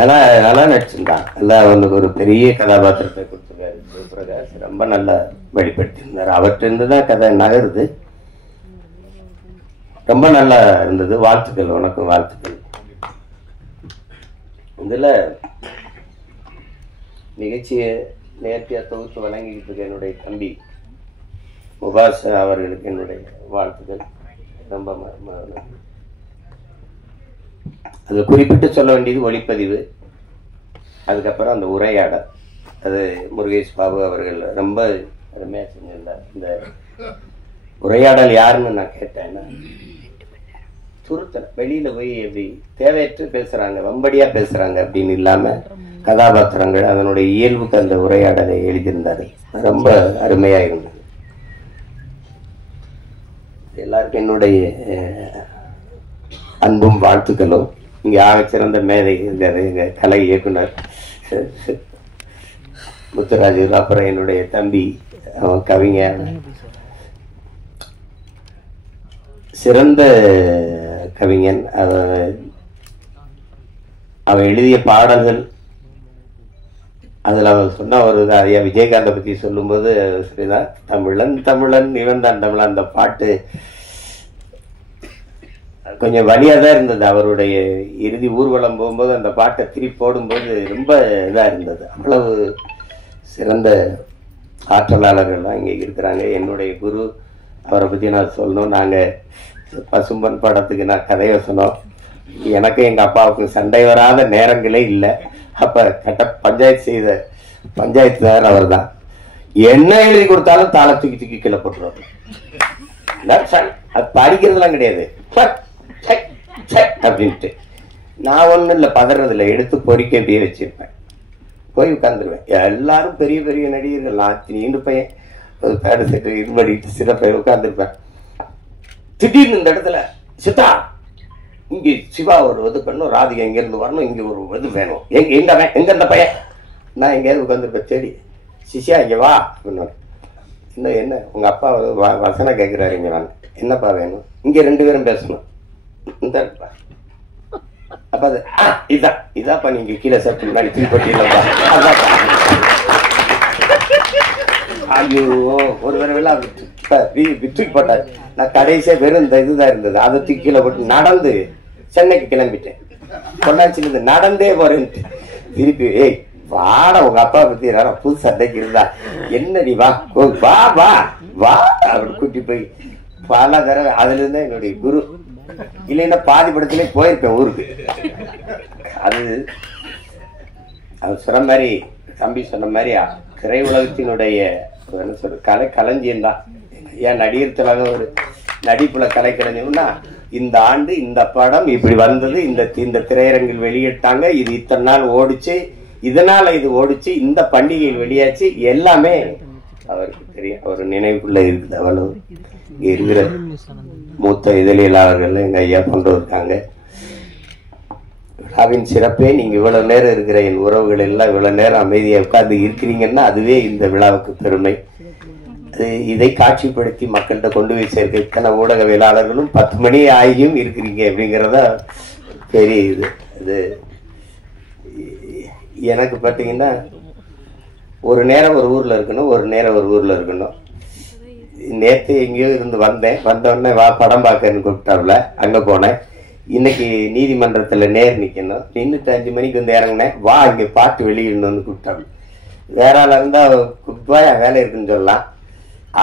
அதெல்லாம் நடிச்சிருந்தான். எல்லாம் அவனுக்கு ஒரு பெரிய கதாபாத்திரத்தை கொடுத்துருக்காரு சிவபிரகாஷ். ரொம்ப நல்லா வெளிப்படுத்தியிருந்தார். அவற்றிருந்து தான் கதை நகருது. ரொம்ப நல்லா இருந்தது. வாழ்த்துக்கள், உனக்கும் வாழ்த்துக்கள். இதுல நிகழ்ச்சியை நேர்த்தியா தொகுத்து வழங்கிக்கிட்டு இருக்க என்னுடைய தம்பி முபாஸ் அவர்களுக்கு என்னுடைய வாழ்த்துக்கள். ரொம்ப அது குறிப்பிட்டு சொல்ல வேண்டியது ஒளிப்பதிவு, அதுக்கப்புறம் அந்த உரையாடல். அது முருகேஷ் பாபு அவர்கள் ரொம்ப அருமையா செஞ்சிருந்தார். இந்த உரையாடல் யாருன்னு நான் கேட்டேன்னா, துருத்தல் வெளியில போய் எப்படி தேவையற்று பேசுறாங்க, வம்படியா பேசுறாங்க அப்படின்னு இல்லாம கதாபாத்திரங்கள் அதனுடைய இயல்புக்கு அந்த உரையாடலை எழுதியிருந்தாரு. ரொம்ப அருமையா இருந்தது. எல்லாருக்கும் என்னுடைய அன்பும் வாழ்த்துக்களும். இங்க ஆக சிறந்த மேதை இருக்காரு எங்க கலை இயக்குனர் முத்துராஜு. அப்புறம் என்னுடைய தம்பி கவிஞர், சிறந்த கவிஞன். அவன் எழுதிய பாடல்கள், அதுல அவன் சொன்ன ஒரு ஐயா விஜயகாந்தை பத்தி சொல்லும்போது சரிதான், தமிழன் தமிழன் இவன் தான் தமிழன். அந்த பாட்டு கொஞ்சம் வலியா தான் இருந்தது. அவருடைய இறுதி ஊர்வலம் போகும்போது அந்த பாட்டை திருப்பி போடும்போது ரொம்ப இதா இருந்தது. அவ்வளவு சிறந்த ஆற்றலாளர்கள்லாம் இங்கே இருக்கிறாங்க. என்னுடைய குரு, அவரை பற்றி நான் சொல்லணும். நாங்கள் பசும்பன் படத்துக்கு நான் கதையை சொன்னோம். எனக்கு எங்கள் அப்பாவுக்கு சண்டை வராத நேரங்களே இல்லை. அப்போ பஞ்சாயத்து செய்த பஞ்சாயத்துதார் அவர் தான். என்ன எழுதி கொடுத்தாலும் தாளை தூக்கி தூக்கி கீழே போட்டுருவாரு. அது படிக்கிறதுலாம் கிடையாது அப்படின்ட்டு. நான் ஒன்றும் இல்லை, பதறதில்லை, எடுத்து பொறிக்க அப்படியே வச்சிருப்பேன், போய் உட்காந்துருவேன். எல்லாரும் பெரிய பெரிய நடிகர்கள், நான் நீண்டு பையன் பேடு செட்டு இருபடிட்டு சிறப்பையன் உட்காந்துருப்பேன். திடீர்னு இந்த இடத்துல சித்தா இங்கே சிவா ஒரு இது பண்ணணும், ராதிகா இங்கேருந்து வரணும், இங்கே ஒரு இது வேணும், எங்க அந்த பையன். நான் எங்கேயாவது உட்காந்துருப்பேன். சரி சிஷியா இங்கே வா அப்படின்னு. இன்னும் என்ன உங்கள் அப்பா வசனம் கேட்குறாரு, இங்கே வாங்க, என்னப்பா வேணும், இங்கே 2 பேரும் பேசணும். இந்த அப்ப அது இதாப்பா நீங்க கீழே சட்டு முன்னாடி தூக்கிப்பட்டீங்களா. ஐயோ ஒரு தடவை தூக்கி போட்டாரு. நான் கடைசியா வெறும் இந்த இதுதான் இருந்தது, அதை தூக்கி கீழே போட்டு நடந்து சென்னைக்கு கிளம்பிட்டேன். பொள்ளாச்சியிலிருந்து நடந்தே போறேன்ட்டு திருப்பி ஏய் வாட உங்க அப்பா பத்தி யாரும் புது சண்டைக்கு இருந்தா என்ன நீ வா வா வா வா அப்படி கூட்டி போய் பல தடவை. அதுல இருந்தா என்னுடைய குரு. இல்லைன்னா பாதி படத்திலே போயிருப்பேன் ஊருக்கு. அது சொன்ன மாதிரி தம்பி சொன்ன மாதிரி திரை உலகத்தினுடைய என்ன சொல்ற களஞ்சியம் தான். ஏன் நடிகர் திலகம் ஒரு நடிப்புல கலை களஞ்சியம்னா, இந்த ஆண்டு இந்த படம் இப்படி வந்தது, இந்த திரையரங்கில் வெளியிட்டாங்க, இது இத்தனை நாள் ஓடிச்சு, இதனால இது ஓடிச்சு, இந்த பண்டிகையில் வெளியாச்சு, எல்லாமே அவருக்கு தெரியும். அவர் நினைவுக்குள்ள இருக்குது. அவ்வளவு இருக்கிற மூத்த இதழியலாளர்கள் எங்க ஐயா கொண்டு இருக்காங்க. விழாவின் சிறப்பே நீங்க இவ்வளவு நேரம் இருக்கிற என் உறவுகள் எல்லாம் இவ்வளவு நேரம் அமைதியா உட்கார்ந்து இருக்கிறீங்கன்னா அதுவே இந்த விழாவுக்கு பெருமை. இதை காட்சிப்படுத்தி மக்கள்கிட்ட கொண்டு போய் சேர்க்க இத்தனை ஊடகவியலாளர்களும் 10 மணி ஆகியும் இருக்கிறீங்க அப்படிங்கிறதா பெரிய இது. எனக்கு பார்த்தீங்கன்னா ஒரு நேரம் ஒரு ஊர்ல இருக்கணும், ஒரு நேரம் ஒரு ஊர்ல இருக்கணும். நேற்று எங்கேயோ இருந்து வந்தேன். வந்தோடனே வா படம் பார்க்கன்னு கூப்பிட்டாப்புல, அங்கே போனேன். இன்னைக்கு நீதிமன்றத்தில் நேர் நிற்கணும், நின்றுட்டு 5 மணிக்கு வந்து இறங்கினேன், வா இங்கே பாட்டு வெளியிடணும்னு கூப்பிட்டாங்க. வேற ஆள் இருந்தால் குப்பாயா வேலை இருக்குன்னு சொல்லலாம்.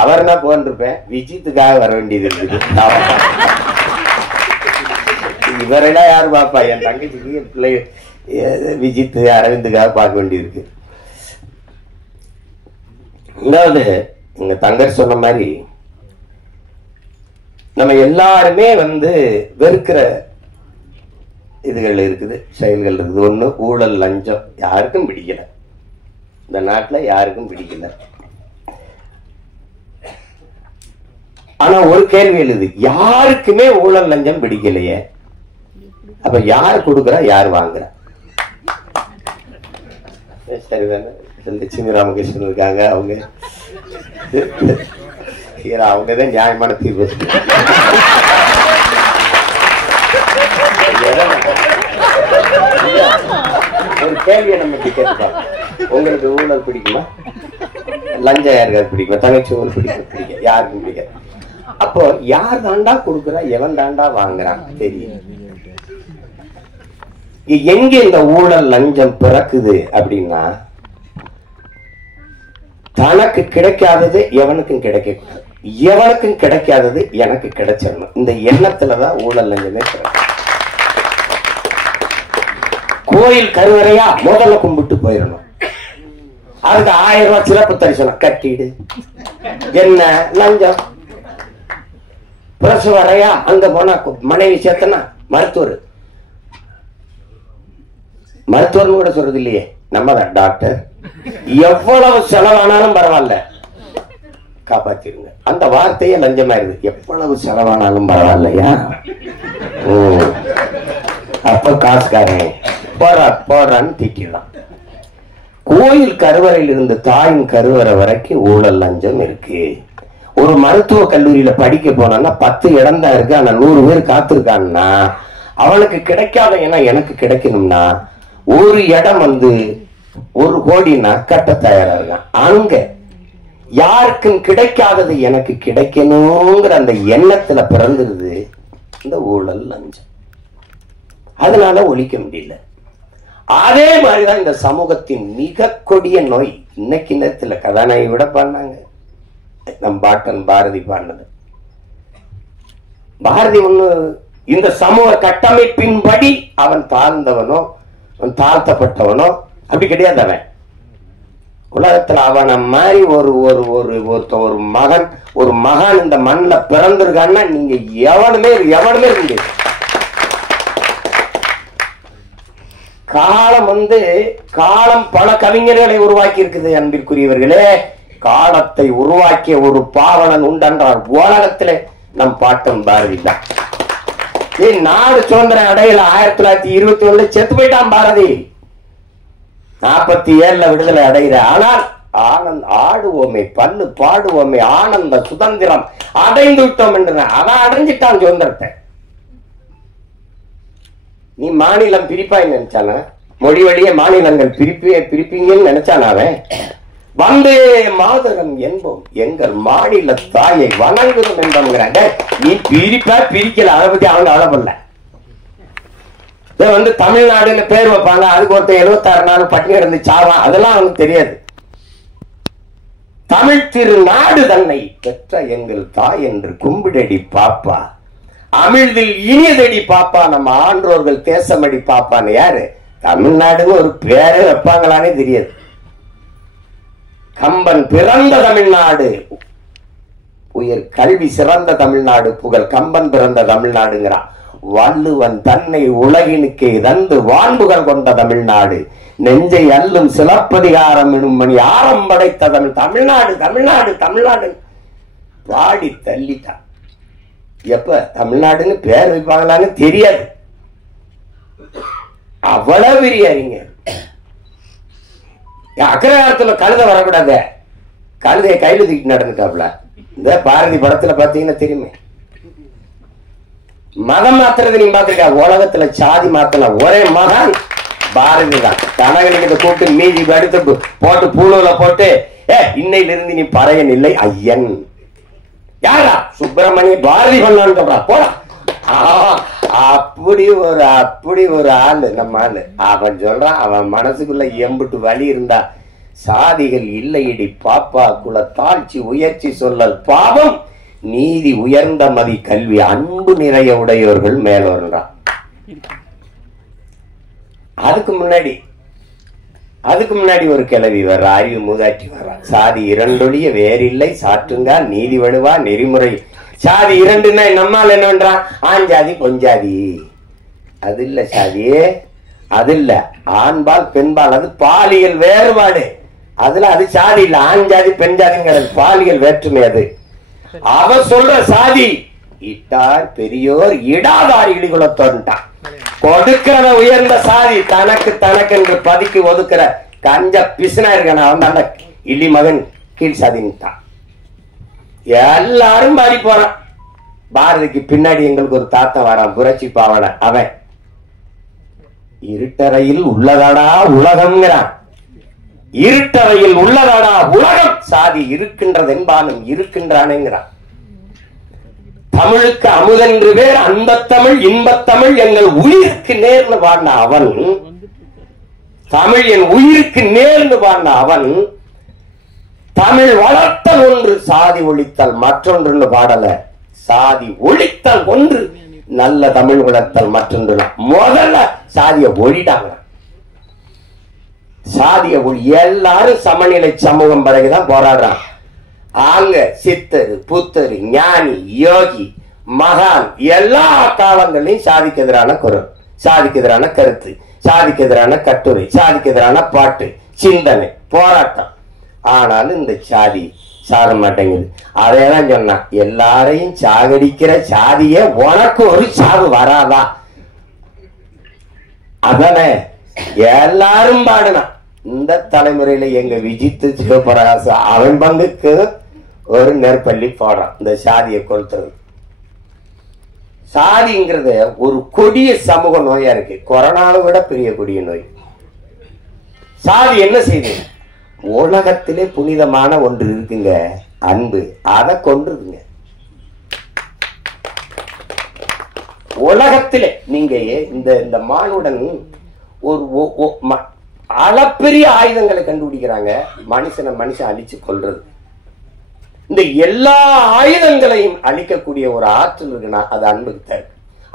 அவர்னா போன்றிருப்பேன், விஜித்துக்காக வர வேண்டியது இருக்குது. இவரெல்லாம் யாரு பாப்பா? என் தங்கச்சிக்கு என் பிள்ளை விஜித் அரவிந்துக்காக பார்க்க வேண்டியது இருக்கு. அதாவது எங்க தங்கர் சொன்ன மாதிரி நம்ம எல்லாருமே வெறுக்கிற இதுகள் இருக்குது, செயல்கள் இருக்குது. ஒண்ணு ஊழல், லஞ்சம் யாருக்கும் பிடிக்கல, இந்த நாட்டுல யாருக்கும் பிடிக்கல. ஆனா ஒரு கேள்வி எழுது, யாருக்குமே ஊழல் லஞ்சம் பிடிக்கலையே, அப்ப யார் கொடுக்குறா யார் வாங்குறா? சரிதானே? லட்சுமி ராமகிருஷ்ணன் இருக்காங்க, அவங்கதான் நியாயமான தீர்வு. ஒரு கேள்வியை நம்ம கேட்டுப்பாங்க, உங்களுக்கு ஊழல் பிடிக்குமா, லஞ்சம் யாருக்காவது பிடிக்குமா, தங்கச்சி உங்களுக்கு பிடிக்க யாருக்கும் பிடிக்காது. அப்போ யார் தாண்டா கொடுக்குறா, எவன் தாண்டா வாங்குறான் தெரியும். எங்க இந்த ஊழல் லஞ்சம் பிறக்குது அப்படின்னா, தனக்கு கிடைக்காதது எவனுக்கும் கிடைக்க, எவனுக்கும் கிடைக்காதது எனக்கு கிடைச்சிடணும், இந்த எண்ணத்துலதான் ஊழல் லஞ்சமே பிறகு. கோயில் கருவறையா முதல்ல கும்பிட்டு போயிடணும், அதுக்கு 1000 ரூபாய் சிறப்பு தரிசனம் கட்டிடு, என்ன லஞ்சம். பிரசவ வரையா அங்க போனா மனைவி சேர்த்தனா மருத்துவர்னு கூட சொல்றது இல்லையே, நம்ம தான் டாக்டர். எவ்வளவு செலவானாலும் பரவாயில்ல காப்பாத்திருங்க, அந்த வார்த்தையே லஞ்சமாயிருது. எவ்வளவு செலவானாலும் பரவாயில்லையா, அப்ப காசுக்காரன் போறான்னு திட்டிடலாம். கோயில் கருவறையில் இருந்து தாயின் கருவறை வரைக்கும் ஊழல் லஞ்சம் இருக்கு. ஒரு மருத்துவ கல்லூரியில படிக்க போனா 10 இடம் தான் இருக்கு, ஆனா 100 பேர் காத்திருக்கான்னா அவனுக்கு கிடைக்காத இடம் எனக்கு கிடைக்கணும்னா ஒரு இடம் 1 கோடினா கட்ட தயாரா இருக்கான். அங்க யாருக்கும் கிடைக்காதது எனக்கு கிடைக்கணுங்கிற அந்த எண்ணத்துல பிறந்துருது இந்த ஊழல் லஞ்சம். அதனால ஒழிக்க முடியல. அதே மாதிரிதான் இந்த சமூகத்தின் மிக கொடிய நோய். இன்னைக்கு நேரத்துல கதாநாயகி விட பாடினாங்க, நம் பாட்டன் பாரதி பாடினது. பாரதி ஒண்ணு இந்த சமூக கட்டமைப்பின்படி அவன் தாழ்ந்தவனோ அவன் தாழ்த்தப்பட்டவனோ அப்படி கிடையாது. அவன் உலகத்துல அவனை மாதிரி ஒரு மகன் இந்த மண்ணில் பிறந்திருக்கான்னா நீங்க எவனுமே இருக்க. காலம் பல கவிஞர்களை உருவாக்கி இருக்குது அன்பிற்குரியவர்களே. காலத்தை உருவாக்கிய ஒரு பாவனன் உண்டென்றார் உலகத்திலே நம் பாட்டன் பாரதி தான். நாடு சுதந்திரம் அடையில 1921 செத்து போயிட்டான் பாரதி. 47 விடுதலை அடைகிற. ஆனால் ஆடுவோமே பல்லு பாடுவோமே ஆனந்த சுதந்திரம் அடைந்து விட்டோம் என்று அதான் அடைஞ்சிட்டான் சுதந்திரத்தை. நீ மாநிலம் பிரிப்பாய் நினைச்சான, மொழி வழியே மாநிலங்கள் பிரிப்பீங்கன்னு நினைச்சானாவன். வந்தே மாதரம் என்போம் எங்கள் மாநில தாயை வணங்குறோம் என்போங்கிறாங்க. நீ பிரிக்கல, அதை பத்தி அவங்க அளவில்ல. தமிழ்நாடுன்னு பேர் வைப்பாங்க, அதுக்கு ஒருத்தர் 76 நாள் பட்டினி இருந்து சாவான், அதெல்லாம் அவனுக்கு தெரியாது. தமிழ் திருநாடு தன்னை பெற்ற எங்கள் தாய் என்று கும்பிடடி பாப்பா, அமிழ்தில் இனியதடி பாப்பா, நம்ம ஆன்றோர்கள் தேசமடி பாப்பான்னு யாரு? தமிழ்நாடுன்னு ஒரு பேரே வைப்பாங்களானே தெரியாது. கம்பன் பிறந்த தமிழ்நாடு, உயர் கல்வி சிறந்த தமிழ்நாடு, புகழ் கம்பன் பிறந்த தமிழ்நாடுங்கிறான். வள்ளுவன் தன்னை உலகினுக்கு தந்து வான்புகள் கொண்ட தமிழ்நாடு, நெஞ்சை அல்லும் சிலப்பதிகாரம் எனும் மணி ஆரம் படைத்த தமிழ்நாடு தமிழ்நாடு தமிழ்நாடு பாடி தள்ளிட்டான். எப்ப தமிழ்நாடுன்னு பேர் வைப்பாங்களான்னு தெரியாது. அவ்வளவு பெரிய அக்கரகாரத்துல கழுத வரக்கூடாது, கழுதையை கையில தூக்கிட்டு நடந்துட்டாப்ல. இந்த பாரதி படத்துல பாத்தீங்கன்னா தெரியுமே. மதம் மாத்துறது நீ பாத்துருக்கா? உலகத்துல சாதி மாத்தல ஒரே மகான் பாரதி தான். கனகலிங்கத்தை கூட்டு மீதி எடுத்து போட்டு பூணுல போட்டு இன்னையில இருந்து நீ பறையன் இல்லை ஐயன். யாரா? சுப்பிரமணிய பாரதி பண்ணான்னு சொல்றா. போடா, அப்படி ஒரு ஆளு நம்ம ஆளு. அவன் சொல்றான், அவன் மனசுக்குள்ள எம்புட்டு வலி இருந்தா, சாதிகள் இல்லையடி பாப்பா, குல தாழ்ச்சி உயர்ச்சி சொல்லல் பாவம், நீதி உயர்ந்த மதி கல்வி, அன்பு நிறைய உடையோர்கள் மேலோன்றான். அதுக்கு முன்னாடி ஒரு கிளவி வர்ற, அறிவு மூதாட்டி வர்ற, சாதி இரண்டொழிய வேறில்லை சாற்றுங்கா நீதி வடுவா நெறிமுறை. சாதி இரண்டுன்னா நம்மால் என்னன்றான், ஆஞ்சாதி பொஞ்சாதி. அது இல்ல சாதியே, அது இல்ல. ஆண்பால் பெண்பால், அது பாலியல் வேறுபாடு. அதுல அது சாதி இல்ல. ஆண் ஜாதி பெண் ஜாதிங்கிறது பாலியல் வேற்றுமை. அது அவ சொல்ற சாதி இட்டார் பெரியோர் இடாதாரிகளி குலத்தோன்ட்டான். கொடுக்கிறத உயர்ந்த சாதி, தனக்கு என்று பதுக்கி ஒதுக்குற கஞ்ச பிசுனா இருக்கான அவன் நல்ல இலி மகன் கீழ் சாதின்ட்டான். எல்லாரும் மாறி போறான். பாரதிக்கு பின்னாடி எங்களுக்கு ஒரு தாத்தா வரான், புரட்சி பாவன. அவன் இருட்டறையில் உள்ளதாடா உலகம்ங்கிறான். இருட்டறையில் உள்ளதாடா உலகம், சாதி இருக்கின்றது என்பானும் இருக்கின்றானேங்கிறான். தமிழுக்கு அமுதென்று பேர், அன்பத்தமிழ் இன்பத்தமிழ் எங்கள் உயிருக்கு நேர்ந்து பாடின அவன், தமிழ் என் உயிருக்கு நேர்ந்து பாடின அவன், தமிழ் வளர்த்தல் ஒன்று சாதி ஒழித்தல் மற்றொன்று பாடல. சாதி ஒழித்தல் ஒன்று, நல்ல தமிழ் வளர்த்தல் மற்றொன்று. முதல்ல சாதிய ஒழிடாங்க. சாதிய ஒளி எல்லாரும் சமநிலை சமூகம் பிறகுதான் போராடுறான். ஆங்க சித்தர் புத்தர் ஞானி யோகி மகான் எல்லா காலங்களையும் சாதிக்கு எதிரான குரல், சாதிக்கு எதிரான கருத்து, சாதிக்கு எதிரான கட்டுரை, சாதிக்கு எதிரான பாட்டு, சிந்தனை, போராட்டம். ஆனாலும் இந்த சாதி சாத மாட்டேங்குது. அதையெல்லாம் சொன்னா, எல்லாரையும் சாகடிக்கிற சாதிய உனக்கு ஒரு சாவு வராதா? அதானே எல்லாரும் பாடுனா. இந்த தலைமுறையில எங்க விஜித்து சிவபிரகாச அவன் பங்குக்கு ஒரு நெற்பள்ளி போடுறான் இந்த சாதியை கொளுத்துறது. சாதிங்கிறத ஒரு கொடிய சமூக நோயா இருக்கு, கொரோனாவை விட பெரிய கொடிய நோய். சாதி என்ன செய்யுது? உலகத்திலே புனிதமான ஒன்று இருக்குங்க, அன்பு. அதை கொன்றுதுங்க. உலகத்திலே நீங்க இந்த மானுடன் ஒரு அளப்பெரிய ஆயுதங்களை கண்டுபிடிக்கிறாங்க, மனுஷன் அழிச்சு கொள்றது. இந்த எல்லா ஆயுதங்களையும் அழிக்கக்கூடிய ஒரு ஆற்றல் இருக்குன்னா அது அன்புக்கு தரு.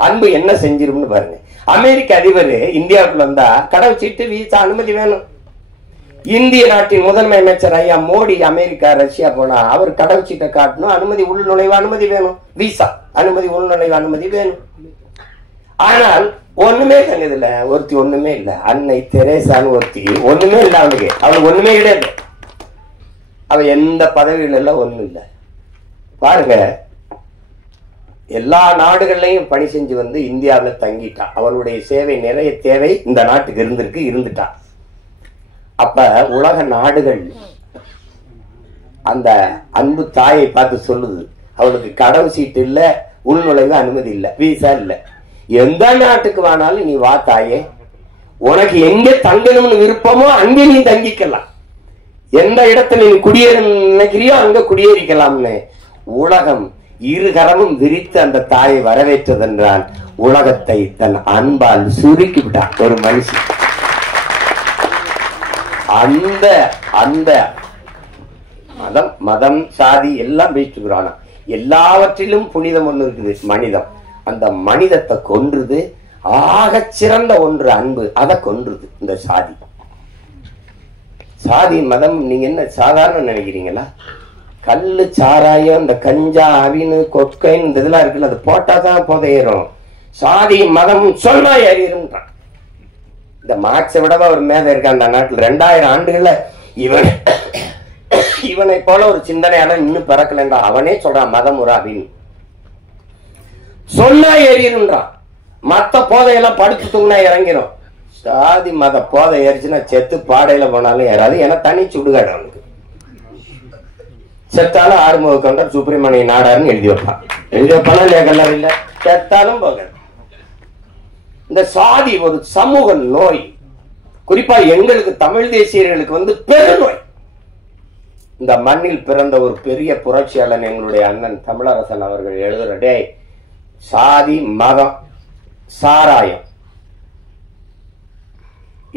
அன்பு என்ன செஞ்சிரும்னு பாருங்க. அமெரிக்க அதிபர் இந்தியாவுக்குள்ள வந்தா கடவு சீட்டு வீசா அனுமதி வேணும். இந்திய நாட்டின் முதன்மை அமைச்சர் ஐயா மோடி அமெரிக்கா ரஷ்யா போனா அவர் கடவு சீட்டை காட்டணும், அனுமதி உள்நுழைவு அனுமதி வேணும், வீசா அனுமதி உள்நுழைவு அனுமதி வேணும். ஆனால் ஒண்ணுமே கண்டதில்ல, ஒருத்தி ஒண்ணுமே இல்ல. அன்னை தெரேசான்னு ஒருத்தி ஒண்ணுமே இல்ல, அவளுக்கு ஒண்ணுமே கிடையாது. அவ எந்த பதவியில எல்லாம் ஒண்ணும் இல்லை. பாருங்க, எல்லா நாடுகள்லையும் பணி செஞ்சு வந்து இந்தியாவில் தங்கிட்டா. அவளுடைய சேவை நிறைய தேவை இந்த நாட்டுக்கு இருந்துட்டா. அப்ப உலக நாடுகள் அந்த அன்பு தாயை பார்த்து சொல்லுது, அவளுக்கு கடவு சீட்டு இல்ல, உள்நுழைவு அனுமதி இல்ல, வீசா இல்ல. எந்த நாட்டுக்கு வேணாலும் நீ வா தாயே, உனக்கு எங்க தங்கணும்னு விருப்பமோ அங்கே நீ தங்கிக்கலாம், எந்த இடத்துல நீ குடியேற நினைக்கிறியோ அங்க குடியேறிக்கலாம்னு உலகம் இருகரமும் விரித்து அந்த தாயை வரவேற்றதென்றால் உலகத்தை தன் அன்பால் சுருக்கி விட்டான் ஒரு மனுஷன். அந்த அந்த மதம் சாதி எல்லாம் பேசிக்கிறான். எல்லாவற்றிலும் புனிதம் ஒண்ணு இருக்குது, மனிதம். அந்த மனிதத்தை கொன்றுது. ஆகச் சிறந்த ஒன்று அன்பு, அதை கொன்றுது இந்த சாதி. சாதி மதம் நீங்க என்ன சாதாரண நினைக்கிறீங்களா? கல்லு சாராயம் இந்த கஞ்சா அவினு கொக்கைன்னு இந்த இதெல்லாம் இருக்குல்ல, அது போட்டாதான் புதையிரும். சாதி மதம் சொன்னா ஏறிடும்ன்றான். இந்த மார்க்ஸை விடவா ஒரு மேதை இருக்கான் அந்த நாட்டில். 2000 ஆண்டுகள்ல இவனை போல ஒரு சிந்தனையால இன்னும் பிறக்கலன்றா. அவனே சொல்றான் மதம் ஒரு அப்படின்னு சொன்னா ஏறிடும்ன்றான். மத்த போதையெல்லாம் படுத்து தூங்கினா இறங்கிரும். சாதி மத போதை ஏறிச்சுன்னா செத்து பாடையில போனாலும் ஏறாது. ஏன்னா தனி சுடுகாடு அவனுக்கு. செத்தாலும் ஆறுமுக கவுண்டர் சுப்பிரமணிய நாடாருன்னு எழுதி வைப்பான். எழுதி வைப்பானா இல்லையா? கல்லர் இல்ல, செத்தாலும் போக. இந்த சாதி ஒரு சமூக நோய். குறிப்பா எங்களுக்கு தமிழ் தேசியர்களுக்கு வந்து பெருநோய். இந்த மண்ணில் பிறந்த ஒரு பெரிய புரட்சியாளன் எங்களுடைய அண்ணன் தமிழரசன் அவர்கள் எழுதுற, டே சாதி மதம் சாராயம்,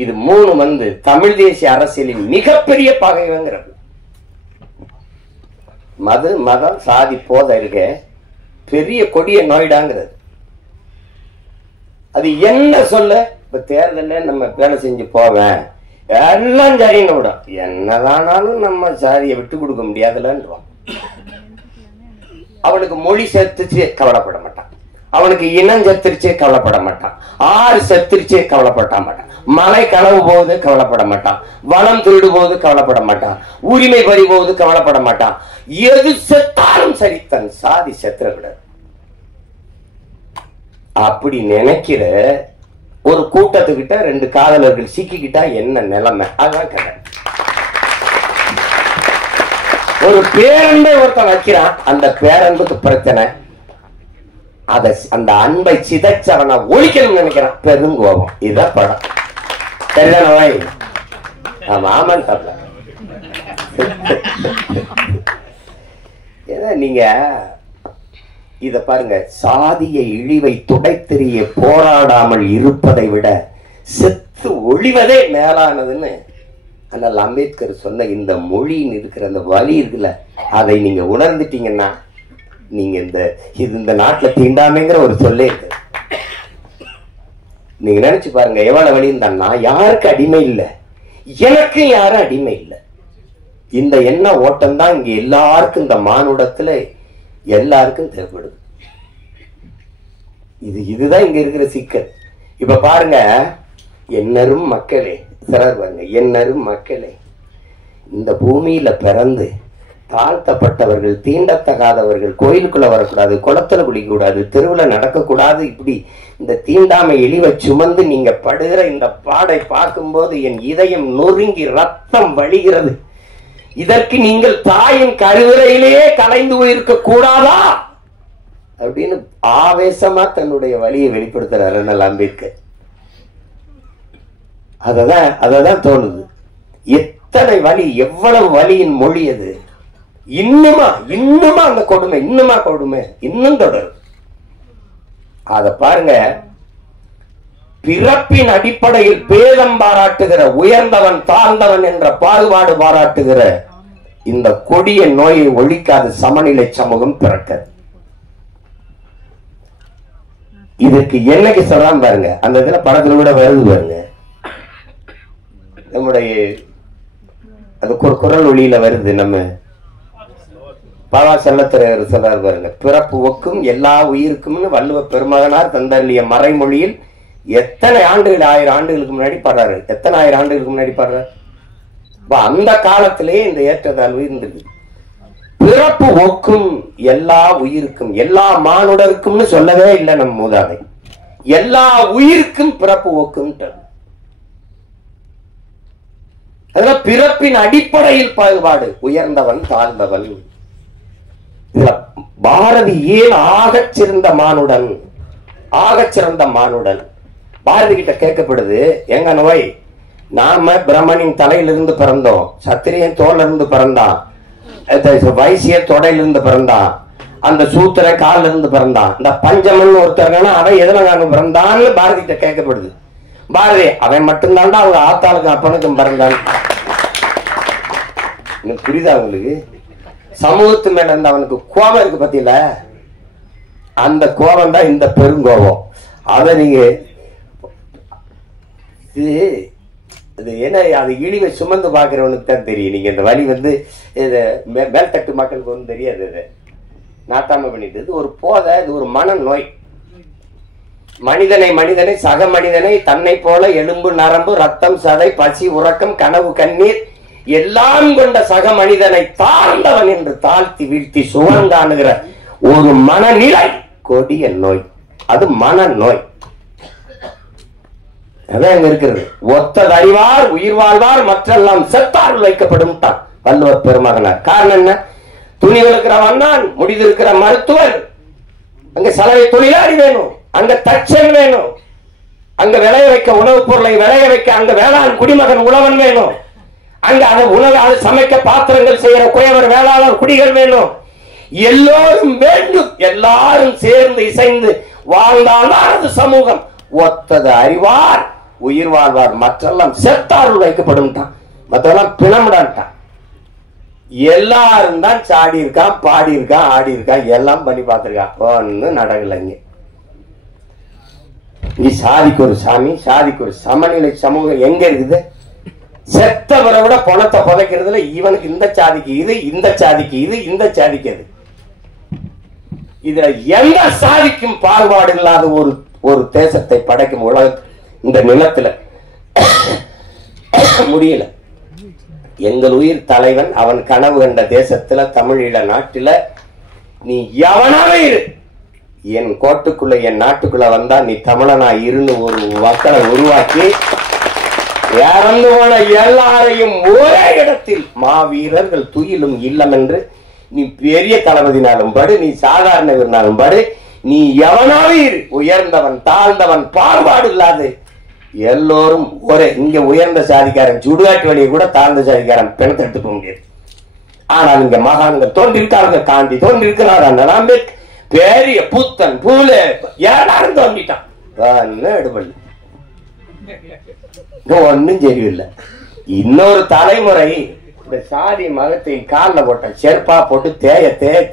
இது 3 தமிழ் தேசிய அரசியலின் மிகப்பெரிய பகைவங்கிறது. மது, மதம், சாதி, போதை இருக்க பெரிய கொடிய நோய்டாங்கிறது. அது என்ன சொல்ல, இப்ப தேர்தலில் நம்ம வேலை செஞ்சு போவேன் எல்லாம் சரின்னு விடும், என்னதானாலும் நம்ம சாதியை விட்டு கொடுக்க முடியாதுலன்றோம். அவனுக்கு மொழி செத்துச்சு கவலைப்பட மாட்டான், அவனுக்கு இனம் செத்துருச்சு கவலைப்பட மாட்டான், ஆறு செத்துருச்சு கவலைப்பட மாட்டான், மலை களவு போது கவலைப்பட மாட்டான், வனம் திருடு போது கவலைப்பட மாட்டான், உரிமை பறி போது கவலைப்பட மாட்டான். எது செத்தாலும் சரி தன் சாதி செத்துற விடாது. அப்படி நினைக்கிற ஒரு கூட்டத்துக்கிட்ட 2 காதலர்கள் சிக்கிக்கிட்டா என்ன நிலைமை? அதுதான் கதை. ஒரு பேரன்பை ஒருத்தன் வைக்கிறான், அந்த பேரன்புக்கு பிரச்சனை, அந்த அன்பை சிதைச்சவனை ஒழிக்கணும்னு நினைக்கிறான், பெருங்கோபம். இதுதான் படம். சரிதானே? ஆமாம் தப்ப. ஏன்னா நீங்க இத பாருங்க, சாதிய இழிவை துடைத்தெறிய போராடாமல் இருப்பதை விட செத்து ஒழிவதே மேலானதுன்னு ஆனால் அம்பேத்கர் சொன்ன இந்த மொழின்னு இருக்கிற அந்த வலி இருக்குல்ல, அதை நீங்க உணர்ந்துட்டீங்கன்னா நீங்க இந்த நாட்டுல தீண்டாமைங்கிற ஒரு சொல்லே இருக்கு. நீங்க நினைச்சு பாருங்க, எவ்வளவு வழி இருந்தான்னா யாருக்கு அடிமை இல்லை, எனக்கு யாரும் அடிமை இல்லை. இந்த எண்ண ஓட்டம் தான் இங்க எல்லாருக்கும், இந்த மானுடத்துல எல்லாருக்கும் தேவைப்படுது. இதுதான் இங்க இருக்கிற சிக்கல். இப்ப பாருங்க, என்னரும் மக்களே, சிலர் பாருங்க, என்னரும் மக்களே, இந்த பூமியில பிறந்து தாழ்த்தப்பட்டவர்கள், தீண்டத்தகாதவர்கள் கோயிலுக்குள்ள வரக்கூடாது, குளத்துல குளிக்க கூடாது, தெருவுல நடக்கக்கூடாது, இப்படி இந்த தீண்டாமை இழிவை சுமந்து நீங்க படுகிற இந்த பாடை பார்க்கும்போது என் இதயம் நொறுங்கி ரத்தம் வழிகிறது. இதற்கு நீங்கள் தாயின் கருவறையிலேயே கலைந்து போயிருக்க கூடாதா அப்படின்னு ஆவேசமா தன்னுடைய வழியை வெளிப்படுத்துறாரு அண்ணல் அம்பேத்கர். அததான் தோணுது. எத்தனை வலி, எவ்வளவு வலியின் மொழி அது. இன்னுமா அந்த கொடுமை, இன்னும் தொடரும். அத பாருங்க, பிறப்பின் அடிப்படையில் பேதம் பாராட்டுகிற, உயர்ந்தவன் தாழ்ந்தவன் என்ற பாகுபாடு பாராட்டுகிற இந்த கொடிய நோயை ஒழிக்காத சமநிலை சமூகம் பிறக்க. இதுக்கு என்னைக்கு சொல்றான் பாருங்க, அந்த இதுல படத்துல கூட வருது பாருங்க, நம்முடைய அது குரல் ஒளியில வருது. நம்ம பாவா செல்லத்துறையர் சொல்றாரு பாருங்க, பிறப்பு ஒக்கும் எல்லா உயிருக்கும்னு வள்ளுவ பெருமகனார் தந்தள்ளிய மறைமொழியில் எத்தனை ஆண்டுகள், 1000 ஆண்டுகளுக்கு முன்னாடி பாடுறாரு. எத்தனை 1000 ஆண்டுகளுக்கு முன்னாடி பாடுறாரு. அந்த காலத்திலேயே இந்த ஏற்றத்தாழ்வு இருந்தது. பிறப்பு ஒக்கும் எல்லா உயிருக்கும், எல்லா மானுடருக்கும்னு சொல்லவே இல்லை நம் மூதாதை. எல்லா உயிருக்கும் பிறப்பு ஒக்கும். அதனால பிறப்பின் அடிப்படையில் பாகுபாடு, உயர்ந்தவன் தாழ்ந்தவன். இதுல பாரதி ஏன் ஆகச்சிறந்த மானுடன், ஆகச்சிறந்த மானுடன் பாரதி கிட்ட கேட்கப்படுது, எங்க நோய், நாம பிரம்மனின் தலையிலிருந்து பிறந்தோம், சத்திரியன் தோல்ல இருந்து பிறந்தான், வைசிய தொடையிலிருந்து பிறந்தான், அந்த சூத்திர காலில் இருந்து பிறந்தான், இந்த பஞ்சமன் ஒருத்தர் அவன் எதுல நாங்க பிறந்தான்னு பாரதி கிட்ட கேட்கப்படுது. பாரதி, அவன் மட்டும்தான்டா அவங்க ஆத்தாளுக்கு அப்பனுக்கும் பிறந்தான். புரியுதா உங்களுக்கு? சமூகத்து மேல இருந்து அவனுக்கு கோபம் இருக்கு பத்தியில, அந்த கோபம் தான் இந்த பெருங்கோபம். அத நீங்க இது என்ன, அது இழிவை சுமந்து பாக்குறவனுக்கு தான் தெரியும். நீங்க இந்த வழி மேல்தட்டு மக்களுக்கு ஒன்றும் தெரியாது. இது நாட்டாம பண்ணிட்டு, இது ஒரு போதை, இது ஒரு மன நோய். மனிதனை சக மனிதனை தன்னை போல எலும்பு நரம்பு ரத்தம் சதை பசி உறக்கம் கனவு கண்ணீர் எல்லாம் கொண்ட சக மனிதனை தாழ்ந்தவன் என்று தாழ்த்தி வீழ்த்தி சுவங்காணுகிற ஒரு மனநிலை கொடிய நோய். அது மனநோய். அதான் இங்க இருக்கிறது. ஒத்தது அறிவார் உயிர் வாழ்வார் மற்றெல்லாம் செத்தால் வைக்கப்படும் வள்ளுவர் பெருமகனார். காரணம் என்ன? துணி விழுக்கிறவன் நான், முடிதிருக்கிற மருத்துவர், அங்க சலவை தொழிலாளி வேணும், அங்க தச்சன் வேணும், அங்க விளைய வைக்க உணவுப் பொருளை விளைய வைக்க அங்க வேளாண் குடிமகன் உழவன் வேணும், அங்க அதை உணவு சமைக்க பாத்திரங்கள் செய்யற குயவர் வேளாளர் குடிகள் வேணும். எல்லோரும் வேண்டும். எல்லாரும் சேர்ந்து இசைந்து வாழ்ந்தால்தான் அது சமூகம். ஒத்தது அறிவார் உயிர் வாழ்வார், மற்றெல்லாம் செத்தாருள் வைக்கப்படும். மற்றெல்லாம் பிணமிடான்ட்டான். எல்லாரும் தான் சாடி இருக்கான், பாடி இருக்கான், ஆடி இருக்கான், எல்லாம் பண்ணி பார்த்திருக்கான். ஒன்னும் நடக்கலைங்க. நீ சாதிக்கு ஒரு சாமி, சாதிக்கு ஒரு சமநிலை சமூகம் எங்க இருக்குது? செத்தவரை விட பணத்தை புதைக்கிறதுல இவனுக்கு இந்த சாதிக்கு இது, இந்த சாதிக்கு இது, இந்த சாதிக்கு அது. இதுல எந்த சாதிக்கும் பாகுபாடு இல்லாத ஒரு தேசத்தை படைக்கும் உலக இந்த நிலத்துல முடியல. எங்கள் உயிர் தலைவன் அவன் கனவு கண்ட தேசத்துல, தமிழீழ நாட்டுல நீ எவனாவே இரு, என் கோட்டுக்குள்ள என் நாட்டுக்குள்ள வந்தா நீ தமிழனா இருந்து ஒரு மக்களை உருவாக்கி இறந்து போன எல்லாரையும் ஒரே இடத்தில் மாவீரர்கள் துயிலும் இல்லம் என்று நீ பெரிய தளபதினாலும் படு, நீ சாதாரண இருந்தாலும் படு, நீ எவனாவே இரு, உயர்ந்தவன் தாழ்ந்தவன் பாகுபாடு இல்லாது எல்லோரும் ஒரே. இங்க உயர்ந்த சாதிக்காரன் சுடுகாட்டு வழியை கூட தாழ்ந்த சாதிக்காரன் பிணத்தை எடுத்து போக முடியாது. ஆனால் இங்க மகான்கள் தோன்றிருக்கார்கள், காந்தி தோன்றிருக்கிறார், அண்ணல் அம்பேத்கர், பெரிய புத்தன் பூல யாரும் தோன்றிட்டான். எடுபடல, ஒன்னும் சரியில்லை. இன்னொரு தலைமுறை இந்த சாதி மதத்தை காலில் போட்ட செருப்பா போட்டு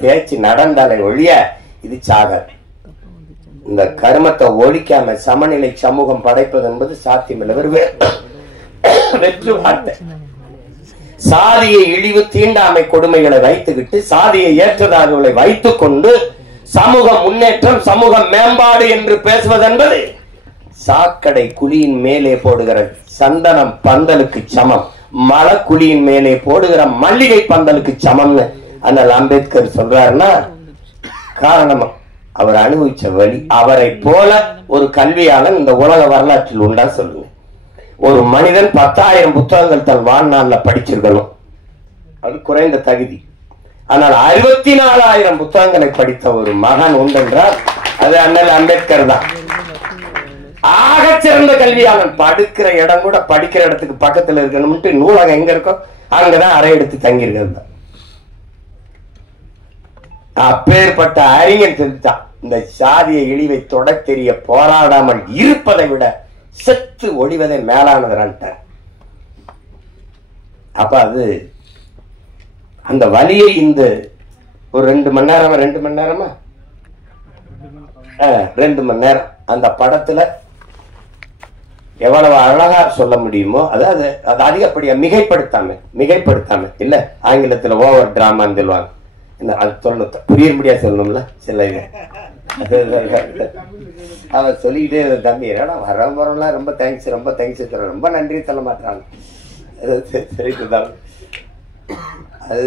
தேய்ச்சி நடந்தாலே ஒழிய இது சாகாது. இந்த கர்மத்தை ஒழிக்காம சமநிலை சமூகம் படைப்பது என்பது சாத்தியமில்லை. வெற்று வார்த்தை. சாதியை இழிவு தீண்டாமை கொடுமைகளை வைத்துக்கிட்டு சாதியை ஏற்றதார்களை வைத்துக் கொண்டு சமூக முன்னேற்றம் சமூக மேம்பாடு என்று பேசுவது என்பது சாக்கடை குழியின் மேலே போடுகிற சந்தனம் பந்தலுக்கு சமம், மலக்குழியின் மேலே போடுகிற மல்லிகை பந்தலுக்கு சமம்னு அண்ணல் அம்பேத்கர் சொல்றாருன்னா காரணமா அவர் அனுபவிச்ச வழி. அவரை போல ஒரு கல்வியாளன் இந்த உலக வரலாற்றில் உண்டா சொல்லுங்க? ஒரு மனிதன் 10,000 புத்தகங்கள் தன் வாழ்நாள்ல படிச்சிருக்கணும், அது குறைந்த தகுதி. ஆனால் 64,000 புத்தகங்களை படித்த ஒரு மகன் உண்டென்றால் அது அண்ணல் அம்பேத்கர் தான். ஆக சிறந்த கல்வியாளன். படுக்கிற இடம் கூட படிக்கிற இடத்துக்கு பக்கத்துல இருக்கணும்ட்டு நூலகம் எங்க இருக்கோ அங்கதான் அறை எடுத்து தங்கியிருக்கிறது. அப்பேற்பட்ட அறிஞர் தெரிவித்தான், இந்த சாதிய இழிவை தொட தெரிய போராடாமல் இருப்பதை விட செத்து ஒழிவதை மேலானதுறான்ட்டார். அப்ப அது அந்த வலியை இந்த ஒரு 2 மணி நேரமா 2 மணி நேரமா 2 மணி நேரம் அந்த படத்துல எவ்வளவு அழகா சொல்ல முடியுமோ, அதாவது அது அதிகப்படியா மிகைப்படுத்தாம இல்ல, ஆங்கிலத்துல ஓவர் டிராமான்னு சொல்லுவாங்க. அது சொல்லணும், புரிய முடியா சொல்லணும்ல சில இது. அவன் சொல்லிக்கிட்டே தம்பி ஏன்னா வரலாம் ரொம்ப தேங்க்ஸ் ரொம்ப நன்றி சொல்ல மாட்டாங்க. அது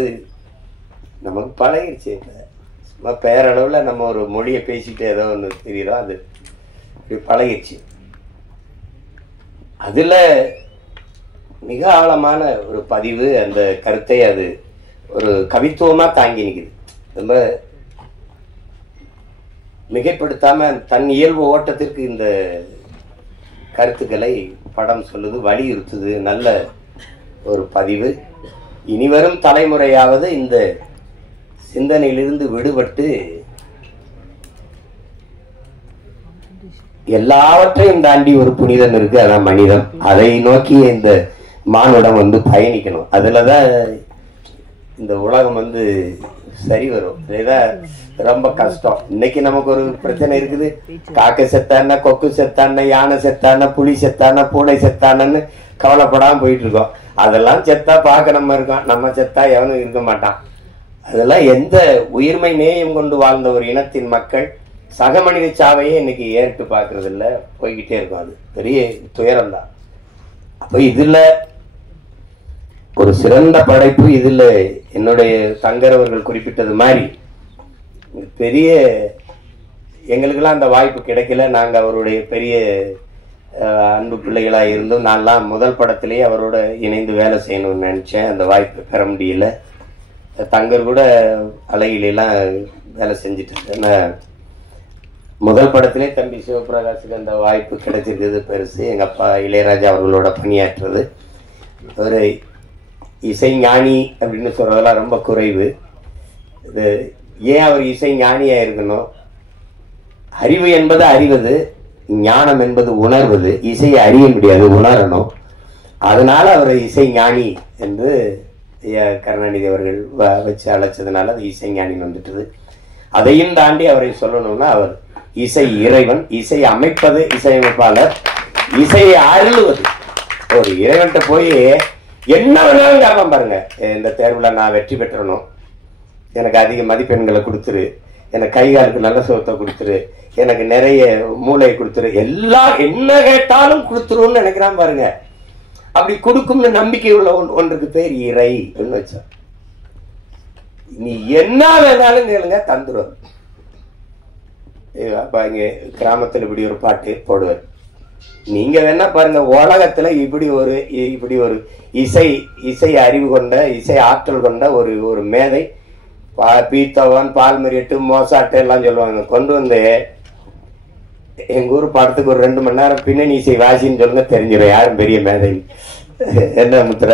நமக்கு பழகிருச்சு. சும்மா பேரளவுல நம்ம ஒரு மொழியை பேசிட்டு ஏதோ ஒன்று தெரியுதோ அது பழகிருச்சு. அதுல மிக ஆழமான ஒரு பதிவு, அந்த கருத்தை அது ஒரு கவித்துவமா தாங்கி நிற்குது. ரொம்ப மிகைப்படுத்தாம தன் இயல்பு ஓட்டத்திற்கு இந்த கருத்துக்களை படம் சொல்லுது, வலியுறுத்துது. நல்ல ஒரு பதிவு. இனிவரும் தலைமுறையாவது இந்த சிந்தனையிலிருந்து விடுபட்டு எல்லாவற்றையும் தாண்டி ஒரு புனிதம் இருக்கு, அதான் மனிதம். அதை நோக்கி இந்த மானுடம் வந்து பயணிக்கணும். அதுலதான் இந்த உலகம் வந்து சரி வரும். இதுதான் ரொம்ப கஷ்டம். இன்னைக்கு நமக்கு ஒரு பிரச்சனை இருக்குது. காக்கை செத்தான, கொக்கு செத்தான, யானை செத்தான, புலி செத்தான, பூனை செத்தானன்னு கவலைப்படாம போயிட்டு இருக்கோம். அதெல்லாம் செத்தா பார்க்க நம்ம இருக்கோம், நம்ம செத்தா எவனும் இருக்க மாட்டான். அதெல்லாம் எந்த உயிர்மை நேயம் கொண்டு வாழ்ந்த ஒரு இனத்தின் மக்கள் சக மனித சாவையே இன்னைக்கு ஏறிட்டு பார்க்கறது இல்லை, போய்கிட்டே இருக்கும். அது பெரிய துயரம் தான். அப்ப இதுல ஒரு சிறந்த படைப்பு. இதுல என்னுடைய தங்கரவர்கள் குறிப்பிட்டது மாதிரி பெரிய எங்களுக்கெல்லாம் அந்த வாய்ப்பு கிடைக்கல. நாங்க அவருடைய பெரிய அன்பு பிள்ளைகளா இருந்தும் நான்லாம் முதல் படத்திலேயே அவரோட இணைந்து வேலை செய்யணும்னு நினைச்சேன். அந்த வாய்ப்பு பெற முடியல. தங்கர் கூட அழகிலாம் வேலை செஞ்சுட்டு முதல் படத்திலே தம்பி சிவபிரகாசுக்கு அந்த வாய்ப்பு கிடைச்சிருக்குது பெருசு. எங்க அப்பா இளையராஜா அவர்களோட பணியாற்றுறது. ஒரு இசை ஞானி அப்படின்னு சொல்றதெல்லாம் ரொம்ப குறைவு. இது ஏன் அவர் இசை ஞானியா இருக்கணும்? அறிவு என்பது அறிவது, ஞானம் என்பது உணர்வது. இசையை அறிய முடியாது, உணரணும். அதனால அவர் இசை ஞானி என்று கருணாநிதி அவர்கள் வச்சு அழைச்சதுனால அது இசை ஞானின்னு வந்துட்டது. அதையும் தாண்டி அவரை சொல்லணும்னா அவர் இசை இறைவன், இசை அமைப்பது இசையமைப்பாளர், இசையை அருளுவது. ஒரு இறைவன்கிட்ட போய் என்ன வேணாலும் கேட்பான் பாருங்க, இந்த தேர்வில் நான் வெற்றி பெற்றணும், எனக்கு அதிக மதிப்பெண்களை கொடுத்துரு, எனக்கு கை காலுக்கு நல்ல சுகத்தை கொடுத்துரு, எனக்கு நிறைய மூளையை கொடுத்துரு, எல்லாம் என்ன கேட்டாலும் கொடுத்துருன்னு நினைக்கிறான் பாருங்க. அப்படி கொடுக்கும்னு நம்பிக்கை உள்ள ஒன்றுக்கு பேர் இறை வச்சா. நீ என்ன வேணாலும் கேளுங்க தந்துருவார். இங்க கிராமத்துல இப்படி ஒரு பாட்டு போடுவார். நீங்க வேணா பாருங்க, உலகத்துல இப்படி ஒரு இசை அறிவு கொண்ட, இசை ஆற்றல் கொண்ட ஒரு மேதை, பீத்தோவன், பால்மெரியட்டு, மோசாட்டு எல்லாம் சொல்லுவாங்க. கொண்டு வந்து எங்க ஊர் படத்துக்கு ஒரு 2 மணி நேரம் பின்னணி இசை வாசின்னு சொல்லுங்க, தெரிஞ்சிடும் யாரும் பெரிய மேதை. என்ன முத்திர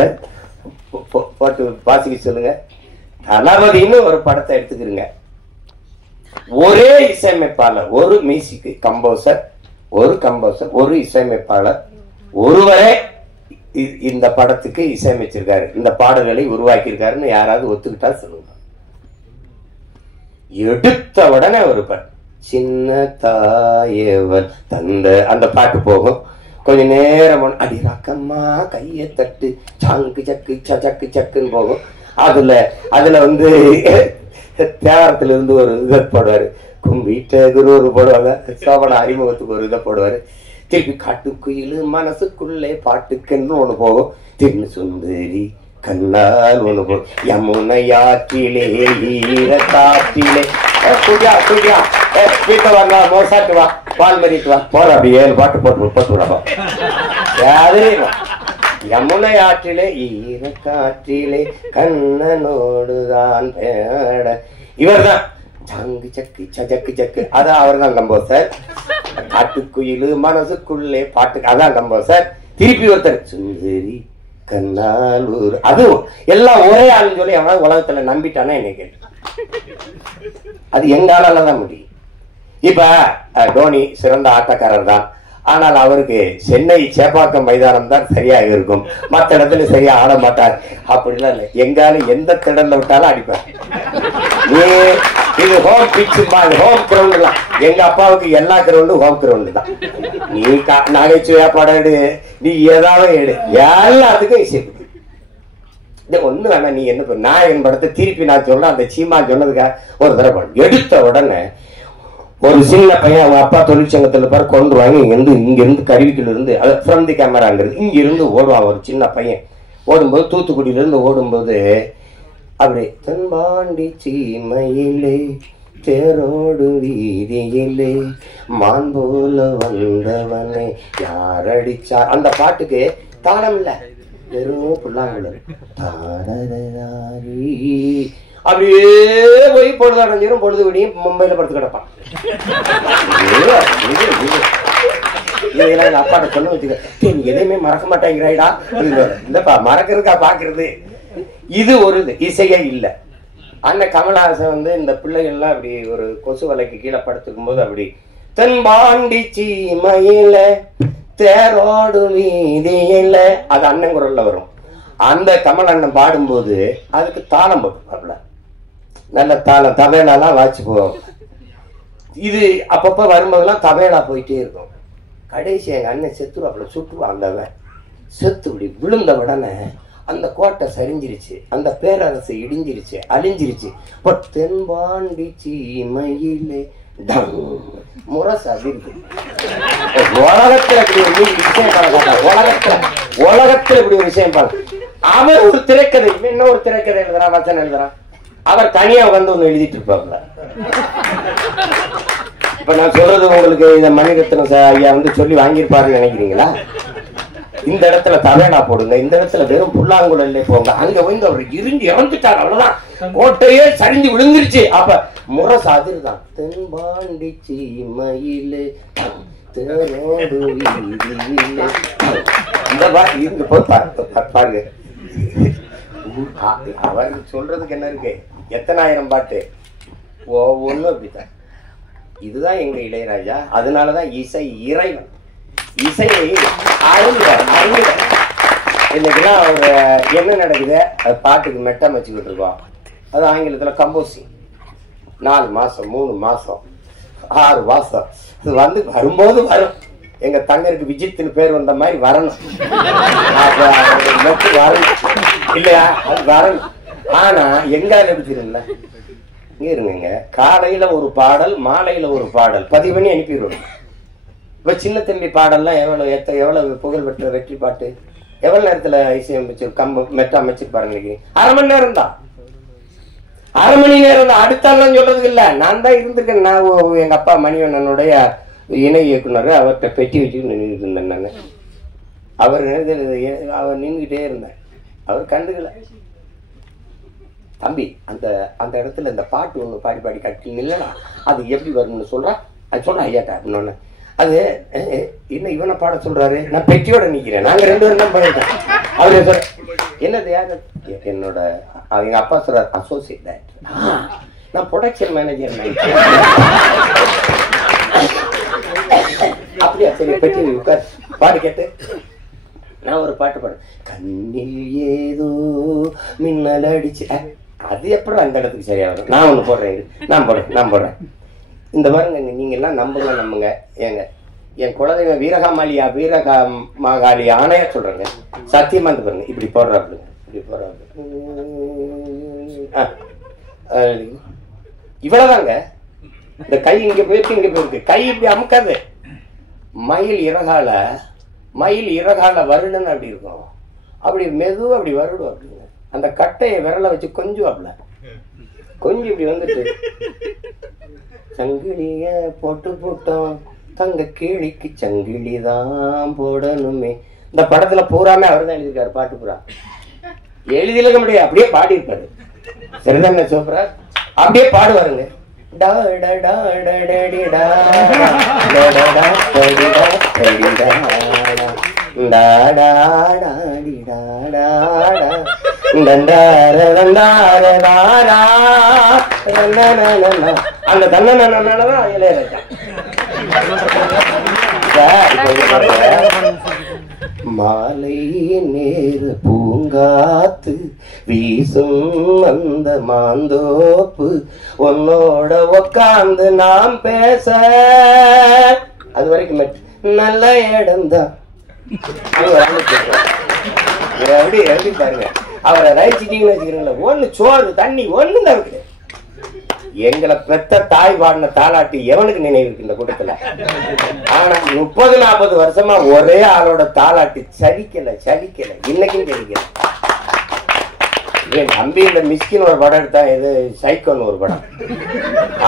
போட்டு வாசிக்க சொல்லுங்க. தளபதினு ஒரு படத்தை எடுத்துக்கிறீங்க, ஒரே இசையமைப்பாளர், ஒரு மியூசிக் கம்போசர், ஒரு இசையமைப்பாளர் ஒருவரே இந்த படத்துக்கு இசையமைச்சிருக்காரு, இந்த பாடல்களை உருவாக்கியிருக்காருன்னு யாராவது ஒத்துக்கிட்டா சொல்லுங்க. எடுத்த உடனே ஒரு பாட்டு, சின்ன தாயவன் தந்த அந்த பாட்டு போகும். கொஞ்ச நேரம் அடி ரக்கம்மா கையை தட்டு சாங்கு சக்கு சக்கு சக்குன்னு போகும். அதுல வந்து தேவாரத்துல இருந்து ஒரு இதை போடுவாரு, கும்பிட்ட குரு ஒரு போடுவாங்க, சோபன அறிமுகத்துக்கு ஒரு இதை போடுவாரு. திருப்பி காட்டுக்குயில் மனசுக்குள்ளே பாட்டுக்குன்னு ஒண்ணு போகும். தின்னு சுந்தரி கண்ணால் ஒண்ணு போகும், யமுனையாற்றிலே ஈர காற்றிலே வீட்டை வாங்க, மோசாட்டு வா, பால் மறிட்டு வா, போற அப்படி 7 பாட்டு போட்டு விடப்பா. யமுனை ஆற்றிலே ஈர காற்றிலே கண்ணனோடுதான் பேட. இவர் தான் சங்கு சக்கு சக்கு சக்கு, அதான் அவர் தான் கம்போசர். காட்டுக்குயில் மனசுக்குள்ளே பாட்டுக்கு அதான் கம்போசர். திருப்பி ஒருத்தர் சுந்தரி கண்ணாலூர், அதுவும் எல்லாம் ஒரே ஆளுன்னு சொல்லி எவனாவது உலகத்துல நம்பிட்டானா என்ன கேட்டு, அது எங்கால தான் முடியும். இப்ப டோனி சிறந்த ஆட்டக்காரர் தான், ஆனால் அவருக்கு சென்னை சேப்பாக்கம் மைதானம் தான் சரியாக இருக்கும், மற்ற இடத்துல சரியா ஆட மாட்டார். அப்படிலாம் இல்லை, எங்காலும் எந்த திடல்ல விட்டாலும் அடிப்பார். இது ஹோம் பிச்சு, ஹோம் கிரவுண்ட் எல்லாம் எங்க அப்பாவுக்கு எல்லா கிரவுண்டும் ஹோம் கிரவுண்டு தான். நீ நகைச்சுவையா படம் எடு, நீ ஏதாவது எடு, எல்லாத்துக்கும் இசை ஒண்ணு வேணா. நீ என்ன நாயகன் படத்தை திருப்பி நான் சொல்றேன், அந்த சீமா சொன்னதுக்காக ஒரு தடவை எடுத்த உடனே ஒரு சின்ன பையன் அவங்க அப்பா தொழிற்சங்கத்துல பாரு கொண்டு வாங்கி இங்க இருந்து கருவிக்குள்ள இருந்து, அது ஃப்ரம் தி கேமராங்கிறது, இங்க இருந்து ஓடுவான் ஒரு சின்ன பையன். ஓடும்போது தூத்துக்குடியில இருந்து ஓடும்போது அப்படி தென்பாண்டி சீமையிலே தேரோடு வீதியிலே மான் போல வந்தவனை யாரடிச்சா, அந்த பாட்டுக்கு தாளம் இல்ல, வெறும் புல்லாங்குழல். அப்படியே போய் பொழுதாடைஞ்சிரும், பொழுது விடியும் மும்பையில படுத்து கிடப்பான். இதெல்லாம் எங்க அப்பாட்ட சொல்ல வச்சுக்க, நீ எதையுமே மறக்க மாட்டேங்கிறாய்டா. இல்லப்பா மறக்கிறதுக்கா பாக்குறது. இது ஒரு இசையே இல்ல. அண்ணன் கமலஹாசன் வந்து இந்த பிள்ளைகள்லாம் அப்படி ஒரு கொசு வலைக்கு கீழே படுத்துக்கும் போது அப்படி தென்பாண்டி சீமையில தேரோடு வீதியில, அது அண்ணன் குரல்ல வரும். அந்த கமல் அண்ணன் பாடும்போது அதுக்கு தாளம் போட்டுப்பாப்ல, நல்ல தாளம் தபேலாலாம் வாட்சி போவோம். இது அப்பப்ப வரும்போதெல்லாம் தபேலா போயிட்டே இருக்கும். கடைசி எங்க அண்ணன் செத்துருவாப்புல, சுட்டுவான். அந்தவன் செத்து இப்படி விழுந்த உடனே அந்த கோட்டை சரிஞ்சிருச்சு, அந்த பேரரசு இடிஞ்சிருச்சு, அழிஞ்சிருச்சு. தென்பாண்டி சீமையிலே முரசு அதிர்வு. உலகத்துல இப்படி ஒரு விஷயம் உலகத்துல இப்படி ஒரு விஷயம் பாருங்க. அவர் ஒரு திரைக்கதை, இன்னொரு திரைக்கதை எழுதுறான், வசனம் எழுதுறான். அவர் தனியா வந்து ஒண்ணு எழுதிட்டு இருப்பாப்ல. இப்ப நான் சொல்றது உங்களுக்கு இந்த மணிரத்னம் ஐயா வந்து சொல்லி வாங்கியிருப்பாருன்னு நினைக்கிறீங்களா? இந்த இடத்துல தவேடா போடுங்க, இந்த இடத்துல வெறும் புல்லாங்குழல்ல போங்க, அங்க வந்து அவர் இருந்து இறந்துட்டார், அவ்வளவுதான், கோட்டையே சரிஞ்சு விழுந்துருச்சு. அப்ப முரசு அதிர்தான். தென்பாண்டி சீமையிலே தேரோடு வீதியிலே, இந்த இங்க போய் பாருங்க. அவர் சொல்றதுக்கு என்ன இருக்கு, எத்தனாயிரம் பாட்டு ஒவ்வொன்றும் அப்படித்தான். இதுதான் எங்க இளையராஜா. அதனாலதான் இசை இறைவன், இசையை அறிஞர். இன்னைக்கெல்லாம் ஒரு என்ன நடக்குது, அது பாட்டுக்கு மெட்டம் வச்சுக்கிட்டு இருக்கோம். அது ஆங்கிலத்துல கம்போசிங். 4 மாசம் 3 மாசம் 6 மாசம் அது வந்து வரும்போது வரும். எங்க தங்கருக்கு விஜித்னு பேர் வந்த மாதிரி வரணும் வரணும் இல்லையா, அது வரணும். ஆனா எங்கால எடுத்துருல இங்க இருங்க, காலையில ஒரு பாடல் மாலையில ஒரு பாடல் பதிவு பண்ணி அனுப்பிடுவோம். இப்ப சின்ன தம்பி பாடல்லாம் எவ்வளவு புகழ் பெற்ற வெற்றி பாட்டு, எவ்வளவு நேரத்துல இசையமைச்சு மெட்ட அமைச்சிருப்பாரு. இன்னைக்கு 1/2 மணி நேரம் தான், 1/2 மணி நேரம் தான். அடுத்தாலும் சொல்றதுக்கு இல்ல, நான் தான் இருந்திருக்கேன். நான் எங்க அப்பா மணிவண்ணனுடைய இணை இயக்குனர், அவர்கிட்ட பெட்டி வச்சுட்டு நின்றுட்டு இருந்தேன். நான் அவர் நின்றுகிட்டே இருந்தேன், அவர் கண்டுக்கல. தம்பி அந்த அந்த இடத்துல இந்த பாட்டு ஒண்ணு பாடி பாடி கட்டி நில்லனா அது எப்படி வரும்னு சொல்றா, அது சொல்றேன் ஐயாட்டா அப்படின்னு. அது என்ன இவனை பாட சொல்றாரு, நான் பெட்டியோட நிக்கிறேன், நாங்க 2 பேரும் தான் பாடிட்டோம். அவரு சொல்ற என்னது யாரு, என்னோட எங்க அப்பா சொல்றாரு அசோசியேட் டைரக்டர், நான் ப்ரொடக்ஷன் மேனேஜர். அப்படியா, சரி பெட்டி உட்கார் பாடு கேட்டு. நான் ஒரு பாட்டு பாடு, கண்ணில் ஏதோ மின்னல் அடிச்சு, அது எப்படி அந்த இடத்துக்கு சரியா வரும். நான் ஒண்ணு போடுறேன், நான் போடுறேன். இந்த பாருங்க, நீங்க எல்லாம் நம்புங்க. ஏங்க என் குலதெய்வம் வீரகாமாகாளி ஆணையா சொல்றேங்க, சத்தியமா இருந்து பாருங்க. இப்படி போடுறாப்புங்க, இவ்வளவுதாங்க. இந்த கை இங்க போயிருக்கு, கை இப்படி அமுக்காது. மயில் இறகால வருடன்னு அப்படி இருக்கும், அப்படி மெதுவா அப்படி வருடும் அப்படிங்க. அந்த கட்டையை விரலை வச்சு கொஞ்சம் இப்படி வந்துட்டு, சங்கிலிய போட்டோம் தங்க கேளிக்கு சங்கிலிதான் போடணுமே. இந்த படத்துல பூராமே அவர் தான் எழுதியிருக்காரு, பாட்டு பூரா எழுதியிருக்க முடியாது, அப்படியே பாடி இருக்காரு. சரிதானே சூப்பரா அப்படியே பாடுவாருங்க. அந்த தன்னதான் இளையராஜா. மாலை நேர பூங்காத்து வீசும் அந்த மாந்தோப்பு, உன்னோட உக்காந்து நாம் பேச, அது வரைக்கும் நல்ல இடம்தான். எப்படி பாருங்க, அவரை ரசிச்சிட்டீங்கன்னு வச்சுக்கிறீங்களா, ஒண்ணு சோறு தண்ணி ஒண்ணுதான் இருக்குது. எங்களை பெத்த தாய் பாடின தாலாட்டி எவனுக்கு நினைவு இருக்கு இந்த கூட்டத்துல? ஆனா 30-40 வருஷமா ஒரே ஆளோட தாலாட்டி சலிக்கல, இன்னைக்கும் சலிக்கல. தம்பி இந்த மிஸ்கின் ஒரு படம் எடுத்தா, இது சைக்கோன்னு ஒரு படம்,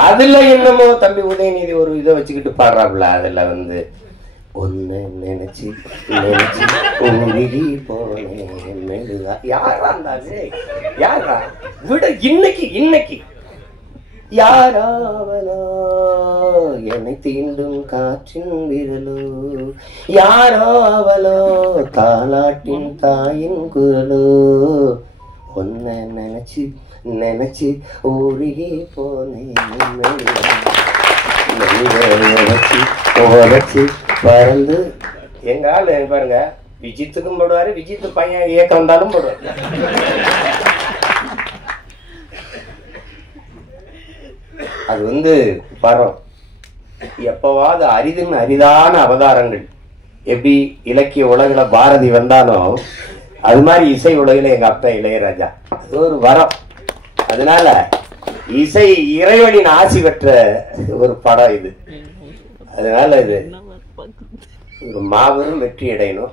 அதுல என்னமோ தம்பி உதயநிதி ஒரு இதை வச்சுக்கிட்டு பாடுறாப்புல. அதுல வந்து ஒன்னு நினைச்சு போனேன். யாரா இருந்தாரு, யாரா விட இன்னைக்கு யாராவலோ என்னை தீண்டும் காற்றின் விரலோ, யாராவலோ தாலாட்டின் தாயின் குரலோ, ஒன்ன நினைச்சு ஊருகி போனேன். பறந்து எங்க ஆளு பாருங்க, விஜித்துக்கும் போடுவாரு, விஜித்து பையன் இயக்கம் வந்தாலும் போடுவாரு. அது வந்து பரம் எப்பவாவது அரிதான அவதாரங்கள். எப்படி இலக்கிய உலகில பாரதி வந்தாலும் அது மாதிரி இசை உலகில எங்க அப்பா இளையராஜா, அது ஒரு வரம். அதனால இசை இறைவனின் ஆசி பெற்ற ஒரு படம் இது. அதனால இது ஒரு மாபெரும் வெற்றி அடையணும்.